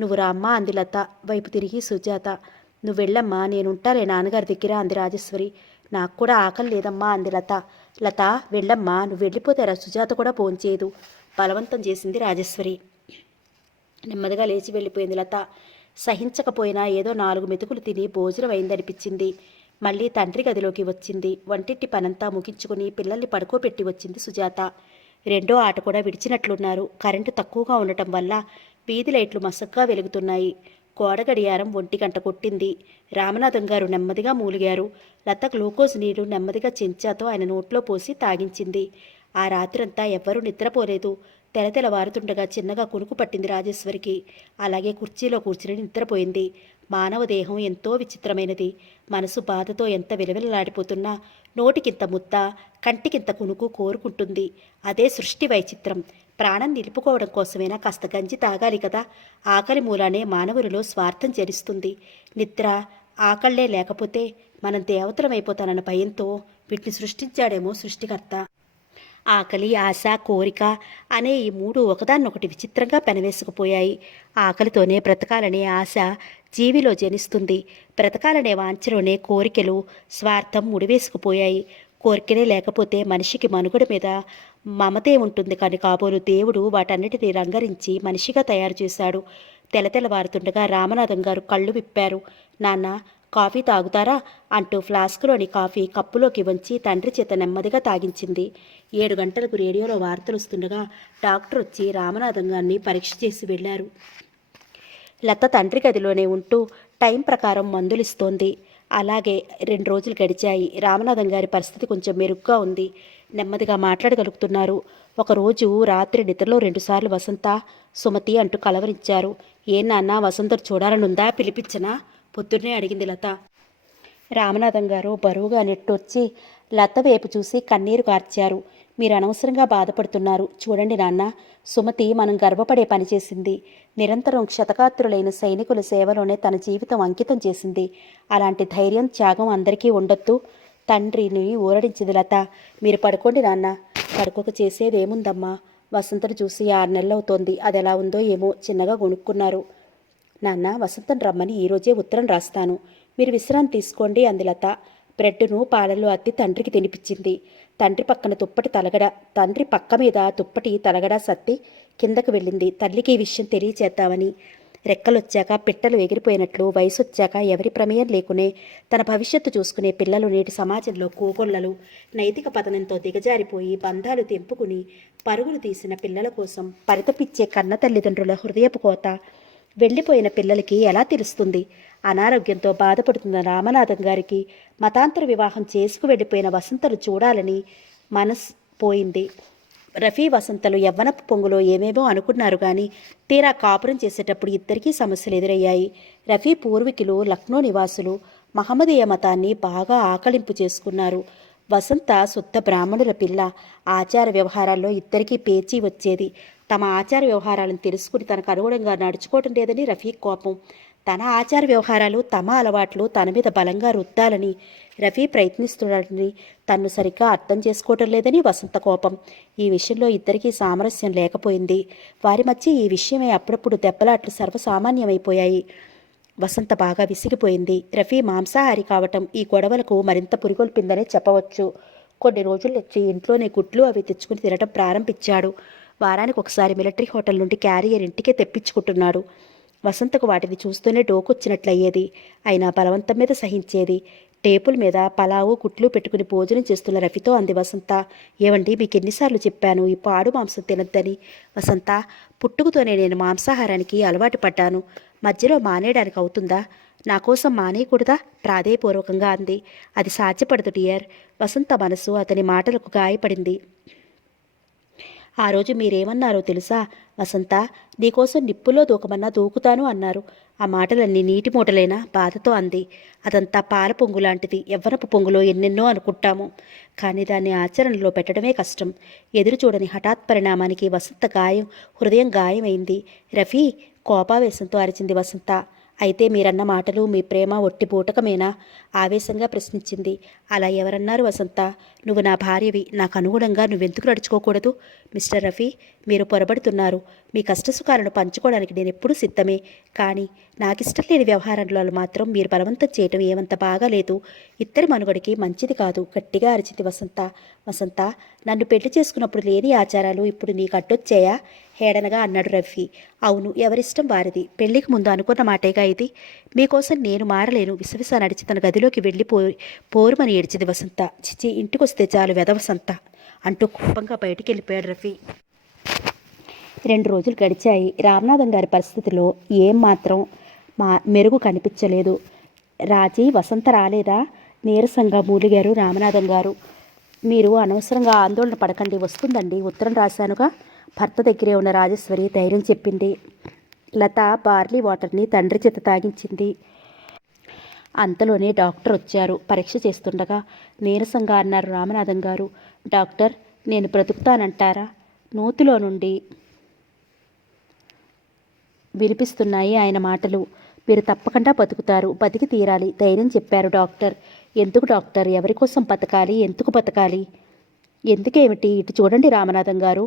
నువ్వు రామ్మా అంది లత వైపు తిరిగి సుజాత. నువ్వు వెళ్ళమ్మా, నేనుంటాలే నాన్నగారి దగ్గర అంది రాజేశ్వరి. నాకు కూడా ఆకలి లేదమ్మా అంది లత. లత, వెళ్ళమ్మా, నువ్వు వెళ్ళిపోతారా సుజాత కూడా భోంచేయదు, బలవంతం చేసింది రాజేశ్వరి. నెమ్మదిగా లేచి వెళ్ళిపోయింది లత. సహించకపోయినా ఏదో 4 మెతుకులు తిని భోజనం అయిందనిపించింది. మళ్ళీ తండ్రి గదిలోకి వచ్చింది. వంటింటి పనంతా ముగించుకుని పిల్లల్ని పడుకోబెట్టి వచ్చింది సుజాత. రెండో ఆట కూడా విడిచినట్లున్నారు. కరెంటు తక్కువగా ఉండటం వల్ల వీధి లైట్లు మసగ్గా వెలుగుతున్నాయి. గోడ గడియారం 1 గంట కొట్టింది. రామనాథం గారు నెమ్మదిగా మూలిగారు. లత గ్లూకోజ్ నీళ్లు నెమ్మదిగా చెంచాతో ఆయన నోట్లో పోసి తాగించింది. ఆ రాత్రంతా ఎవ్వరూ నిద్రపోలేదు. తెలతెలవారుతుండగా చిన్నగా కునుకు పట్టింది రాజేశ్వరికి. అలాగే కుర్చీలో కూర్చుని నిద్రపోయింది. మానవ దేహం ఎంతో విచిత్రమైనది. మనసు బాధతో ఎంత విలవిలలాడిపోతున్నా నోటికింత ముద్ద, కంటికింత కునుకు కోరుకుంటుంది. అదే సృష్టి వైచిత్రం. ప్రాణం నిలుపుకోవడం కోసమైనా కాస్త గంజి తాగాలి కదా. ఆకలి మూలానే మానవునిలో స్వార్థం జనిస్తుంది. నిద్ర, ఆకళ్లే లేకపోతే మనం దేవతలమైపోతానన్న భయంతో వీటిని సృష్టించాడేమో సృష్టికర్త. ఆకలి, ఆశ, కోరిక అనే ఈ 3 ఒకదాన్నొకటి విచిత్రంగా పెనవేసుకుపోయాయి. ఆకలితోనే బ్రతకాలనే ఆశ జీవిలో జనిస్తుంది. బ్రతకాలనే వాంఛలోనే కోరికలు, స్వార్థం ముడివేసుకుపోయాయి. కోరికలే లేకపోతే మనిషికి మనుగడ మీద మమతే ఉంటుంది. కానీ కాబోలు దేవుడు వాటన్నిటినీ రంగరించి మనిషిగా తయారు చేశాడు. తెలతెలవారుతుండగా రామనాథం గారు కళ్ళు విప్పారు. నాన్న, కాఫీ తాగుతారా అంటూ ఫ్లాస్క్లోని కాఫీ కప్పులోకి వంచి తండ్రి చేత నెమ్మదిగా తాగించింది. 7 గంటలకు రేడియోలో వార్తలు వస్తుండగా డాక్టర్ వచ్చి రామనాథం గారిని పరీక్ష చేసి వెళ్లారు. లత తండ్రి గదిలోనే ఉంటూ టైం ప్రకారం మందులిస్తోంది. అలాగే 2 రోజులు గడిచాయి. రామనాథం గారి పరిస్థితి కొంచెం మెరుగ్గా ఉంది. నెమ్మదిగా మాట్లాడగలుగుతున్నారు. ఒకరోజు రాత్రి నిద్రలో 2 సార్లు వసంత, సుమతి అంటూ కలవరించారు. ఏం నాన్న, వసంతను చూడాలనుందా, పిలిపించనా? పొద్దున్నే అడిగింది లత. రామనాథం గారు బరువుగా నెట్టొచ్చి లత వైపు చూసి కన్నీరు కార్చారు. మీరు అనవసరంగా బాధపడుతున్నారు. చూడండి నాన్న, సుమతి మనం గర్వపడే పని చేసింది. నిరంతరం క్షతగాత్రులైన సైనికుల సేవలోనే తన జీవితం అంకితం చేసింది. అలాంటి ధైర్యం, త్యాగం అందరికీ ఉండొద్దు. తండ్రిని ఊరడించింది లత. మీరు పడుకోండి నాన్న. పడుకోక చేసేదేముందమ్మా. వసంతను చూసి 6 నెలలవుతోంది. అది ఎలా ఉందో ఏమో, చిన్నగా గొణుక్కున్నారు. నాన్న, వసంతను రమ్మని ఈరోజే ఉత్తరం రాస్తాను, మీరు విశ్రాంతి తీసుకోండి అంది లత. బ్రెడ్డును పాలల్లో అద్ది తండ్రికి తినిపించింది. తండ్రి పక్క మీద దుప్పటి తలగడ సత్తి కిందకు వెళ్ళింది. తల్లికి ఈ విషయం తెలియచేద్దామని. రెక్కలొచ్చాక పిట్టలు ఎగిరిపోయినట్లు వయసొచ్చాక ఎవరి ప్రమేయం లేకునే తన భవిష్యత్తు చూసుకునే పిల్లలు నేటి సమాజంలో కూగొల్లలు. నైతిక పతనంతో దిగజారిపోయి బంధాలు తెంపుకుని పరుగులు తీసిన పిల్లల కోసం పరితపిచ్చే కన్న తల్లిదండ్రుల హృదయపు కోత వెళ్ళిపోయిన పిల్లలకి ఎలా తెలుస్తుంది? అనారోగ్యంతో బాధపడుతున్న రామనాథం గారికి మతాంతర వివాహం చేసుకు వెళ్ళిపోయిన వసంతను చూడాలని మనసు పోయింది. రఫీ వసంతలు యవ్వనపు పొంగులో ఏమేమో అనుకున్నారు కానీ తీరా కాపురం చేసేటప్పుడు ఇద్దరికీ సమస్యలు ఎదురయ్యాయి. రఫీ పూర్వీకులు లక్నో నివాసులు మహమ్మదీయ మతాన్ని బాగా ఆకలింపు చేసుకున్నారు. వసంత శుద్ధ బ్రాహ్మణుల పిల్ల. ఆచార వ్యవహారాల్లో ఇద్దరికీ పేచీ వచ్చేది. తమ ఆచార వ్యవహారాలను తెలుసుకుని తనకు అనుగుణంగా నడుచుకోవటం లేదని రఫీ కోపం. తన ఆచార వ్యవహారాలు తమ అలవాట్లు తన మీద బలంగా రుద్దాలని రఫీ ప్రయత్నిస్తున్నాడని తన్ను సరిగ్గా అర్థం చేసుకోవటం లేదని వసంత కోపం. ఈ విషయంలో ఇద్దరికీ సామరస్యం లేకపోయింది. వారి మధ్య ఈ విషయమై అప్పుడప్పుడు దెబ్బలాట్లు సర్వసామాన్యమైపోయాయి. వసంత బాగా విసిగిపోయింది. రఫీ మాంసాహారి కావటం ఈ గొడవలకు మరింత పురిగొల్పిందనే చెప్పవచ్చు. కొన్ని రోజుల నుంచి ఇంట్లోనే గుడ్లు అవి తెచ్చుకుని తినటం ప్రారంభించాడు. వారానికి ఒకసారి మిలిటరీ హోటల్ నుండి క్యారియర్ ఇంటికే తెప్పించుకుంటున్నాడు. వసంతకు వాటిని చూస్తూనే డోకొచ్చినట్లయ్యేది. అయినా బలవంతం మీద సహించేది. టేబుల్ మీద పలావు గుట్లు పెట్టుకుని భోజనం చేస్తున్న రఫీతో అంది వసంత. ఏవండి, మీకు ఎన్నిసార్లు చెప్పాను ఈ పాడు మాంసం తినద్దని? వసంత, పుట్టుకతోనే నేను మాంసాహారానికి అలవాటు పడ్డాను. మధ్యలో మానేయడానికి అవుతుందా? నా కోసం మానేయకూడదా? ప్రాధేయపూర్వకంగా అంది. అది సాధ్యపడదు డియర్. వసంత మనసు అతని మాటలకు గాయపడింది. ఆ రోజు మీరేమన్నారో తెలుసా? వసంత, నీకోసం నిప్పుల్లో దూకమన్నా దూకుతాను అన్నారు. ఆ మాటలన్నీ నీటి మూటలేనా? బాధతో అంది. అదంతా పాల పొంగు లాంటిది. యవ్వనపు పొంగులో ఎన్నెన్నో అనుకుంటాము, కానీ దాన్ని ఆచరణలో పెట్టడమే కష్టం. ఎదురు చూడని హఠాత్ పరిణామానికి వసంత హృదయం గాయమైంది. రఫీ, కోపావేశంతో అరిచింది వసంత. అయితే మీరన్న మాటలు మీ ప్రేమ ఒట్టి బూటకమేనా? ఆవేశంగా ప్రశ్నించింది. అలా ఎవరన్నారు వసంత? నువ్వు నా భార్యవి. నాకు అనుగుణంగా నువ్వెందుకు నడుచుకోకూడదు? మిస్టర్ రఫీ, మీరు పొరబడుతున్నారు. మీ కష్టసుఖాలను పంచుకోవడానికి నేను ఎప్పుడూ సిద్ధమే. కానీ నాకిష్టం లేని వ్యవహారంలో మాత్రం మీరు బలవంతం చేయటం ఏమంత బాగాలేదు. ఇద్దరి మనుగడికి మంచిది కాదు. గట్టిగా అరిచింది వసంత. వసంత, నన్ను పెళ్లి చేసుకున్నప్పుడు లేని ఆచారాలు ఇప్పుడు నీకు అడ్డొచ్చాయా? హేడనగా అన్నాడు రఫీ. అవును, ఎవరిష్టం వారిది. పెళ్లికి ముందు అనుకున్న మాటేగా ఇది. మీకోసం నేను మారలేను. విసవిస నడిచి తన గదిలోకి వెళ్ళి పోరుమని ఏడ్చింది వసంత. చిచి, ఇంటికొస్తే చాలు వెదవసంత అంటూ కోపంగా బయటికి వెళ్ళిపోయాడు రఫీ. 2 రోజులు గడిచాయి. రామనాథం గారి పరిస్థితిలో ఏం మాత్రం మెరుగు కనిపించలేదు. రాజీ, వసంత రాలేదా? నీరసంగా మూలిగారు రామనాథం గారు. మీరు అనవసరంగా ఆందోళన పడకండి, వస్తుందండి. ఉత్తరం రాశానుగా. భర్త దగ్గరే ఉన్న రాజేశ్వరి ధైర్యం చెప్పింది. లత బార్లీ వాటర్ని తండ్రి చేత తాగించింది. అంతలోనే డాక్టర్ వచ్చారు. పరీక్ష చేస్తుండగా నీరసంగా అన్నారు రామనాథం గారు. డాక్టర్, నేను బ్రతుకుతానంటారా? నూతిలో నుండి వినిపిస్తున్నాయి ఆయన మాటలు. మీరు తప్పకుండా బతుకుతారు, బతికి తీరాలి, ధైర్యం చెప్పారు డాక్టర్. ఎందుకు డాక్టర్? ఎవరి కోసం బతకాలి? ఎందుకు బతకాలి? ఎందుకేమిటి? ఇటు చూడండి రామనాథం గారు,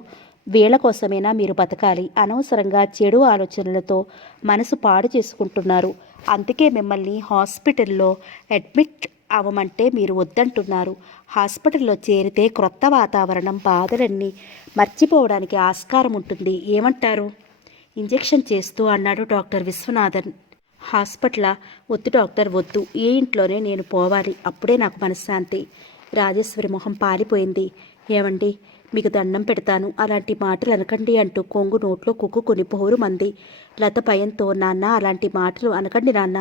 వీళ్ళ కోసమైనా మీరు బతకాలి. అనవసరంగా చెడు ఆలోచనలతో మనసు పాడు చేసుకుంటున్నారు. అందుకే మిమ్మల్ని హాస్పిటల్లో అడ్మిట్ అవ్వమంటే మీరు వద్దంటున్నారు. హాస్పిటల్లో చేరితే క్రొత్త వాతావరణం, బాధలన్నీ మర్చిపోవడానికి ఆస్కారం ఉంటుంది. ఏమంటారు? ఇంజెక్షన్ చేస్తూ అన్నాడు డాక్టర్ విశ్వనాథన్. హాస్పిటలా? వద్దు డాక్టర్, వద్దు. ఏ ఇంట్లోనే నేను పోవాలి. అప్పుడే నాకు మనశ్శాంతి. రాజేశ్వరి మొహం పాలిపోయింది. ఏమండి, మీకు దండం పెడతాను, అలాంటి మాటలు అనకండి అంటూ కొంగు నోట్లో కుక్కుని పోరుమంది. లత భయంతో, నాన్న అలాంటి మాటలు అనకండి నాన్న,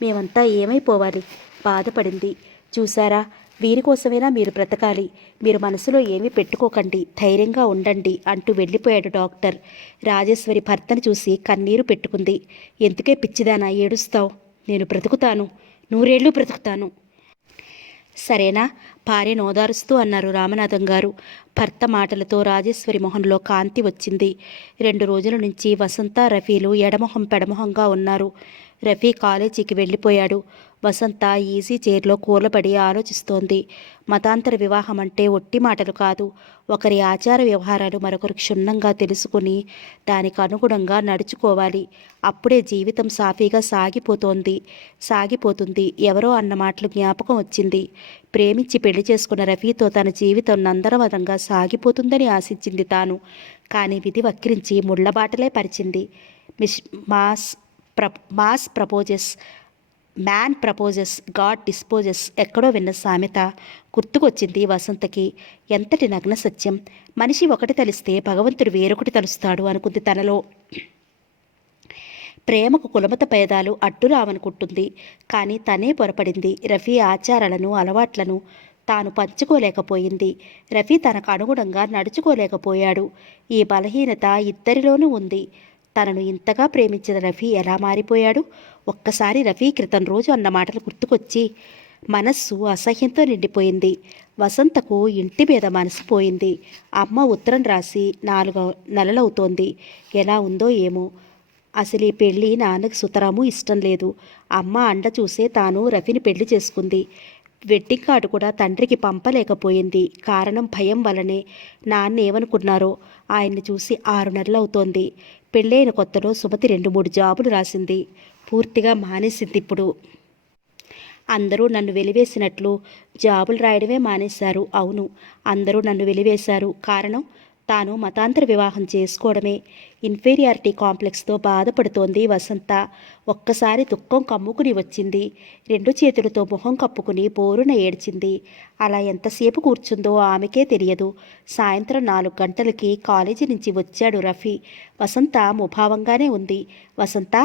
మేమంతా ఏమైపోవాలి? బాధపడింది. చూసారా, వీరి కోసమైనా మీరు బ్రతకాలి. మీరు మనసులో ఏమీ పెట్టుకోకండి, ధైర్యంగా ఉండండి అంటూ వెళ్ళిపోయాడు డాక్టర్. రాజేశ్వరి భర్తను చూసి కన్నీరు పెట్టుకుంది. ఎందుకే పిచ్చిదానా ఏడుస్తావు? నేను బ్రతుకుతాను, 100 ఏళ్ళు బ్రతుకుతాను. సరేనా? భార్యను ఓదారుస్తూ అన్నారు రామనాథం గారు. భర్త మాటలతో రాజేశ్వరి మొహంలో కాంతి వచ్చింది. 2 రోజుల నుంచి వసంత, రఫీలు ఎడమొహం పెడమొహంగా ఉన్నారు. రఫీ కాలేజీకి వెళ్ళిపోయాడు. వసంత ఈజీ చైర్లో కూలబడి ఆలోచిస్తోంది. మతాంతర వివాహం అంటే ఒట్టి మాటలు కాదు. ఒకరి ఆచార వ్యవహారాలు మరొకరు క్షుణ్ణంగా తెలుసుకుని దానికి అనుగుణంగా నడుచుకోవాలి. అప్పుడే జీవితం సాఫీగా సాగిపోతుంది. ఎవరో అన్న మాటలు జ్ఞాపకం వచ్చింది. ప్రేమించి పెళ్లి చేసుకున్న రఫీతో తన జీవితం నందనవనంగా సాగిపోతుందని ఆశించింది తాను. కానీ విధి వక్రించి ముళ్లబాటలే పరిచింది. Mass proposes, man proposes, God disposes ఎక్కడో విన్న సామెత గుర్తుకొచ్చింది వసంతకి. ఎంతటి నగ్న సత్యం! మనిషి ఒకటి తలిస్తే భగవంతుడు వేరొకటి తలుస్తాడు అనుకుంది తనలో. ప్రేమకు కులమత భేదాలు అడ్డురావనుకుంటుంది. కానీ తనే పొరపడింది. రఫీ ఆచారాలను, అలవాట్లను తాను పంచుకోలేకపోయింది. రఫీ తనకు అనుగుణంగా నడుచుకోలేకపోయాడు. ఈ బలహీనత ఇద్దరిలోనూ ఉంది. తనను ఇంతగా ప్రేమించిన రఫీ ఎలా మారిపోయాడు? ఒక్కసారి రఫీ క్రితం రోజు అన్న మాటలు గుర్తుకొచ్చి మనస్సు అసహ్యంతో నిండిపోయింది. వసంతకు ఇంటి మీద మనసు పోయింది. అమ్మ ఉత్తరం రాసి 4 నెలలవుతోంది. ఎలా ఉందో ఏమో. అసలు ఈ పెళ్ళి నాన్నకు సుతరాము ఇష్టం లేదు. అమ్మ అండ చూసే తాను రఫీని పెళ్లి చేసుకుంది. వెడ్డింగ్ కార్డు కూడా తండ్రికి పంపలేకపోయింది. కారణం భయం వలనే. నాన్న ఏమనుకున్నారో. ఆయన్ని చూసి 6 నెలలవుతోంది. పెళ్ళైన కొత్తలో సుమతి 2-3 జాబులు రాసింది. పూర్తిగా మానేసింది ఇప్పుడు. అందరూ నన్ను వెలివేసినట్లు జాబులు రాయడమే మానేశారు. అవును, అందరూ నన్ను వెలివేశారు. కారణం తాను మతాంతర వివాహం చేసుకోవడమే. ఇన్ఫీరియారిటీ కాంప్లెక్స్తో బాధపడుతోంది వసంత. ఒక్కసారి దుఃఖం కమ్ముకుని వచ్చింది. 2 చేతులతో మొహం కప్పుకుని బోరున ఏడ్చింది. అలా ఎంతసేపు కూర్చుందో ఆమెకే తెలియదు. సాయంత్రం 4 గంటలకి కాలేజీ నుంచి వచ్చాడు రఫీ. వసంత ముభావంగానే ఉంది. వసంత,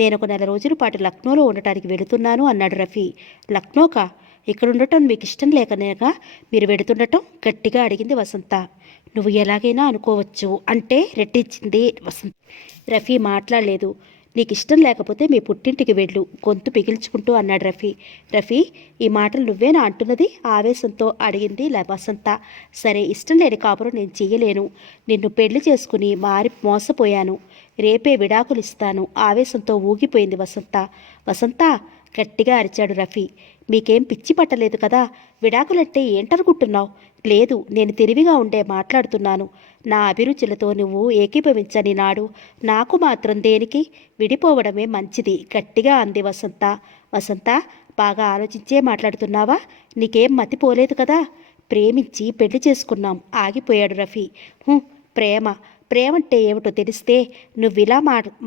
నేను ఒక 4 రోజుల పాటు లక్నోలో ఉండటానికి వెళుతున్నాను అన్నాడు రఫీ. లక్నోకా? ఇక్కడ ఉండటం మీకు ఇష్టం లేకనేగా మీరు వెడుతుండటం? గట్టిగా అడిగింది వసంత. నువ్వు ఎలాగైనా అనుకోవచ్చు అంటే రెట్టించింది వసంత. రఫీ మాట్లాడలేదు. నీకు ఇష్టం లేకపోతే మీ పుట్టింటికి వెళ్ళు, గొంతు పిగిల్చుకుంటూ అన్నాడు రఫీ. రఫీ, ఈ మాటలు నువ్వేనా అంటున్నది? ఆవేశంతో అడిగింది వసంత. సరే, ఇష్టం లేని కాపురం నేను చెయ్యలేను. నిన్ను పెళ్లి చేసుకుని మోసపోయాను. రేపే విడాకులు ఇస్తాను. ఆవేశంతో ఊగిపోయింది వసంత. వసంత, గట్టిగా అరిచాడు రఫీ. మీకేం పిచ్చి పట్టలేదు కదా? విడాకులంటే ఏంటనుకుంటున్నావు? లేదు, నేను తెలివిగా ఉండే మాట్లాడుతున్నాను. నా అభిరుచులతో నువ్వు ఏకీభవించని నాడు నాకు మాత్రం దేనికి? విడిపోవడమే మంచిది, గట్టిగా అంది వసంత. వసంత, బాగా ఆలోచించే మాట్లాడుతున్నావా? నీకేం మతిపోలేదు కదా? ప్రేమించి పెళ్లి చేసుకున్నాం. ఆగిపోయాడు రఫీ. ప్రేమంటే ఏమిటో తెలిస్తే నువ్విలా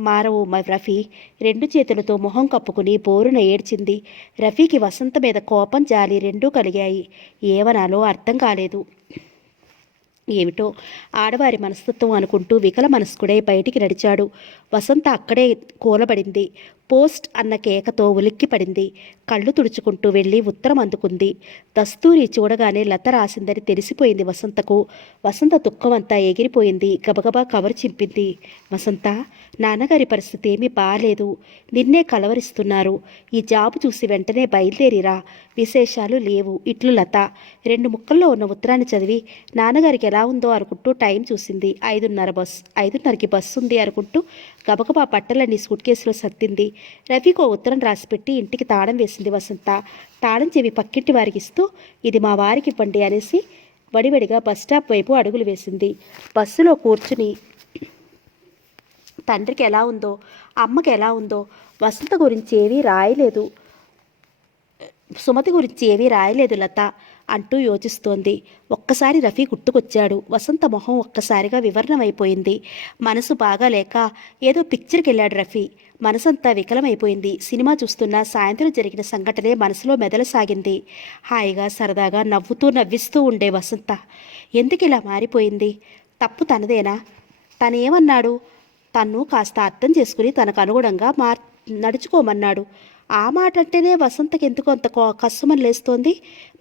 మారవు రఫీ. 2 చేతులతో మొహం కప్పుకుని బోరున ఏడ్చింది. రఫీకి వసంత మీద కోపం, జాలి రెండూ కలిగాయి. ఏమనాలో అర్థం కాలేదు. ఏమిటో ఆడవారి మనస్తత్వం అనుకుంటూ వికల మనస్కుడై బయటికి నడిచాడు. వసంత అక్కడే కూలబడింది. పోస్ట్ అన్న కేకతో ఉలిక్కిపడింది. కళ్ళు తుడుచుకుంటూ వెళ్ళి ఉత్తరం అందుకుంది. దస్తూరి చూడగానే లత రాసిందని తెలిసిపోయింది వసంతకు. వసంత దుఃఖమంతా ఎగిరిపోయింది. గబగబా కవరు చింపింది. వసంత, నాన్నగారి పరిస్థితి ఏమీ బాలేదు. నిన్నే కలవరిస్తున్నారు. ఈ జాబు చూసి వెంటనే బయలుదేరిరా. విశేషాలు లేవు. ఇట్లు లత. 2 ముక్కల్లో ఉన్న ఉత్తరాన్ని చదివి నాన్నగారికి ఎలా ఉందో అనుకుంటూ టైం చూసింది. 5:30కి బస్సు ఉంది అనుకుంటూ గబగబా బట్టలన్నీ సూట్ కేసులో సర్దింది. రఫీకో ఉత్తరం రాసిపెట్టి ఇంటికి తాళం వేసింది వసంత. తాళం చెవి పక్కింటి వారికి ఇస్తూ ఇది మా వారికి ఇవ్వండి అనేసి వడివడిగా బస్టాప్ వైపు అడుగులు వేసింది. బస్సులో కూర్చుని తండ్రికి ఎలా ఉందో, అమ్మకి ఎలా ఉందో, వసంత గురించి ఏమీ రాయలేదు, సుమతి గురించి ఏమీ రాయలేదు లత అంటూ యోచిస్తోంది. ఒక్కసారి రఫీ గుర్తుకొచ్చాడు. వసంత మొహం ఒక్కసారిగా వివరణమైపోయింది. మనసు బాగాలేక ఏదో పిక్చర్కి వెళ్ళాడు రఫీ. మనసంతా వికలమైపోయింది. సినిమా చూస్తున్న సాయంత్రం జరిగిన సంఘటనే మనసులో మెదలసాగింది. హాయిగా సరదాగా నవ్విస్తూ ఉండే వసంత ఎందుకు ఇలా మారిపోయింది? తప్పు తనదేనా? తనేమన్నాడు? తన్ను కాస్త అర్థం చేసుకుని తనకు అనుగుణంగా నడుచుకోమన్నాడు. ఆ మాట అంటేనే వసంతకి ఎందుకు అంత కష్టమని లేస్తోంది.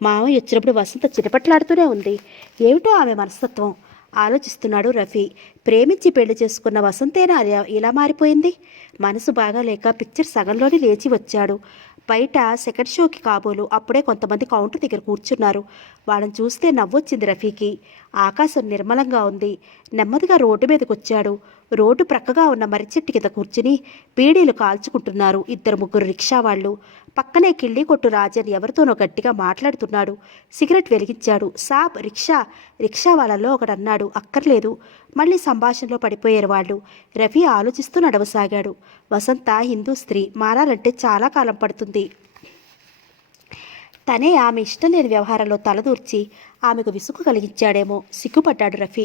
మామయ్య వచ్చినప్పుడు వసంత చిటపట్లాడుతూనే ఉంది. ఏమిటో ఆమె మనస్తత్వం ఆలోచిస్తున్నాడు రఫీ. ప్రేమించి పెళ్లి చేసుకున్న వసంతేనా ఇలా మారిపోయింది? మనసు బాగాలేక పిక్చర్ సగంలోనే లేచి వచ్చాడు. బయట సెకండ్ షోకి కాబోలు అప్పుడే కొంతమంది కౌంటర్ దగ్గర కూర్చున్నారు. వాళ్ళని చూస్తే నవ్వొచ్చింది రఫీకి. ఆకాశం నిర్మలంగా ఉంది. నెమ్మదిగా రోడ్డు మీదకి వచ్చాడు. రోడ్డు ప్రక్కగా ఉన్న మర్రి చెట్టు కింద కూర్చుని బీడీలు కాల్చుకుంటున్నారు 2-3 రిక్షా వాళ్ళు. పక్కనే కిళ్ళీ కొట్టు రాజన్ ఎవరితోనో గట్టిగా మాట్లాడుతున్నాడు. సిగరెట్ వెలిగించాడు. సాబ్, రిక్షా వాళ్ళలో ఒకడన్నాడు. అక్కర్లేదు. మళ్ళీ సంభాషణలో పడిపోయారు వాళ్ళు. రఫీ ఆలోచిస్తూ నడవసాగాడు. వసంత హిందూ స్త్రీ. మారాలంటే చాలా కాలం పడుతుంది. తనే ఆమె ఇష్టం లేని వ్యవహారంలో తలదూర్చి ఆమెకు విసుగు కలిగించాడేమో. సిగ్గుపడ్డాడు రఫీ.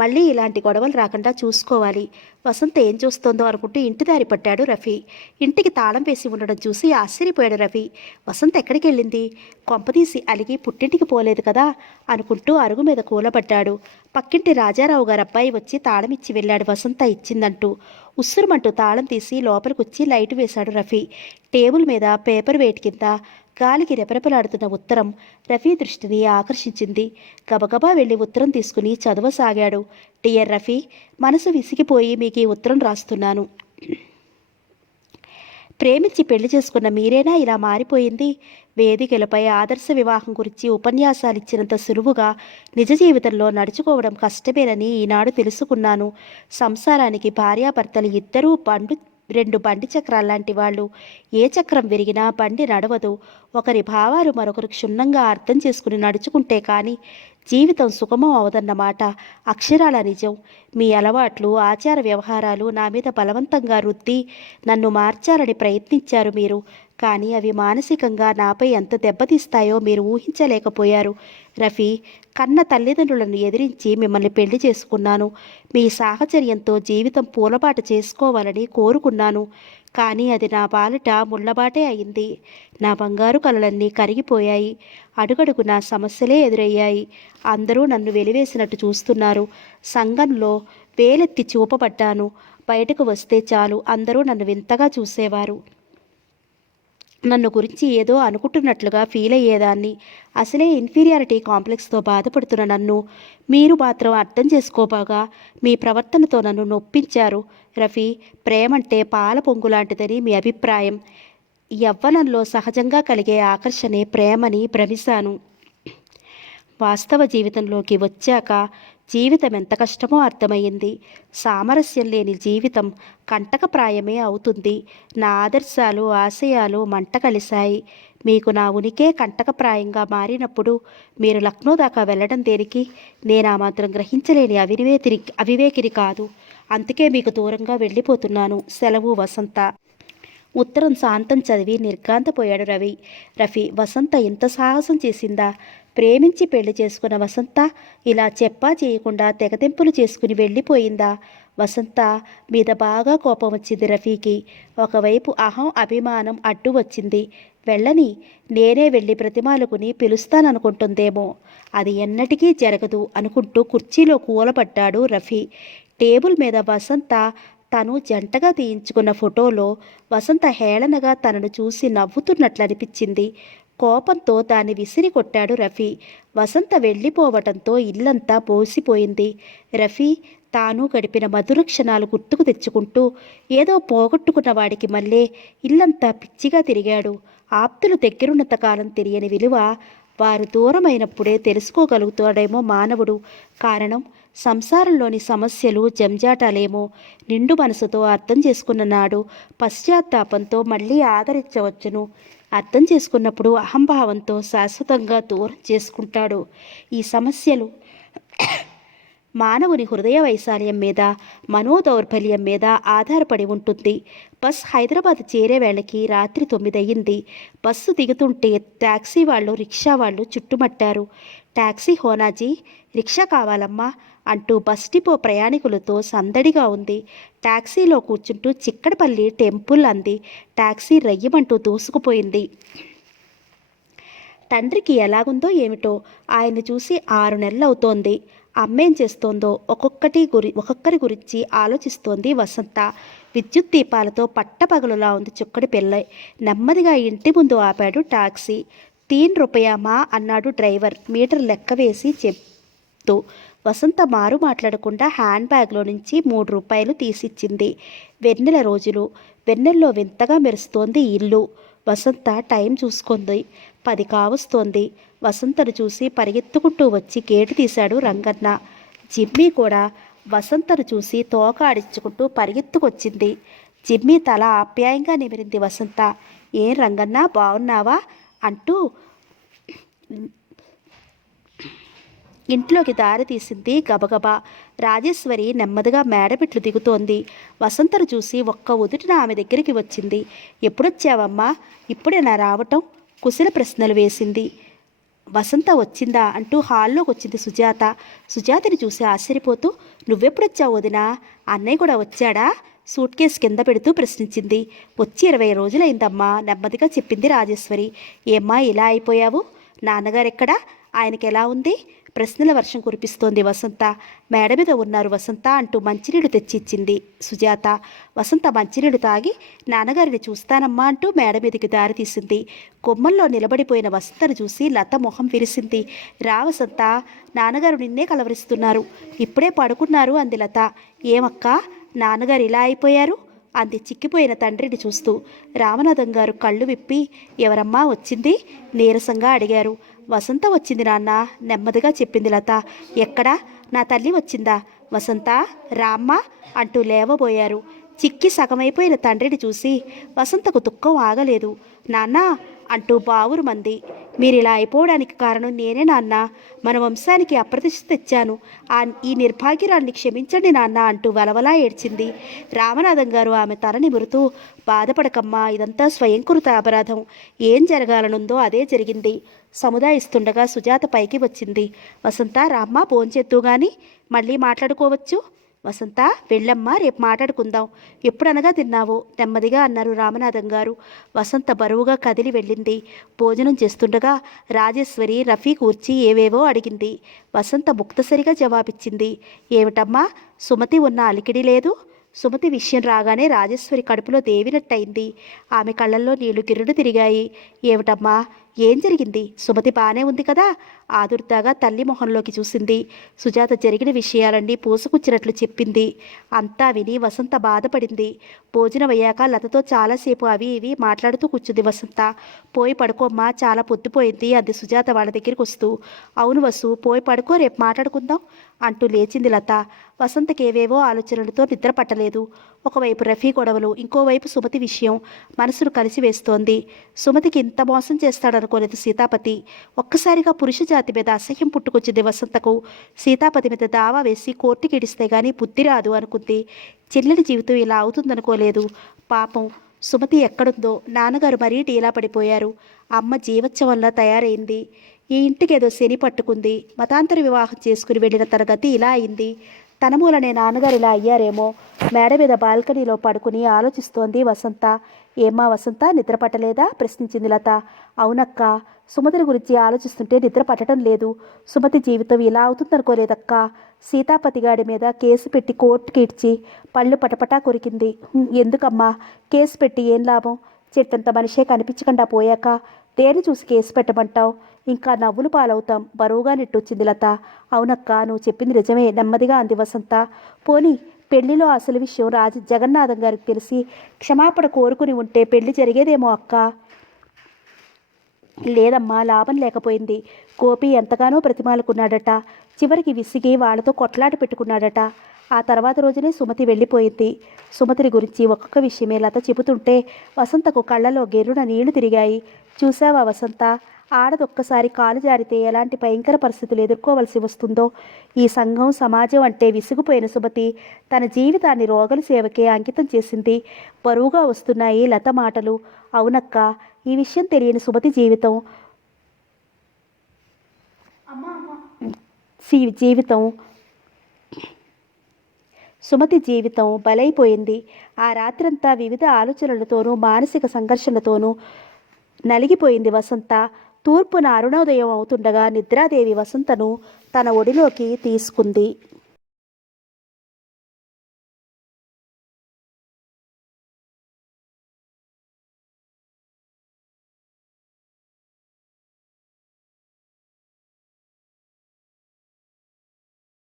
మళ్ళీ ఇలాంటి గొడవలు రాకుండా చూసుకోవాలి. వసంత ఏం చూస్తోందో అనుకుంటూ ఇంటి దారి పట్టాడు రఫీ. ఇంటికి తాళం వేసి ఉండడం చూసి ఆశ్చర్యపోయాడు రఫీ. వసంత ఎక్కడికి వెళ్ళింది? కొంపదీసి అలిగి పుట్టింటికి పోలేదు కదా అనుకుంటూ అరుగు మీద కూలబడ్డాడు. పక్కింటి రాజారావు గారు అబ్బాయి వచ్చి తాళం ఇచ్చి వెళ్ళాడు వసంత ఇచ్చిందంటూ. ఉస్సురుమంటూ తాళం తీసి లోపలికొచ్చి లైటు వేశాడు రఫీ. టేబుల్ మీద పేపర్ వెయిట్ కింద గాలికి రెపరెపలాడుతున్న ఉత్తరం రఫీ దృష్టిని ఆకర్షించింది. గబగబా వెళ్ళి ఉత్తరం తీసుకుని చదవసాగాడు. డియర్ రఫీ, మనసు విసిగిపోయి మీకు ఈ ఉత్తరం రాస్తున్నాను. ప్రేమించి పెళ్లి చేసుకున్న మీరేనా ఇలా మారిపోయింది? వేదికలపై ఆదర్శ వివాహం గురించి ఉపన్యాసాలు ఇచ్చినంత సులువుగా నిజ జీవితంలో నడుచుకోవడం కష్టమేనని ఈనాడు తెలుసుకున్నాను. సంసారానికి భార్యాభర్తలు ఇద్దరూ రెండు బండి చక్రాల్లాంటి వాళ్ళు. ఏ చక్రం విరిగినా బండి నడవదు. ఒకరి భావాలు మరొకరు క్షుణ్ణంగా అర్థం చేసుకుని నడుచుకుంటే కానీ జీవితం సుగమం అవదన్నమాట అక్షరాల నిజం. మీ అలవాట్లు, ఆచార వ్యవహారాలు నా మీద బలవంతంగా రుద్ది నన్ను మార్చాలని ప్రయత్నించారు మీరు. కానీ అవి మానసికంగా నాపై ఎంత దెబ్బతీస్తాయో మీరు ఊహించలేకపోయారు. రఫీ, కన్న తల్లిదండ్రులను ఎదిరించి మిమ్మల్ని పెళ్లి చేసుకున్నాను. మీ సాహచర్యంతో జీవితం పూలబాట చేసుకోవాలని కోరుకున్నాను. కానీ అది నా పాలిట ముళ్ళబాటే అయింది. నా బంగారు కలలన్నీ కరిగిపోయాయి. అడుగడుగునా సమస్యలే ఎదురయ్యాయి. అందరూ నన్ను వెలివేసినట్టు చూస్తున్నారు. సంఘంలో వేలెత్తి చూపబడ్డాను. బయటకు వస్తే చాలు అందరూ నన్ను వింతగా చూసేవారు. నన్ను గురించి ఏదో అనుకుంటున్నట్లుగా ఫీల్ అయ్యేదాన్ని. అసలే ఇన్ఫీరియారిటీ కాంప్లెక్స్తో బాధపడుతున్న నన్ను మీరు మాత్రం అర్థం చేసుకోబాగా మీ ప్రవర్తనతో నన్ను నొప్పించారు. రఫీ, ప్రేమంటే పాల పొంగు లాంటిదని మీ అభిప్రాయం. యవ్వనంలో సహజంగా కలిగే ఆకర్షణే ప్రేమని భ్రమిశాను. వాస్తవ జీవితంలోకి వచ్చాక జీవితం ఎంత కష్టమో అర్థమయ్యింది. సామరస్యం లేని జీవితం కంటకప్రాయమే అవుతుంది. నా ఆదర్శాలు, ఆశయాలు మంట కలిశాయి. మీకు నా ఉనికే కంటకప్రాయంగా మారినప్పుడు మీరు లక్నో దాకా వెళ్ళడం దేనికి? నేను ఆ మాత్రం గ్రహించలేని అవివేకిని కాదు. అందుకే మీకు దూరంగా వెళ్ళిపోతున్నాను. సెలవు, వసంత. ఉత్తరం శాంతం చదివి నిర్ఘాంతపోయాడు రఫీ. వసంత ఇంత సాహసం చేసిందా? ప్రేమించి పెళ్లి చేసుకున్న వసంత ఇలా చెప్పా చేయకుండా తెగతింపులు చేసుకుని వెళ్ళిపోయిందా? వసంత మీద బాగా కోపం వచ్చింది రఫీకి. ఒకవైపు అహం, అభిమానం అడ్డు వచ్చింది. వెళ్ళని, నేనే వెళ్ళి ప్రతిమాలుకుని పిలుస్తాననుకుంటుందేమో. అది ఎన్నటికీ జరగదు అనుకుంటూ కుర్చీలో కూలబడ్డాడు రఫీ. టేబుల్ మీద వసంత తను జంటగా తీయించుకున్న ఫోటోలో వసంత హేళనగా తనను చూసి నవ్వుతున్నట్లు అనిపించింది. కోపంతో దాన్ని విసిరి కొట్టాడు రఫీ. వసంత వెళ్ళిపోవటంతో ఇల్లంతా బోసిపోయింది. రఫీ తాను గడిపిన మధుర క్షణాలు గుర్తుకు తెచ్చుకుంటూ ఏదో పోగొట్టుకున్న వాడికి మళ్ళీ ఇల్లంతా పిచ్చిగా తిరిగాడు. ఆప్తులు దగ్గరున్నంత కాలం తెలియని విలువ వారు దూరమైనప్పుడే తెలుసుకోగలుగుతాడేమో మానవుడు. కారణం సంసారంలోని సమస్యలు, జంజాటాలేమో. నిండు మనసుతో అర్థం చేసుకున్న నాడు పశ్చాత్తాపంతో మళ్ళీ ఆదరించవచ్చును. అర్థం చేసుకున్నప్పుడు అహంభావంతో శాశ్వతంగా దూరం చేసుకుంటాడు. ఈ సమస్యలు మానవుని హృదయ వైశాల్యం మీద, మనోదౌర్బల్యం మీద ఆధారపడి ఉంటుంది. బస్ హైదరాబాద్ చేరే వేళకి రాత్రి 9 అయ్యింది. బస్సు దిగుతుంటే ట్యాక్సీ వాళ్ళు, రిక్షా వాళ్ళు చుట్టుమట్టారు. ట్యాక్సీ హోనాజీ, రిక్షా కావాలమ్మా అంటూ బస్ డిపో ప్రయాణికులతో సందడిగా ఉంది. ట్యాక్సీలో కూర్చుంటూ చిక్కడపల్లి టెంపుల్ అంది. ట్యాక్సీ రయ్యమంటూ దూసుకుపోయింది. తండ్రికి ఎలాగుందో ఏమిటో ఆయన్ని చూసి 6 నెలలవుతోంది. అమ్మేం చేస్తోందో ఒక్కొక్కరి గురించి ఆలోచిస్తోంది వసంత. విద్యుత్ దీపాలతో పట్టపగలులా ఉంది చుక్కడి పిల్ల. నెమ్మదిగా ఇంటి ముందు ఆపాడు టాక్సీ. 3 రూపాయ మా అన్నాడు డ్రైవర్ మీటర్ లెక్క వేసి చెప్తూ. వసంత మారు మాట్లాడకుండా హ్యాండ్ బ్యాగ్లో నుంచి 3 రూపాయలు తీసిచ్చింది. వెన్నెల రోజులు. వెన్నెల్లో వింతగా మెరుస్తోంది ఇల్లు. వసంత టైం చూసుకుంది. 10 కావస్తోంది. వసంతను చూసి పరిగెత్తుకుంటూ వచ్చి గేటు తీశాడు రంగన్న. జిమ్మీ కూడా వసంతను చూసి తోక ఆడించుకుంటూ పరిగెత్తుకొచ్చింది. జిమ్మీ తల ఆప్యాయంగా నిమిరింది వసంత. ఏం రంగన్న, బాగున్నావా అంటూ ఇంట్లోకి దారి తీసింది గబగబా. రాజేశ్వరి నెమ్మదిగా మేడమెట్లు దిగుతోంది. వసంతను చూసి ఒక్క ఉదుటిన ఆమె దగ్గరికి వచ్చింది. ఎప్పుడొచ్చావమ్మా? ఇప్పుడేనా రావటం? కుశల ప్రశ్నలు వేసింది. వసంత వచ్చిందా అంటూ హాల్లోకి వచ్చింది సుజాత. సుజాతని చూసి ఆశ్చర్యపోతూ, నువ్వెప్పుడొచ్చావు వదినా? అన్నయ్య కూడా వచ్చాడా? సూట్ కేసు కింద పెడుతూ ప్రశ్నించింది. వచ్చి 20 రోజులైందమ్మా, నెమ్మదిగా చెప్పింది రాజేశ్వరి. ఏమ్మా ఇలా అయిపోయావు? నాన్నగారెక్కడా? ఆయనకి ఎలా ఉంది? ప్రశ్నల వర్షం కురిపిస్తోంది వసంత. మేడ మీద ఉన్నారు వసంత అంటూ మంచినీళ్ళు తెచ్చిచ్చింది సుజాత. వసంత మంచినీళ్ళు తాగి నాన్నగారిని చూస్తానమ్మా అంటూ మేడ మీదకి దారి తీసింది. కొమ్మల్లో నిలబడిపోయిన వసంతను చూసి లత మొహం విరిసింది. రా వసంత, నాన్నగారు నిన్నే కలవరిస్తున్నారు. ఇప్పుడే పడుకున్నారు అంది లత. ఏమక్కా, నాన్నగారు ఇలా అయిపోయారు అంది చిక్కిపోయిన తండ్రిని చూస్తూ. రామనాథం గారు కళ్ళు విప్పి, ఎవరమ్మా వచ్చింది? నీరసంగా అడిగారు. వసంత వచ్చింది నాన్న, నెమ్మదిగా చెప్పింది లత. ఎక్కడా? నా తల్లి వచ్చిందా? వసంత, రామ్మ అంటూ లేవబోయారు. చిక్కి సగమైపోయిన తండ్రిని చూసి వసంతకు దుఃఖం ఆగలేదు. నాన్న అంటూ బావురు మంది. మీరిలా అయిపోవడానికి కారణం నేనే నాన్న. మన వంశానికి అప్రతిష్ఠ తెచ్చాను. ఈ నిర్భాగ్యురాల్ని క్షమించండి నాన్న అంటూ వలవలా ఏడ్చింది. రామనాథం గారు ఆమె తల నిమురుతూ, బాధపడకమ్మా, ఇదంతా స్వయంకృత అపరాధం. ఏం జరగాలనుందో అదే జరిగింది. సముదాయిస్తుండగా సుజాత పైకి వచ్చింది. వసంత, రామ్మ, భోంచేద్దు గాని మళ్ళీ మాట్లాడుకోవచ్చు. వసంత, వెళ్ళమ్మా, రేపు మాట్లాడుకుందాం. ఎప్పుడనగా తిన్నావు? నెమ్మదిగా అన్నారు రామనాథం గారు. వసంత బరువుగా కదిలి వెళ్ళింది. భోజనం చేస్తుండగా రాజేశ్వరి రఫీ కూర్చి ఏవేవో అడిగింది. వసంత ముక్తసరిగా జవాబిచ్చింది. ఏమిటమ్మా, సుమతి ఉన్న అలికిడి లేదు? సుమతి విషయం రాగానే రాజేశ్వరి కడుపులో దేవినట్టయింది. ఆమె కళ్ళల్లో నీళ్లు గిర్రుడు తిరిగాయి. ఏమిటమ్మా, ఏం జరిగింది? సుమతి బానే ఉంది కదా? ఆదుర్దాగా తల్లి మొహంలోకి చూసింది. సుజాత జరిగిన విషయాలన్నీ పూసుకుచ్చినట్లు చెప్పింది. అంతా విని వసంత బాధపడింది. భోజనం అయ్యాక లతతో చాలాసేపు అవి ఇవి మాట్లాడుతూ కూర్చుంది వసంత. పోయి పడుకోమ్మా, చాలా పొద్దుపోయింది అంది సుజాత వాళ్ళ దగ్గరికి వస్తూ. అవును వసు, పోయి పడుకో, రేపు మాట్లాడుకుందాం అంటూ లేచింది లత. వసంతకి ఏవేవో ఆలోచనలతో నిద్ర పట్టలేదు. ఒకవైపు రఫీ గొడవలు, ఇంకోవైపు సుమతి విషయం మనసును కలిసి వేస్తోంది. సుమతికి ఇంత మోసం చేస్తాడనుకోలేదు సీతాపతి. ఒక్కసారిగా పురుష జాతి మీద అసహ్యం పుట్టుకొచ్చింది వసంతకు. సీతాపతి మీద దావా వేసి కోర్టుకి ఇడిస్తే గానీ బుద్ధి రాదు అనుకుంది. చెల్లెలి జీవితం ఇలా అవుతుందనుకోలేదు. పాపం సుమతి ఎక్కడుందో. నాన్నగారు మరీ డీలా పడిపోయారు. అమ్మ జీవోత్సవంలా తయారైంది. ఈ ఇంటికేదో శని పట్టుకుంది. మతాంతర వివాహం చేసుకుని వెళ్ళిన తన గతి ఇలా అయింది. తన మూలనే నాన్నగారు ఇలా అయ్యారేమో. మేడ మీద బాల్కనీలో పడుకుని ఆలోచిస్తోంది వసంత. ఏమ్మా వసంత, నిద్ర పట్టలేదా? ప్రశ్నించింది లత. అవునక్క, సుమతిని గురించి ఆలోచిస్తుంటే నిద్ర పట్టడం లేదు. సుమతి జీవితం ఇలా అవుతుందనుకోలేదక్క. సీతాపతిగాడి మీద కేసు పెట్టి కోర్టుకి ఇడ్చి పళ్ళు పటపటా కొరికింది. ఎందుకమ్మా కేసు పెట్టి ఏం లాభం? చెట్టంత మనిషే కనిపించకుండా పోయాక దేని చూసి కేసు పెట్టమంటావు? ఇంకా నవ్వులు పాలవుతాం. బరువుగా నిట్టొచ్చింది లత. అవునక్క, నువ్వు చెప్పింది నిజమే, నెమ్మదిగా అంది వసంత. పోనీ పెళ్లిలో అసలు విషయం జగన్నాథం గారికి తెలిసి క్షమాపణ కోరుకుని ఉంటే పెళ్లి జరిగేదేమో అక్క. లేదమ్మా, లాభం లేకపోయింది. గోపి ఎంతగానో ప్రతిమాలుకున్నాడట. చివరికి విసిగి వాళ్లతో కొట్లాట పెట్టుకున్నాడట. ఆ తర్వాత రోజునే సుమతి వెళ్ళిపోయింది. సుమతిని గురించి ఒక్కొక్క విషయమే లత చెబుతుంటే వసంతకు కళ్ళలో గెర్రున నీళ్లు తిరిగాయి. చూసావా వసంత, ఆడదొక్కసారి కాలు జారితే ఎలాంటి భయంకర పరిస్థితులు ఎదుర్కోవలసి వస్తుందో. ఈ సంఘం, సమాజం అంటే విసిగిపోయిన సుమతి తన జీవితాన్ని రోగల సేవకే అంకితం చేసింది. బరువుగా వస్తున్నాయి లత మాటలు. అవునక్క, ఈ విషయం తెలియని సుమతి జీవితం సుమతి జీవితం బలైపోయింది. ఆ రాత్రంతా వివిధ ఆలోచనలతోనూ మానసిక సంఘర్షణతోనూ నలిగిపోయింది వసంత. తూర్పున అరుణోదయం అవుతుండగా నిద్రాదేవి వసంతను తన ఒడిలోకి తీసుకుంది.